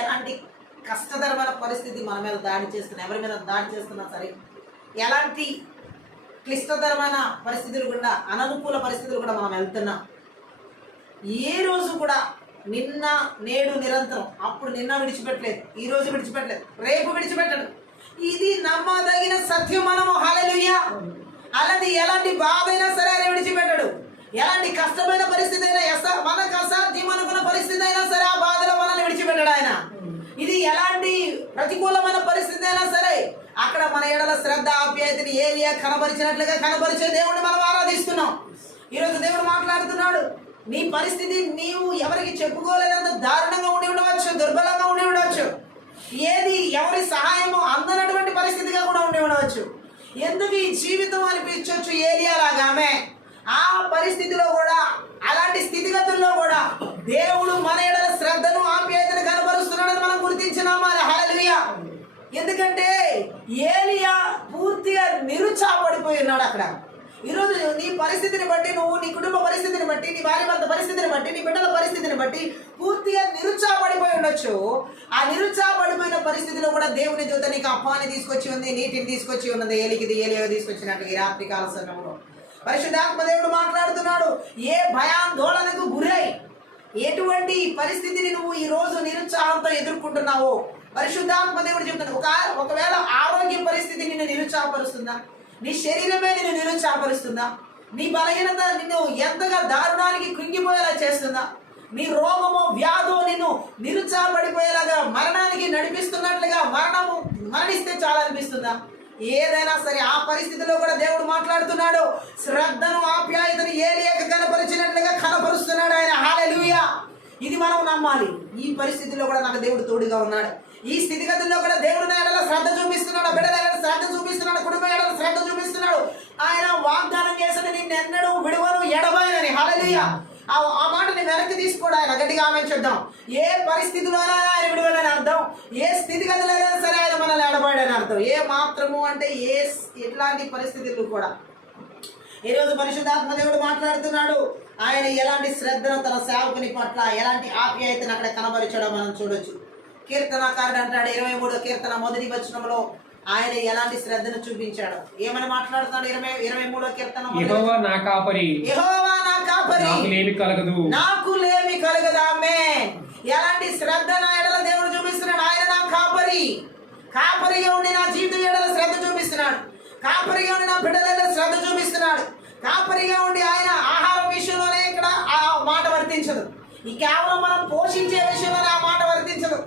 ఎలాంటి కష్టతరమైన పరిస్థితి మన మీద దాడి చేస్తున్నా, ఎవరి మీద దాడి చేస్తున్నా సరే, ఎలాంటి క్లిష్టతరమైన పరిస్థితులు కూడా, అననుకూల పరిస్థితులు కూడా మనం వెళ్తున్నాం. ఏ రోజు కూడా నిన్న నేడు నిరంతరం, అప్పుడు నిన్న విడిచిపెట్టలేదు, ఈ రోజు విడిచిపెట్టలేదు, రేపు విడిచిపెట్టడు. ఇది నమ్మదగిన సత్యం. మనము హల్లెలూయా. అలాంటి ఎలాంటి బాధ అయినా సరే ఆయన విడిచిపెట్టడు. ఎలాంటి కష్టమైన పరిస్థితి అయినా, మనకు అసాధ్యం అనుకున్న పరిస్థితి అయినా సరే ఆ బాధలో మనల్ని విడిచిపెట్టాడు ఆయన. ఇది ఎలాంటి ప్రతికూలమైన పరిస్థితి అయినా సరే అక్కడ మన ఎడల శ్రద్ధ ఆప్యాయతని ఏలియా కనబరిచినట్లుగా కనబరిచే దేవుడిని మనం ఆరాధిస్తున్నాం. ఈరోజు దేవుడు మాట్లాడుతున్నాడు. నీ పరిస్థితి నీవు ఎవరికి చెప్పుకోలేదంత దారుణంగా ఉండి ఉండవచ్చు, దుర్బలంగా ఉండి ఉండవచ్చు, ఏది ఎవరి సహాయమో అందనటువంటి పరిస్థితిగా కూడా ఉండి ఉండవచ్చు. ఎందుకు ఈ జీవితం అనిపించవచ్చు ఏలియాలాగామే. ఆ పరిస్థితిలో కూడా, అలాంటి స్థితిగతుల్లో కూడా దేవుడు మన ఎడల శ్రద్ధను ఆప్యాయతను కనబరుస్తున్నాడని మనం గుర్తించినామా? హల్లెలూయా. ఎందుకంటే ఏలియా పూర్తిగా నిరుత్సాహపడిపోయి ఉన్నాడు అక్కడ. ఈరోజు నీ పరిస్థితిని బట్టి, నువ్వు నీ కుటుంబ పరిస్థితిని బట్టి, నీ భార్య భర్త పరిస్థితిని బట్టి, నీ బిడ్డల పరిస్థితిని బట్టి పూర్తిగా నిరుత్సాహపడిపోయి ఉండొచ్చు. ఆ నిరుత్సాహపడిపోయిన పరిస్థితిలో కూడా దేవుని దూత నీకు అప్పాన్ని తీసుకొచ్చి ఉంది, నీటిని తీసుకొచ్చి ఉన్నది. ఏలియా తీసుకొచ్చినట్టు ఈ రాత్రి కాల సమయంలో పరిశుద్ధాత్మ దేవుడు మాట్లాడుతున్నాడు. ఏ భయాందోళనకు గురై ఎటువంటి పరిస్థితిని నువ్వు ఈ రోజు నిరుత్సాహంతో ఎదుర్కొంటున్నావో పరిశుద్ధాత్మ దేవుడు చెప్తున్నాడు. ఒకవేళ ఆరోగ్య పరిస్థితి నిన్ను నిరుత్సాహపరుస్తుందా? నీ శరీరమే నిన్ను నిరుత్సాహపరుస్తుందా? నీ బలహీనత నిన్ను ఎంతగా దారుణానికి కృంగిపోయేలా చేస్తుందా? నీ రోగమో వ్యాధో నిన్ను నిరుత్సాహపడిపోయేలాగా మరణానికి నడిపిస్తున్నట్లుగా మరణిస్తే చాలా అనిపిస్తుందా? ఏదైనా సరే ఆ పరిస్థితిలో కూడా దేవుడు మాట్లాడుతున్నాడు. శ్రద్ధను ఆప్యాయతను ఏలియాకు కనపరిచినట్లుగా కనపరుస్తున్నాడు ఆయన. హల్లెలూయా. ఇది మనం నమ్మాలి. ఈ పరిస్థితిలో కూడా నాకు దేవుడు తోడుగా ఉన్నాడు. ఈ స్థితిగతుల్లో కూడా దేవుడు నా ఎడల శ్రద్ధ చూపిస్తున్నాడు, బిడ్డల ఎడల శ్రద్ధ చూపిస్తున్నాడు, కుటుంబం ఎడల శ్రద్ధ చూపిస్తున్నాడు. ఆయన వాగ్దానం చేసిన నిన్నెన్నడూ విడువను ఎడబాయనని. హల్లెలూయా. ఆ మాటని వెనక్కి తీసుకోవడం ఆయన గట్టిగా ఆమె చూద్దాం. ఏ పరిస్థితిలోనైనా ఆయన విడువలని అర్థం, ఏ స్థితిగతులైనా సరే ఆయన మనల్ని ఎడబాడని అర్థం. ఏ మాత్రము అంటే ఎట్లాంటి పరిస్థితులు కూడా. ఈరోజు పరిశుద్ధాత్మ దేవుడు మాట్లాడుతున్నాడు. ఆయన ఎలాంటి శ్రద్ధను తన సేవకుని పట్ల, ఎలాంటి ఆప్యాయతను అక్కడ కనబరిచడం మనం చూడొచ్చు. కీర్తనకారుడు అంటాడు 23వ కీర్తన 1వ వచనంలో ఆయన ఎలాంటి శ్రద్ధను చూపించాడు. ఏమని మాట్లాడుతున్నాడు? 23వ కీర్తన, యెహోవా నా కాపరి, నాకు లేమి కలగదు. ఆమేన్. ఎలాంటి శ్రద్ధ నా ఎడల దేవుడు చూపిస్తున్నాడు. ఆయన నా కాపరిగా ఉండి నా జీవితం ఎడల శ్రద్ధ చూపిస్తున్నాడు. కాపరిగా ఉండి నా బిడ్డల శ్రద్ధ చూపిస్తున్నాడు. కాపరిగా ఉండి ఆయన ఆహారం విషయంలోనే ఇక్కడ ఆ మాట వర్తించదు. ఈ కేవలం మనం పోషించే విషయంలోనే ఆ మాట వర్తించదు.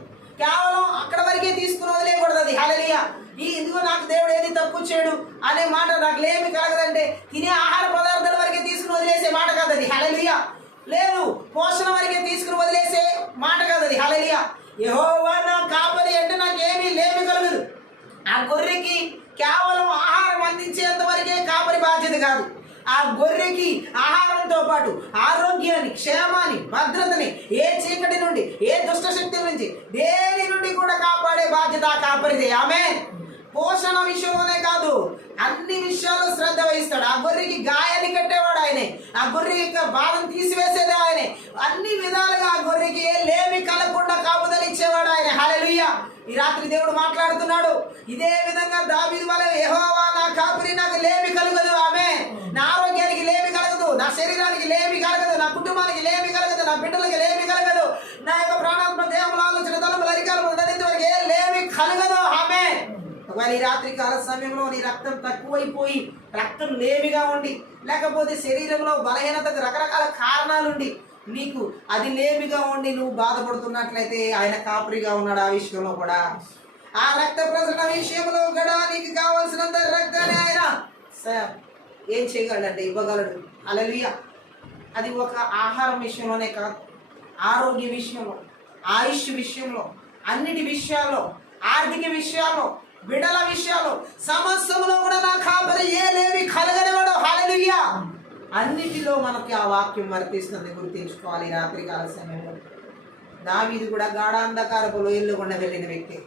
కేవలం అక్కడ వరకే తీసుకుని వదిలేయకూడదు. అది హల్లెలూయా. ఇదిగో నాకు దేవుడు ఏది తక్కువ చేయడు అనే మాట, నాకు లేమి కలగదంటే తినే ఆహార పదార్థాల వరకే తీసుకుని వదిలేసే మాట కాదు అది. హల్లెలూయా. లేదు, పోషణ వరకే తీసుకుని వదిలేసే మాట కాదు అది. హల్లెలూయా. యెహోవా నా కాపరి అంటే నాకు ఏమీ లేమి కలగదు. ఆ గొర్రెకి కేవలం ఆహారం అందించేంత వరకే కాపరి బాధ్యత కాదు. ఆ గొర్రెకి ఆహారంతో పాటు ఆరోగ్యాన్ని, క్షేమాన్ని, భద్రతని, ఏ చీకటి నుండి, ఏ దుష్ట శక్తుల నుంచి, దేని నుండి కూడా కాపాడే బాధ్యత ఆ కాపరిదే. ఆమేన్. పోషణ విషయంలోనే కాదు, అన్ని విషయాల్లో శ్రద్ధ వహిస్తాడు. ఆ గొర్రెకి గాయాన్ని కట్టేవాడు ఆయనే, ఆ ఆ గొర్రె యొక్క బాధను తీసివేసేది ఆయనే. అన్ని విధాలుగా ఆ గొర్రెకి లేమి కలగకుండా కాపుదలు ఇచ్చేవాడు ఆయన. హల్లెలూయా. ఈ రాత్రి దేవుడు మాట్లాడుతున్నాడు. ఇదే విధంగా దావీదు వలె యెహోవా నా కాపురి, నాకు లేమి కలుగదు. ఆమేన్. నా ఆరోగ్యానికి లేమి కలగదు, నా శరీరానికి లేమి కలగదు, నా కుటుంబానికి లేమి కలగదు, నా బిడ్డలకి లేమి కలగదు, నా యొక్క ప్రాణాత్మ దేహముల ఆలోచన తలముల అధికారములు వరకు ఏ లేమి కలగదు. ఆమేన్. ఒకవేళ ఈ రాత్రి కాల సమయంలో నీ రక్తం తక్కువైపోయి, రక్తం లేమిగా ఉండి, లేకపోతే శరీరంలో బలహీనతకు రకరకాల కారణాలుండి నీకు అది లేమిగా ఉండి నువ్వు బాధపడుతున్నట్లయితే ఆయన కాపురిగా ఉన్నాడు. ఆ విషయంలో కూడా ఆ రక్త ప్రసరణ విషయంలో కూడా నీకు కావాల్సినంత రక్తాన్ని ఆయన ఏం చేయగలడంటే ఇవ్వగలడు. హల్లెలూయా. అది ఒక ఆహారం విషయంలోనే కాదు, ఆరోగ్య విషయంలో, ఆయుష్ విషయంలో, అన్నిటి విషయాల్లో, ఆర్థిక విషయాల్లో, బిడల విషయాల్లో, సమస్యలో కూడా నా కాపరి ఏ లేవి కలగనివాడు. హల్లెలూయా. అన్నిటిలో మనకి ఆ వాక్యం వర్తిస్తుంది, గుర్తించుకోవాలి. రాత్రికాల సమయంలో దావీదు కూడా గాఢాంధకారపు లోయల్లో గుండా వెళ్ళిన వ్యక్తి,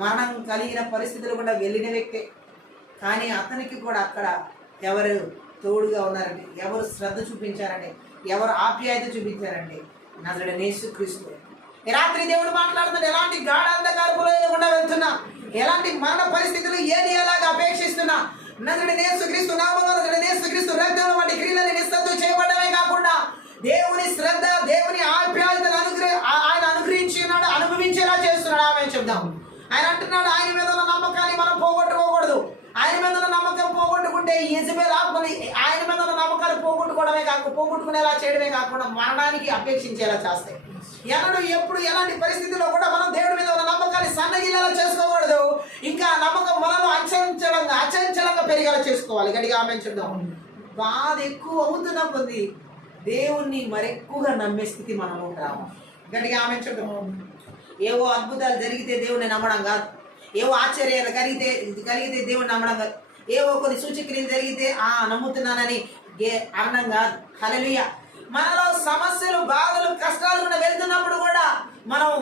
మరణం కలిగిన పరిస్థితులు గుండా వెళ్ళిన వ్యక్తి. కానీ అతనికి కూడా అక్కడ ఎవరు తోడుగా ఉన్నారండి, ఎవరు శ్రద్ధ చూపించారండి, ఎవరు ఆప్యాయత చూపించారండి? నజరేయుడైన యేసుక్రీస్తు. ఈ రాత్రి దేవుడు మాట్లాడుతున్నాడు. ఎలాంటి గాఢాంధకారపు లోయల్లో గుండా వెళ్తున్నా, ఎలాంటి మరణ పరిస్థితులు ఏది ఎలాగ అపేక్షిస్తున్నా, నజరేయుడైన యేసుక్రీస్తు నామములో, నజరేయుడైన యేసుక్రీస్తు రక్తంలో వంటి క్రియలని నిస్తత్వం చేయబడమే కాకుండా దేవుని శ్రద్ధ, దేవుని ఆప్యాయతను ఆయన అనుగ్రహించి ఉన్నాడు, అనుభవించేలా చేస్తున్నాడు. ఆమె చెప్దాం. ఆయన అంటున్నాడు, ఆయన మీద ఉన్న నమ్మకాన్ని మనం పోగొట్టుకోకూడదు. ఆయన మీద ఉన్న నమ్మకం పోగొట్టుకుంటే యెజబెల్ ఆత్మని ఆయన మీద ఉన్న నమ్మకాలు పోగొట్టుకునేలా చేయడమే కాకుండా మరణానికి అపేక్షించేలా చేస్తాయి. ఎన్నడూ ఎప్పుడు ఎలాంటి పరిస్థితుల్లో కూడా మనం దేవుడి మీద ఉన్న నమ్మకాన్ని సన్నగిల్లేలా చేసుకోకూడదు. ఇంకా నమ్మకం మనలో అచంచలంగా పెరిగేలా చేసుకోవాలి. గట్టిగా ఆమె చూద్దాం. బాధ ఎక్కువ అవుతున్న కొద్ది దేవుణ్ణి మరెక్కువగా నమ్మే స్థితి మనము రాము. గట్టిగా ఆమె చూద్దాం. ఏవో అద్భుతాలు జరిగితే దేవుణ్ణి నమ్మడం కాదు, ఏవో ఆశ్చర్యాలు కలిగితే దేవుణ్ణి నమ్మడం కాదు, ఏవో కొన్ని సూచక్రియలు జరిగితే నమ్ముతున్నానని అనడం కాదు. హల్లెలూయా. మనలో సమస్యలు, బాధలు, కష్టాలు కూడా వెళ్తున్నప్పుడు కూడా మనం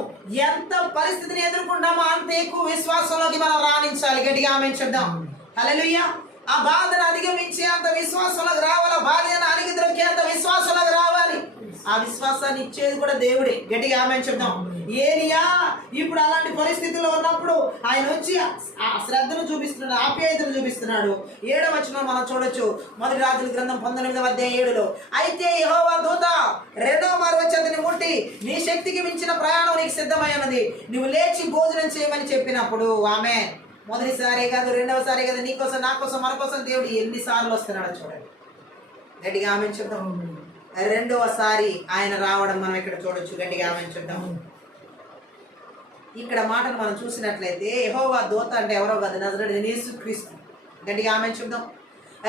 ఎంత పరిస్థితిని ఎదుర్కొంటామో అంత ఎక్కువ విశ్వాసంలోకి మనం రాణించాలి. గట్టిగా ఆమె చూద్దాం. హల్లెలూయా. ఆ బాధను అధిగమించి అంత విశ్వాసంలోకి రావాలి, బాధను అణిగిద్రొక్కి అంత విశ్వాసంలోకి రావాలి. ఆ విశ్వాసాన్ని ఇచ్చేది కూడా దేవుడే. గట్టిగా ఆమె చెప్దాం. ఏలియా ఇప్పుడు అలాంటి పరిస్థితుల్లో ఉన్నప్పుడు ఆయన వచ్చి ఆ శ్రద్ధను చూపిస్తున్నాడు, ఆప్యాయతను చూపిస్తున్నాడు. 7వ వచనం మనం చూడొచ్చు. మొదటి రాజుల గ్రంథం 19వ అధ్యాయం 7లో. అయితే యెహోవా దూత 2వ మారు వచ్చి అతన్ని ముట్టి, నీ శక్తికి మించిన ప్రయాణం నీకు సిద్ధమైనది, నువ్వు లేచి భోజనం చేయమని చెప్పినప్పుడు. ఆమె మొదటిసారి కాదు, రెండవసారి కాదు, నీకోసం, నా కోసం, మన కోసం దేవుడు ఎన్నిసార్లు వస్తున్నాడో చూడండి. గట్టిగా ఆమె చెప్తాం. రెండవసారి ఆయన రావడం మనం ఇక్కడ చూడొచ్చు. గట్టిగా ఆమె చూద్దాం. ఇక్కడ మాటను మనం చూసినట్లయితే యెహోవా దూత అంటే ఎవరో కాదు, నజరేయుడైన యేసుక్రీస్తు. గట్టిగా ఆమె చూద్దాం.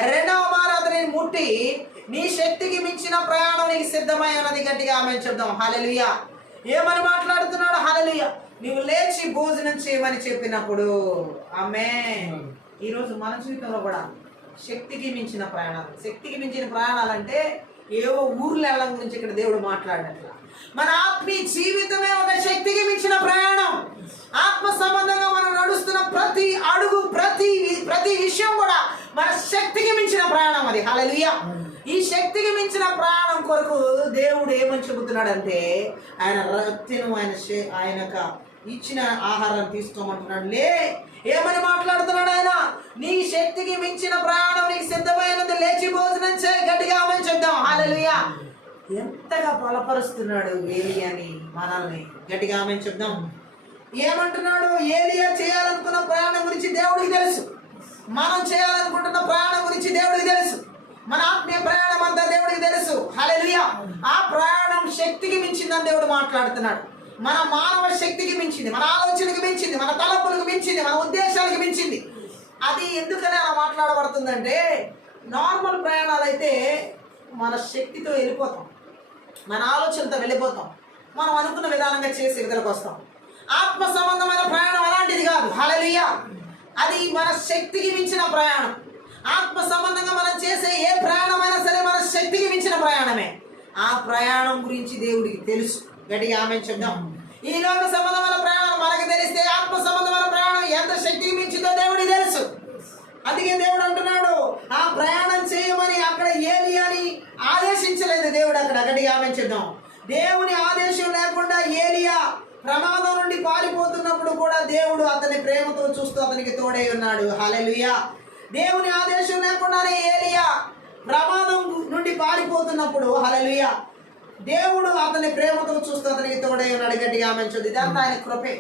2వ మారు అతనిని ముట్టి, నీ శక్తికి మించిన ప్రయాణం నీకు సిద్ధమై ఉన్నది. గట్టిగా ఆమె చెప్దాం. హల్లెలూయా. ఏమని మాట్లాడుతున్నాడు? హల్లెలూయా. నువ్వు లేచి భోజనం చేయమని చెప్పినప్పుడు. ఆమేన్. ఈరోజు మన జీవితంలో కూడా శక్తికి మించిన ప్రయాణాలు. శక్తికి మించిన ప్రయాణాలు అంటే ఏవో ఊర్లు వెళ్ళడం గురించి ఇక్కడ దేవుడు మాట్లాడినట్ల మన ఆత్మీయ జీవితమే ఒక శక్తికి మించిన ప్రయాణం. ఆత్మ సంబంధంగా మనం నడుస్తున్న ప్రతి అడుగు, ప్రతి విషయం కూడా మన శక్తికి మించిన ప్రయాణం అది. హల్లెలూయా. ఈ శక్తికి మించిన ప్రయాణం కొరకు దేవుడు ఏమని చెబుతున్నాడంటే ఆయన రక్తను ఆయన ఇచ్చిన ఆహారం తీసుకోమంటున్నాడు. ఏమని మాట్లాడుతున్నాడు ఆయన? నీ శక్తికి మించిన ప్రయాణం నీకు సిద్ధమైనది, లేచి భోజనం చేయి. గట్టిగా ఆమేన్ చెప్దాం. హల్లెలూయా. ఎంతగా బలపరుస్తున్నాడు ఏలియాని, మనల్ని. గట్టిగా ఆమేన్ చెప్దాం. ఏమంటున్నాడు? ఏలియా చేయాలనుకున్న ప్రయాణం గురించి దేవుడికి తెలుసు, మనం చేయాలనుకుంటున్న ప్రయాణం గురించి దేవుడికి తెలుసు, మన ఆత్మీయ ప్రయాణం అంతా దేవుడికి తెలుసు. హల్లెలూయా. ఆ ప్రయాణం శక్తికి మించిందని దేవుడు మాట్లాడుతున్నాడు. మన మానవ శక్తికి మించింది, మన ఆలోచనకి మించింది, మన తలపులకు మించింది, మన ఉద్దేశాలకు మించింది. అది ఎందుకని అలా మాట్లాడబడుతుందంటే, నార్మల్ ప్రయాణాలు అయితే మన శక్తితో వెళ్ళిపోతాం, మన ఆలోచనతో వెళ్ళిపోతాం, మనం అనుకున్న విధానంగా చేసే విధులకు వస్తాం. ఆత్మ సంబంధమైన ప్రయాణం అలాంటిది కాదు. హల్లెలూయా. అది మన శక్తికి మించిన ప్రయాణం. ఆత్మ సంబంధంగా మనం చేసే ఏ ప్రయాణమైనా సరే మన శక్తికి మించిన ప్రయాణమే. ఆ ప్రయాణం గురించి దేవుడికి తెలుసు. గట్టిగా ఆమేన్ చెప్దాం. ఈ లోక సంబంధమైన ప్రయాణం మనకు తెలిస్తే ఆత్మ సంబంధమైన ప్రయాణం ఎంత శక్తికి మించిందో దేవుడికి తెలుసు. అందుకే దేవుడు అంటున్నాడు, ఆ ప్రయాణం చేయమని అక్కడ ఏలియాని అక్కడ గట్టిగా ఆమె చూద్దాం. దేవుని ఆదేశం లేకుండా ఏలియా ప్రమాదం నుండి పారిపోతున్నప్పుడు కూడా దేవుడు అతని ప్రేమతో చూస్తూ అతనికి తోడై ఉన్నాడు. హల్లెలూయా. దేవుని ఆదేశం లేకుండానే ఏలియా ప్రమాదం నుండి పారిపోతున్నప్పుడు హల్లెలూయా దేవుడు అతని ప్రేమతో చూస్తూ అతనికి తోడై ఉన్నాడు. గట్టిగా ఆమె ఇదంతా ఆయన కృపే.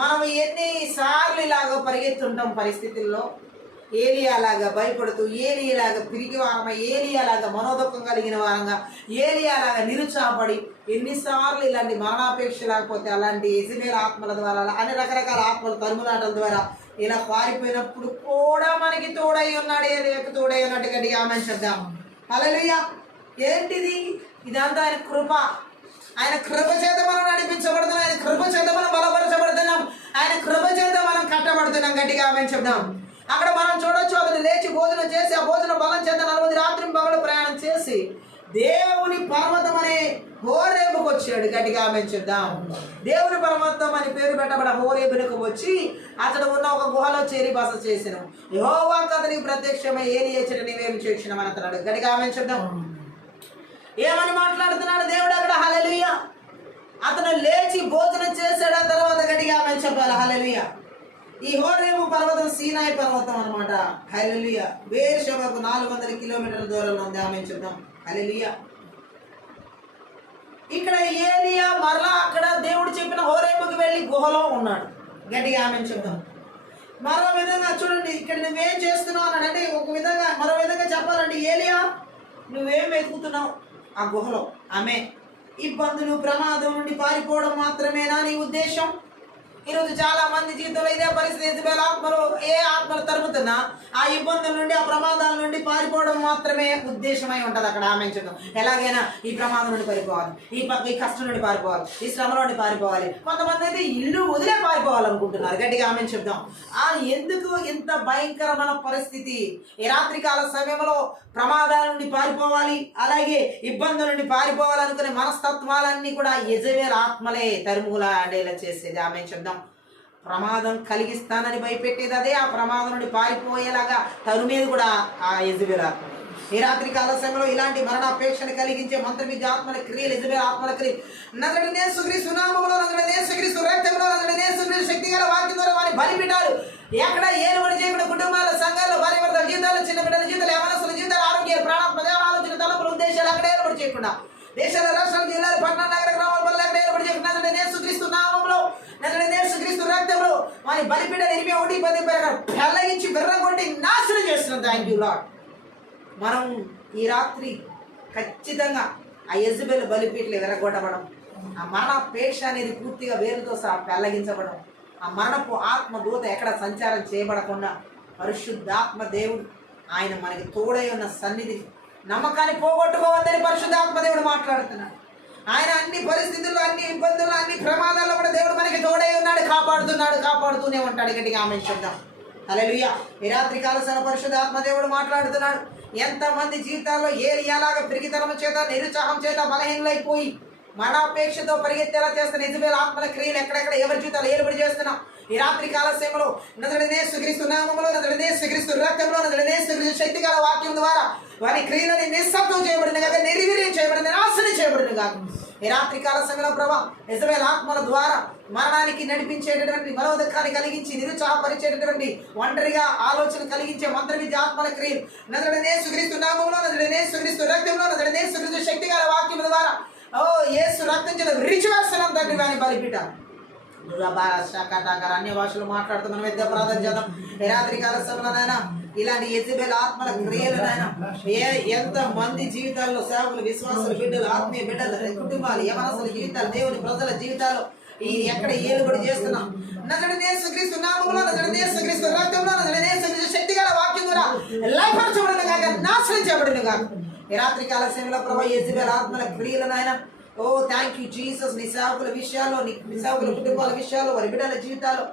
మనం ఎన్నిసార్లు ఇలాగ పరిగెత్తుంటాం పరిస్థితుల్లో, ఏలియాలాగా భయపడుతూ, ఏలియాలాగా పిరిగి వారంగా, ఏలియాలాగా మనోదుఖం కలిగిన వారంగా, ఏలియాలాగా నిరుత్సాహపడి ఎన్నిసార్లు ఇలాంటి మరణాపేక్ష లేకపోతే అలాంటి యెజెబెలు ఆత్మల ద్వారా, అన్ని రకరకాల ఆత్మల తరుములాటల ద్వారా ఇలా పారిపోయినప్పుడు కూడా మనకి తోడై ఉన్నాడు. ఏలియాకు తోడై ఉన్నట్టు గట్టిగా ఆమె చెప్దాం. హల్లెలూయా. ఏంటిది? ఇదంతా ఆయన కృప. ఆయన కృప చేత మనం నడిపించబడుతున్నాం, ఆయన కృప చేత మనం బలపరచబడుతున్నాం, ఆయన కృప చేత మనం కట్టబడుతున్నాం. గట్టిగా ఆమె చెప్దాం. అక్కడ మనం చూడొచ్చు, అతను లేచి భోజనం చేసి ఆ భోజన బలం చేత 40 రాత్రి పగలు ప్రయాణం చేసి దేవుని పర్వతం అనే హోరేబుకు వచ్చాడు. గట్టిగా ఆమె చెప్దాం. దేవుని పర్వతం అని పేరు పెట్టబడ హోరేబుకు వచ్చి అతడు ఉన్న ఒక గుహలో చేరి బస చేసిన. యెహోవాకు అతనికి ప్రత్యక్షమై ఏలియా చెట్టు నీవేమి చేసినామని అంటున్నాడు. గట్టిగా ఆమె చెప్దాం. ఏమని మాట్లాడుతున్నాడు దేవుడు అక్కడ? హల్లెలూయా. అతను లేచి భోజనం చేశాడు. ఆ తర్వాత గట్టిగా ఆమె చెప్పాలి. హల్లెలూయా. ఈ హోరేబు పర్వతం సీనాయి పర్వతం అనమాట. హల్లెలూయా. బేర్షెబాకు 400 కిలోమీటర్ల దూరంలో ఉంది. ఆమె చెప్దాం. హల్లెలూయా. ఇక్కడ ఏలియా మరలా అక్కడ దేవుడు చెప్పిన హోరేబుకి వెళ్ళి గుహలో ఉన్నాడు. గట్టిగా ఆమె చెప్దాం. మరో విధంగా చూడండి, ఇక్కడ నువ్వేం చేస్తున్నావు అన్నాడు. అంటే ఒక విధంగా, మరో విధంగా చెప్పాలంటే ఏలియా నువ్వేం వెతుకుతున్నావు ఆ గుహలో? ఆమె ఇబ్బందులు, ప్రమాదం నుండి పారిపోవడం మాత్రమేనా నీ ఉద్దేశం? ఈరోజు చాలా మంది జీవితంలో ఇదే పరిస్థితి. యెజెబెలు ఆత్మలు, ఏ ఆత్మలు తరుముతున్నా ఆ ఇబ్బందుల నుండి, ఆ ప్రమాదాల నుండి పారిపోవడం మాత్రమే ఉద్దేశమై ఉంటుంది అక్కడ. ఆమె చెప్తాం. ఎలాగైనా ఈ ప్రమాదం నుండి పారిపోవాలి, ఈ కష్టం నుండి పారిపోవాలి, ఈ శ్రమ నుండి పారిపోవాలి. కొంతమంది అయితే ఇల్లు వదిలే పారిపోవాలనుకుంటున్నారు. గట్టిగా ఆమె చెప్దాం. ఎందుకు ఇంత భయంకరమైన పరిస్థితి? ఈ రాత్రికాల సమయంలో ప్రమాదాల నుండి పారిపోవాలి, అలాగే ఇబ్బందుల నుండి పారిపోవాలనుకునే మనస్తత్వాలన్నీ కూడా యెజెబెలు ఆత్మలే తరుములాడేలా చేసేది. ఆమె చెప్దాం. ప్రమాదం కలిగిస్తానని భయపెట్టేది అదే. ఆ ప్రమాదం నుండి పారిపోయేలాగా తరుమేది కూడా ఆ యెజెబెలు ఆత్మ. ఈ రాత్రి కాల సమయంలో ఇలాంటి మరణాపేక్షను కలిగించే మంత్రవిద్య ఆత్మల క్రియలు, యెజెబెలు ఆత్మల క్రియలు నజరేయుడైన యేసుక్రీస్తు నామములో, నజరేయుడైన యేసుక్రీస్తు రక్తంలో, నజరేయుడైన యేసుక్రీస్తు శక్తిగల వాక్యం ద్వారా వారి బలిపీఠాలు ఎక్కడ ఏలుబడి చేయబడిన కుటుంబాల, సంఘాల్లో, భార్య భర్తల జీవితాలు, చిన్న బిడ్డల జీవితాలు, యవనస్తుల జీవితాలు, ఆరోగ్యాలు, ప్రాణాత్మ ఆలోచన, తలపుల ఉద్దేశాలు అక్కడ ఏలుబడి చేయకుండా, దేశాల, రాష్ట్రాల, జిల్లాలు, పట్టణ, నగర, గ్రామాల వల్ల ఎక్కడ ఏలుబడి చేయకుండా యేసుక్రీస్తు నామములో, నజరేయుడైన యేసుక్రీస్తు రక్తంలో వారి బలిపీఠాలు 8:10 పెళ్ళగించి విర్రగొట్టి నాశనం చేస్తున్నాం. Thank you lord. మనం ఈ రాత్రి ఖచ్చితంగా ఆ యెజెబెలు బలిపీఠలు విరగొట్టబడం, ఆ మరణాపేక్ష అనేది పూర్తిగా వేరుతో సహా పెళ్ళగించబడం, ఆ మరణపు ఆత్మ దూత ఎక్కడ సంచారం చేయబడకుండా పరిశుద్ధాత్మ దేవుడు ఆయన మనకి తోడై ఉన్న సన్నిధి, నమ్మకాన్ని పోగొట్టుకోవద్దని పరిశుద్ధాత్మ దేవుడు మాట్లాడుతున్నాడు. ఆయన అన్ని పరిస్థితుల్లో, అన్ని ఇబ్బందుల్లో, అన్ని ప్రమాదాల్లో కూడా దేవుడు మనకి తోడై ఉన్నాడు, కాపాడుతున్నాడు, కాపాడుతూనే ఉంటాడు. గట్టిగా ఆమె చెప్దాం. హల్లెలూయా. ఈ రాత్రి కాల పరిశుద్ధాత్మ దేవుడు మాట్లాడుతున్నాడు. ఎంతమంది జీవితాల్లో ఏలియాలాగా పిరిగితనం చేత, నిరుత్సాహం చేత బలహీనలైపోయి మరణాపేక్షతో పరిగెత్తేలా చేస్తున్న యెజెబెలు ఆత్మల క్రియలు ఎక్కడెక్కడ ఎవరి జీవితాలు ఏలుబడి చేస్తున్నాం. ఈ రాత్రి కాల సమయంలో నజరేయుడైన యేసుక్రీస్తు నామములో, నజరేయుడైన యేసుక్రీస్తు రక్తంలో, నజరేయుడైన యేసుక్రీస్తు శక్తిగల వాక్యం ద్వారా వారి క్రియలని నిస్సత్వం చేయబడిన కాక, నిర్వీర్యం చేయబడిన, నాశనం చేయబడిన కాక. ఈ రాత్రి కాల సమయంలో ప్రభా యెజెబెలు ఆత్మల ద్వారా మరణానికి నడిపించేటటువంటి, మనోదకాన్ని కలిగించి నిరుత్సాహపరిచేటటువంటి, ఒంటరిగా ఆలోచన కలిగించే మంత్రవిద్య ఆత్మల క్రియలు నజరేయుడైన యేసుక్రీస్తు నామములో, నజరేయుడైన యేసుక్రీస్తు రక్తంలో, నజరేయుడైన యేసుక్రీస్తు శక్తిగల వాక్యం ద్వారా యేసు రక్తం చేత రిచువల్స్ తండ్రి వారిని బలిపీఠ అన్య భాషలు మాట్లాడుతూ మనం విద్య ప్రార్థన చేద్దాం. ఈ రాత్రి కాల సమయంలోనైనా ఇలాంటి యెజెబెలు ఆత్మల క్రియలనైనా ఎంత మంది జీవితాల్లో, సేవకులు, విశ్వాసులు, బిడ్డలు, ఆత్మీయ బిడ్డలు, కుటుంబాలు, యవనస్తుల జీవితాలు, దేవుని ప్రజల జీవితాల్లో ఈ ఎక్కడ ఏలుబడి చేస్తున్నాం. నజరేయుడైన యేసుక్రీస్తు నామములో, నజరేయుడైన యేసుక్రీస్తు రక్తంలో, నజరేయుడైన యేసుక్రీస్తు శక్తిగల వాక్యం ద్వారా లయపరచబడిన కాక, నాశనం చేయబడిన కాక. ఈ రాత్రి కాల సమయంలో ప్రభా యెజెబెలు ఆత్మల క్రియలనైనా థ్యాంక్ యూ జీసస్. నీ సేవకుల విషయాల్లో, నీ సేవకుల కుటుంబాల విషయాల్లో, వారి బిడ్డల జీవితాల్లో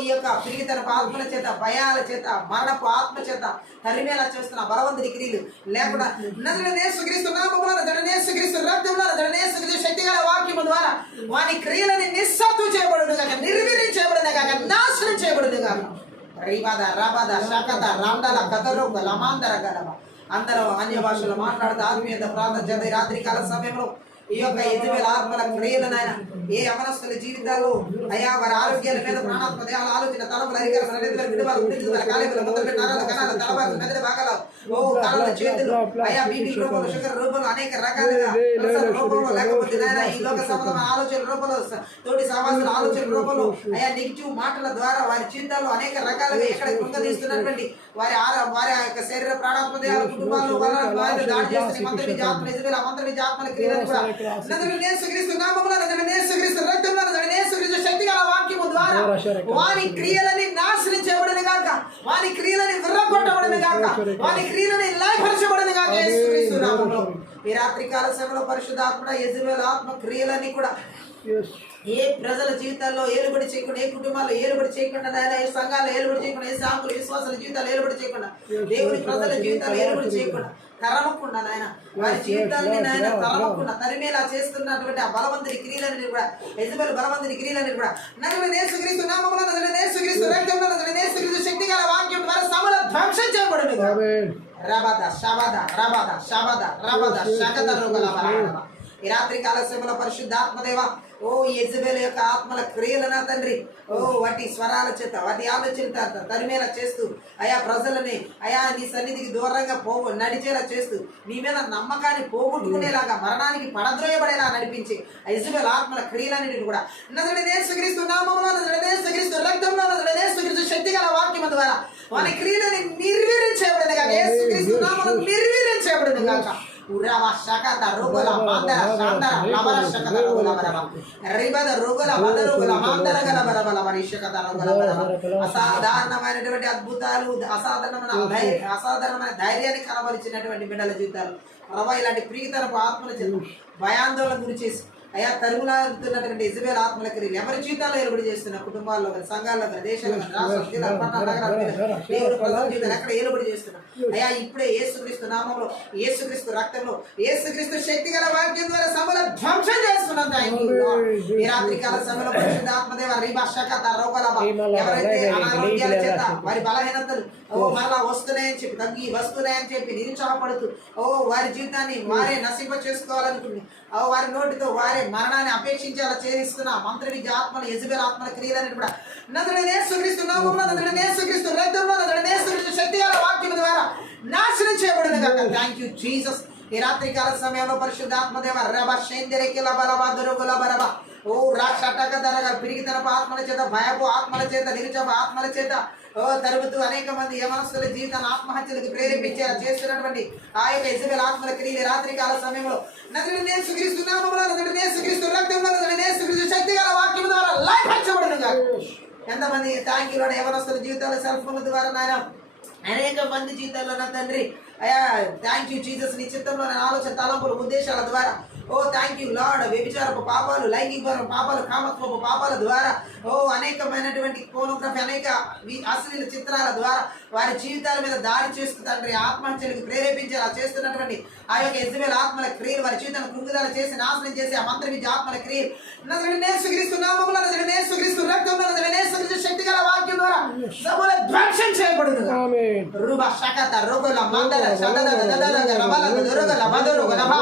ఈ యొక్క పిరిగితనపు ఆత్మల చేత, భయాల చేత, మరణపు ఆత్మ చేత తరిమేలా చేస్తున్న బలవంతుడి క్రియలు లేకుండా నజరేయుడైన యేసుక్రీస్తు నామములో, నజరేయుడైన యేసుక్రీస్తు రక్తంలో, నజరేయుడైన యేసుక్రీస్తు శక్తిగల వాక్యము ద్వారా వారి క్రియలని నిస్సత్వం చేయబడును గాక, నిర్వీర్యం చేయబడును గాక, నాశనం చేయబడును గాక. రీబాద, రాబాద, శాకత, రాండల, కదరోగ, లమాందర గలవ అందరూ అన్య భాషలో మాట్లాడుతూ ఆత్మీయత ప్రార్థన చేద్దాం. ఈ రాత్రి కాల సమయంలో ఈ యొక్క యెజబెల్ ఆత్మల క్రియలు నాయన ఏ యవనస్తుల జీవితాలు అయా వారి ఆరోగ్యాల మీద ప్రాణాత్మ దేహాల ఆలోచన తలముల అరికల విడుదల గురించి కాలేజీల మొదలు నరాల కణాల తలబాలు మెదడు భాగాలు కాళ్ళ చేతులు అయా బీపీ రూపంలో షుగర్ రూపంలో అనేక రకాలుగా రూపంలో లేకపోతే నాయన ఈ లోక సంబంధమైన ఆలోచన రూపంలో తోటి సమాజాల ఆలోచన రూపంలో అయా నెగిటివ్ మాటల ద్వారా వారి జీవితాల్లో అనేక రకాలుగా ఎక్కడ కృంగదీస్తున్నటువంటి వారి యొక్క శరీర ప్రాణాత్మ దేహాల కుటుంబాల్లో వాళ్ళ దాడి చేస్తున్న మంత్ర విజయాత్మ యెజబెల్ మంత్ర విజయాత్మల క్రియలను కూడా యేసుక్రీస్తు నామములో యేసుక్రీస్తు రక్తంలో యేసుక్రీస్తు శక్తి గల వాక్యము ద్వారా వారి క్రియలని నాశనం చేయబడను గాక, వారి క్రియలని విర్రగొట్టబడను గాక, వారి క్రియలని లయపరచబడను గాక యేసుక్రీస్తు నామములో. ఈ రాత్రి కాల సమయంలో పరిశుద్ధాత్మ యెజబెల్ ఆత్మ క్రియలని కూడా ఏ ప్రజల జీవితాల్లో ఏలుబడి చేయకుండా, ఏ కుటుంబాల్లో ఏలుబడి చేయకుండా, ఏ సంఘాల్లో ఏలుబడి చేయకుండా, ఏ సాకుల విశ్వాసాల జీవితాలు ఏలుబడి చేయకుండా, దేవుని ప్రజల జీవితాలు ఏలుబడి చేయకుండా, తరమకుండా నాయన వారి జీవితాలని నాయన తరమకుండా తరిమేలా చేస్తున్నటువంటి ఆ బలవంతుని క్రియలని కూడా యెజబెల్ బలవంతుని క్రియలని కూడా నజరేయుడైన యేసుక్రీస్తు నామములో నజరేయుడైన యేసుక్రీస్తు రక్తంలో నజరేయుడైన యేసుక్రీస్తు శక్తి గల వాక్యం ద్వారా సమూల ధ్వంసం చేయబడును. రబద శబద రబద శబద రబద శగద రోగల. ఈ రాత్రి కాల సమయంలో పరిశుద్ధాత్మదేవ ఓ యెజబెల్ యొక్క ఆత్మల క్రియలనా తండ్రి ఓ వాటి స్వరాల చేత వాటి ఆలోచన తరిమేలా చేస్తూ అయా ప్రజలని అయా నీ సన్నిధికి దూరంగా నడిచేలా చేస్తూ నీ మీద నమ్మకాన్ని పోగొట్టుకునేలాగా మరణానికి పడద్రోయబడేలా నడిపించి యెజబెల్ ఆత్మల క్రియలన్నిటిని కూడా నజరేయుడైన యేసుక్రీస్తు నామములో నజరేయుడైన యేసుక్రీస్తు రక్తంలో నజరేయుడైన యేసుక్రీస్తు శక్తి గల వాక్యము ద్వారా వారి క్రియలని నిర్వీర్యం చేయబడను గాక, యేసుక్రీస్తు నామములో నిర్వీర్యం చేయబడను గాక. ఉరవ శకత రోగుల మందర శాందర లవర శకత రోగుల బరబ రిబద రోగుల బదరుగుల మందర గల బరబల మరి శకత రోగుల బరబ. అసాధారణమైనటువంటి అద్భుతాలు, అసాధారణమైన ధైర్యాన్ని కనబరిచినటువంటి బిడ్డల జీవితాలు ప్రభా ఇలాంటి ప్రీతరపు ఆత్మల చేత భయాందోళన గురి చేసి అయా తరుగులాడుతున్నటువంటి యెజబెల్ ఆత్మల క్రియలు ఎవరి జీవితాల్లో ఏర్పడి చేస్తున్న కుటుంబాల్లో కానీ, సంఘాల్లో కానీ, దేశాల్లో కానీ, రాష్ట్రాలు, జిల్లాలు, పట్టణాలు, నగరాలు, దేవుడు ప్రజల జీవితాలు ఎక్కడ ఏర్పడి చేస్తున్నా అయా ఇప్పుడే యేసుక్రీస్తు నామంలో యేసుక్రీస్తు రక్తంలో యేసుక్రీస్తు శక్తి గల వాక్యం ద్వారా సమూల ధ్వంసం చేస్తున్నాం. ఈ రాత్రి కాల సమయంలో పరిశుద్ధాత్మదేవ రిబా శకత రోగలబ ఎవరైతే అనారోగ్యాల చేత వారి బలహీనతలు మరలా వస్తున్నాయని చెప్పి తగ్గి వస్తున్నాయని చెప్పి నిరుత్సాహపడుతూ వారి జీవితాన్ని వారే నశింప చేసుకోవాలనుకుంది వారి నోటితో వారే మరణాన్ని అపేక్షించేలా చేయిస్తున్న మంత్ర విద్య ఆత్మలు యెజబెల్ ఆత్మల క్రియలని కూడా నజరేయుడైన యేసుక్రీస్తు నామములో నజరేయుడైన యేసుక్రీస్తు రక్తంలో నజరేయుడైన యేసుక్రీస్తు శక్తి గల వాక్యం ద్వారా నాశనం చేయబడును గాక. Thank you Jesus. ఈ రాత్రి కాల సమయంలో పరిశుద్ధాత్మదేవ రబ శేందరికిల బలబ దురుగుల బరబ ఓ రాక్షటక ధరగా పిరిగితనపు ఆత్మల చేత, భయపు ఆత్మల చేత, నిరుచపు ఆత్మల చేత తరుగుతూ అనేక మంది యవనస్తుల జీవితాన్ని ఆత్మహత్యలకు ప్రేరేపించేలా చేస్తున్నటువంటి ఆ యొక్క యెజబెల్ ఆత్మల క్రియలు రాత్రి కాల సమయంలో నజరేయుడైన యేసుక్రీస్తు నామములో నజరేయుడైన యేసుక్రీస్తు రక్తంలో నజరేయుడైన యేసుక్రీస్తు శక్తి గల వాక్యం ద్వారా లయపరచబడును గాక. ఎంతమంది థ్యాంక్ యూ లార్డ్ యవనస్తుల జీవితాల సెల్ ఫోన్ల ద్వారా నాయన అనేక మంది జీవితాల్లో నా తండ్రి అయా థ్యాంక్ యూ జీసస్. నీ చిత్తంలో ఆలోచన తలంపులు ఉద్దేశాల ద్వారా థ్యాంక్ యూ లార్డ్ వ్యభిచారపు పాపాలు, లైంగిక పాపాలు, కామత్వపు పాపాల ద్వారా అనేకమైనటువంటి పోనోగ్రఫీ, అనేక అశ్లీల చిత్రాల ద్వారా వారి జీవితాల మీద దాడి చేస్తూ తండ్రి ఆత్మహత్యలకు ప్రేరేపించేలా చేస్తున్నటువంటి ఆ యొక్క యెజబెల్ ఆత్మల క్రియలు వారి జీవితాన్ని కృంగుదల చేసి నాశనం చేసి ఆ మంత్ర విద్య ఆత్మల క్రియలు నజరేయుడైన యేసుక్రీస్తు నామములో నజరేయుడైన యేసుక్రీస్తు రక్తంలో నజరేయుడైన యేసుక్రీస్తు శక్తి గల వాక్యం ద్వారా సమూల ధ్వంసం చేయబడును. రుబ శకత రోగుల మందర శదద గదద రబల దురుగుల బదరుగుల బా.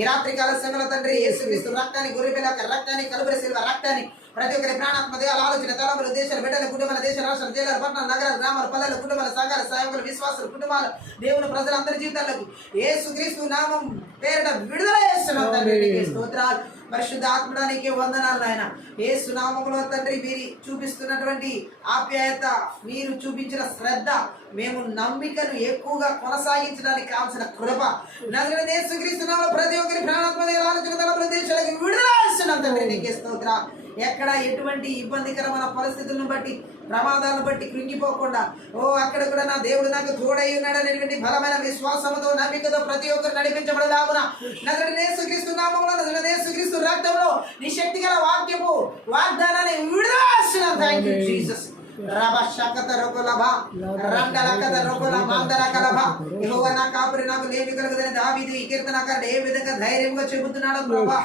ఈ రాత్రి కాల సమయంలో తండ్రి యేసుక్రీస్తు రక్తాన్ని, గొర్రెపిల్ల యొక్క రక్తాన్ని, కలువరి శిలువ రక్తాన్ని ప్రతి ఒక్కరి ప్రాణాత్మ దేహాల ఆలోచన తలములు దేశాల బిడ్డల కుటుంబాల దేశ రాష్ట్రాల జిల్లాల పట్టణాలు నగరాలు గ్రామాలు పల్లెల కుటుంబాల సంఘాల సేవకుల విశ్వాసుల కుటుంబాలు దేవుని ప్రజలందరి జీవితాలకు యేసుక్రీస్తు నామం పేరిట విడుదల చేస్తున్నాం తండ్రి. స్తోత్రాలు. పరిశుద్ధ ఆత్మడానికి వందనాలు నాయన. యేసు నామములో తండ్రి మీరు చూపిస్తున్నటువంటి ఆప్యాయత, మీరు చూపించిన శ్రద్ధ, మేము నమ్మికను ఎక్కువగా కొనసాగించడానికి కావాల్సిన కృప నజరేయుడైన యేసుక్రీస్తు నామములో ప్రతి ఒక్కరి ప్రాణాత్మ దేహాల ఆలోచన తలములు దేశాలకు విడుదల చేస్తున్నాం తండ్రి. నీకే స్తోత్రాలు. ఎక్కడ ఎటువంటి ఇబ్బందికరమైన పరిస్థితులను బట్టి, ప్రమాదాలను బట్టి కృంగిపోకుండా అక్కడ కూడా నా దేవుడు నాకు తోడై ఉన్నాడు అనేటువంటి బలమైన విశ్వాసంతో, నమ్మికతో ప్రతి ఒక్కరు నడిపించబడలాగున నజరేయుడైన యేసుక్రీస్తు నామములో నజరేయుడైన యేసుక్రీస్తు రక్తంలో నీ శక్తి గల వాక్యపు వాగ్దానాన్ని విడుదల చేస్తున్నాం. Thank you Jesus. రబ శకత రోగులబ రంగలకత రోగుల మందర కలబ యెహోవా నా కాపురి నాకు లేమి కలుగుదని దావీదు ఈ కీర్తనకారుడు ఏ విధంగా ధైర్యంగా చెబుతున్నాడు ప్రభా.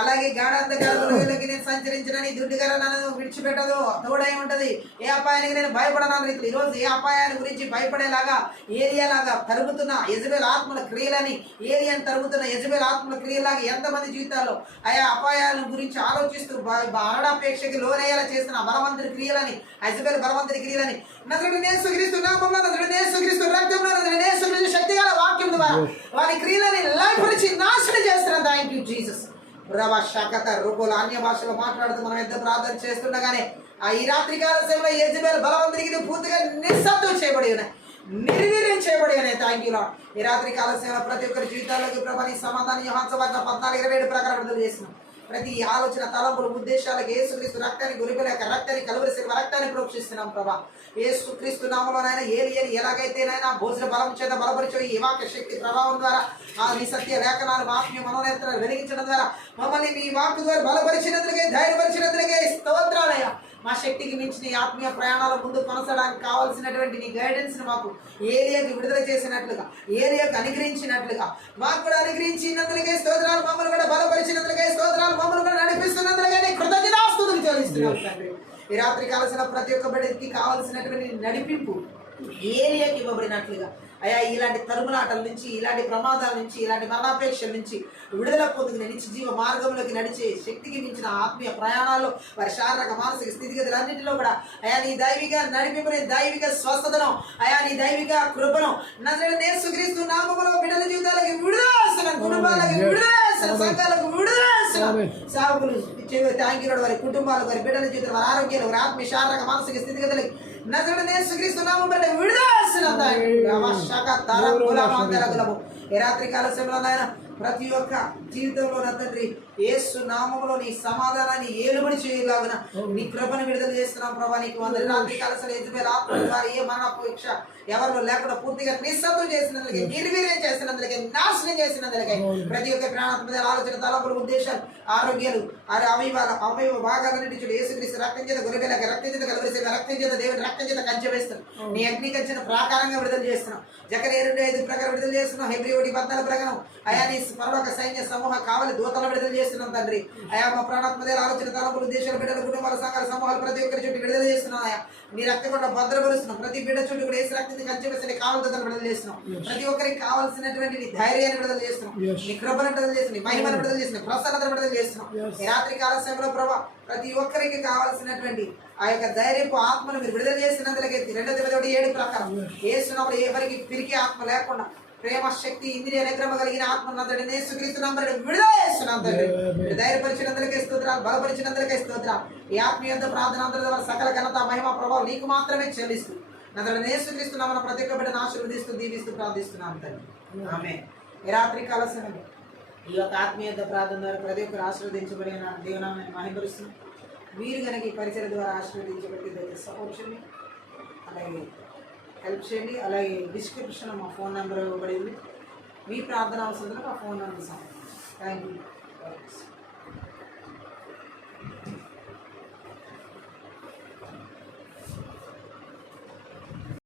అలాగే గాఢాంధకారంలోకి నేను సంచరించిన నీ దుడ్డుగర నన్ను విడిచిపెట్టదు, తోడై ఉంటది. ఏ అపాయానికి నేను భయపడను రీతిలో ఈరోజు ఏ అపాయాన్ని గురించి భయపడేలాగా ఏలియాలాగా తరుగుతున్న యెజబెల్ ఆత్మల క్రియలని, ఏలియాని తరుగుతున్న యెజబెల్ ఆత్మల క్రియలాగా ఎంతమంది జీవితాల్లో ఆయా అపాయాల గురించి ఆలోచిస్తూ మరణాపేక్షకి లోనయ్యేలా చేస్తున్న బలవంతుడి క్రియలని, యెజబెల్ బలవంతుడి క్రియలని నజరేయుడైన యేసుక్రీస్తు నామములో, నజరేయుడైన యేసుక్రీస్తు రక్తంలో, నజరేయుడైన యేసుక్రీస్తు శక్తిగల వాక్యం ద్వారా వారి క్రియలని లయపరిచి నాశనం చేస్తున్నాం. Thank you Jesus. రవ శాఖత రూపంలో అన్య భాషలో మాట్లాడుతూ మనం ఎంత ప్రార్థన చేస్తుండగానే ఈ రాత్రికాల సమయంలో యెజబెల్ బలవంతుడికి పూర్తిగా నిశ్శబ్దం చేయబడి ఉన్నాయి, నిర్వీర్యం చేయబడి ఉన్నాయి. Thank you lord. ఈ రాత్రి కాల సేవలో ప్రతి ఒక్కరి జీవితాల్లోకి ప్రభు నీ సమాధానం యోహాను సువార్త 14:27 ప్రకారం విడుదల చేస్తున్నాం. ప్రతి ఆలోచన తలంపులు ఉద్దేశాలకు యేసుక్రీస్తు రక్తాన్ని, గొర్రెపిల్ల యొక్క రక్తాన్ని, కలువరి శిలువ రక్తాన్ని ప్రోక్షిస్తున్నాం ప్రభా. యేసుక్రీస్తు నామములోనైనా ఏలియని ఎలాగైతేనైనా భోజన బలం చేత బలపరిచే ఈ వాక్య శక్తి ప్రభావం ద్వారా నీ సత్య లేఖనాలు ఆత్మీయ మనోనేత్రాలు వెలిగించడం ద్వారా మమ్మల్ని మీ వాక్కు ద్వారా బలపరిచినందుకే, ధైర్యపరిచినందుకే స్తోత్రాలయ్యా. మా శక్తికి మించిన ఈ ఆత్మీయ ప్రయాణాల ముందు కొనసాగడానికి కావాల్సినటువంటి నీ గైడెన్స్ మాకు ఏలియాకి విడుదల చేసినట్లుగా, ఏలియాకి అనుగ్రహించినట్లుగా మాకు కూడా అనుగ్రహించినందుకే స్తోత్రాలు. మమ్మల్ని కూడా బలపరిచినందుకే స్తోత్రాలు. మమ్మల్ని కూడా నడిపిస్తున్నందుకే నీ కృతజ్ఞతాస్తుతులు చెల్లిస్తున్నాం తండ్రి. ఈ రాత్రి కావాల్సిన ప్రతి ఒక్క బిడ్డకి కావాల్సినటువంటి నడిపింపు ఏలియాకి ఇవ్వబడినట్లుగా అయ్యా ఇలాంటి తరుములాటల నుంచి, ఇలాంటి ప్రమాదాల నుంచి, ఇలాంటి మరణాపేక్షల నుంచి విడుదల పొందుకుని నిత్య జీవ మార్గంలోకి నడిచే శక్తికి మించిన ఆత్మీయ ప్రయాణాల్లో వారి శారీరక మానసిక స్థితిగతులన్నింటిలో కూడా అయా నీ దైవిక నడిపింపు, నీ దైవిక స్వస్థతను, అయా నీ దైవిక కృపను నజరేయుడైన యేసుక్రీస్తు నామములో బిడ్డల జీవితాలకి విడుదల, కుటుంబాలకు విడుదల, సంఘాలకు విడుదల, సాగులు థ్యాంక్ యూ. వారి కుటుంబాలకు, వారి బిడ్డల జీవితాలు, వారి ఆరోగ్యాలు, వారి ఆత్మీయ శారీరక మానసిక స్థితిగతులకి నజరేయుడైన యేసుక్రీస్తు నామములో విడుదల. ఈ రాత్రి కాల సమయంలో ప్రతి ఒక్క జీవితంలో తండ్రి యేసు నామములో నీ సమాధానాన్ని ఏలుబడి చేయలాగున నీ కృపను విడుదల చేస్తున్నాం ప్రభా. నీకు వందలు. రాత్రి కాల యెజబెల్ ఆత్మ ద్వారా ఏ మరణాపేక్ష ఎవరిలో లేకుండా పూర్తిగా నిశ్శబ్దం చేసినందుకే, నిర్వీర్యం చేసినందుకే, నాశనం చేసినందుకే ప్రతి ఒక్క ప్రాణాత్మక ఆలోచన తలంపులు ఉద్దేశాలు ఆరోగ్యాలు అవయవ భాగాలన్నిటి చూడు యేసుక్రీస్తు రక్తం చేత, గొర్రెపిల్ల రక్తం చేత, కలువరి శిలువ రక్తం చేత, దేవుని రక్తం చేత కంచె వేస్తున్నాం. నీ అగ్ని కంచెను ప్రాకారంగా విడుదల చేస్తున్నాం. జకర్యా 2:5 ప్రకారం విడుదల చేస్తున్నాం. హెబ్రీ 1:14 ప్రకారం అయా నీ పరలోక సైన్య సమూహ కావలి దూతలు విడుదల చేస్తున్నాం తండ్రి. అయా మా ప్రాణాత్మక ఆలోచన తలంపులు ఉద్దేశాలు బిడ్డల కుటుంబాల సంఘాల సమూహాలు ప్రతి ఒక్కరి చుట్టూ విడుదల చేస్తున్నాం. అయా నీ రక్తం కూడా భద్రపరుస్తున్నాం. ప్రతి బిడ్డ చుట్టూ కూడా యేసు రక్తం కంచె వేసి కావలి దూతలు విడుదల చేస్తున్నాం. ప్రతి ఒక్కరికి కావాల్సినటువంటి నీ ధైర్యాన్ని విడుదల చేస్తున్నాం, నీ కృపను విడుదల చేస్తున్నాం, మహిమను విడుదల చేస్తున్నాం, ప్రసన్నతను విడుదల చేస్తున్నాం. ఈ రాత్రి కాల సమయంలో ప్రభా ప్రతి ఒక్కరికి కావాల్సినటువంటి ఆ యొక్క ధైర్యపు ఆత్మను మీరు విడుదల చేసినందుకే 2 Timothy 7 ప్రకారం యేసునామములో ఎవరికి పిరికి ఆత్మ లేకుండా ప్రేమ శక్తి ఇంద్రియ నిగ్రహం కలిగిన ఆత్మను యేసుక్రీస్తు నామములో విడుదల చేస్తున్నాం తండ్రి. ధైర్యపరిచినందుకే స్తోత్రాలు, బలపరిచినందుకే స్తోత్రాలు. ఈ ఆత్మీయ ప్రార్థన ద్వారా సకల ఘనత, మహిమ, ప్రభావం నీకు మాత్రమే చెల్లిస్తూ నజరేయుడైన యేసుక్రీస్తు నామమున ప్రతి ఒక్క బిడ్డను ఆశీర్వదిస్తూ దీవిస్తూ ప్రార్థిస్తున్నాం తండ్రి. ఆమేన్. ఈ రాత్రి కాల సమయంలో ఈ యొక్క ఆత్మీయ ప్రార్థన ద్వారా ప్రతి ఒక్కరు ఆశీర్వదించబడిన దేవునామని మహిమపరుస్తున్నాం. మీరు కనుక ఈ పరిచయం ద్వారా ఆశీర్వదించబడి సపోర్ట్ చేయండి, అలాగే హెల్ప్ చేయండి. అలాగే డిస్క్రిప్షన్లో మా ఫోన్ నెంబర్ ఇవ్వబడింది. మీ ప్రార్థన అవసరం మా ఫోన్ నెంబర్. Thank you.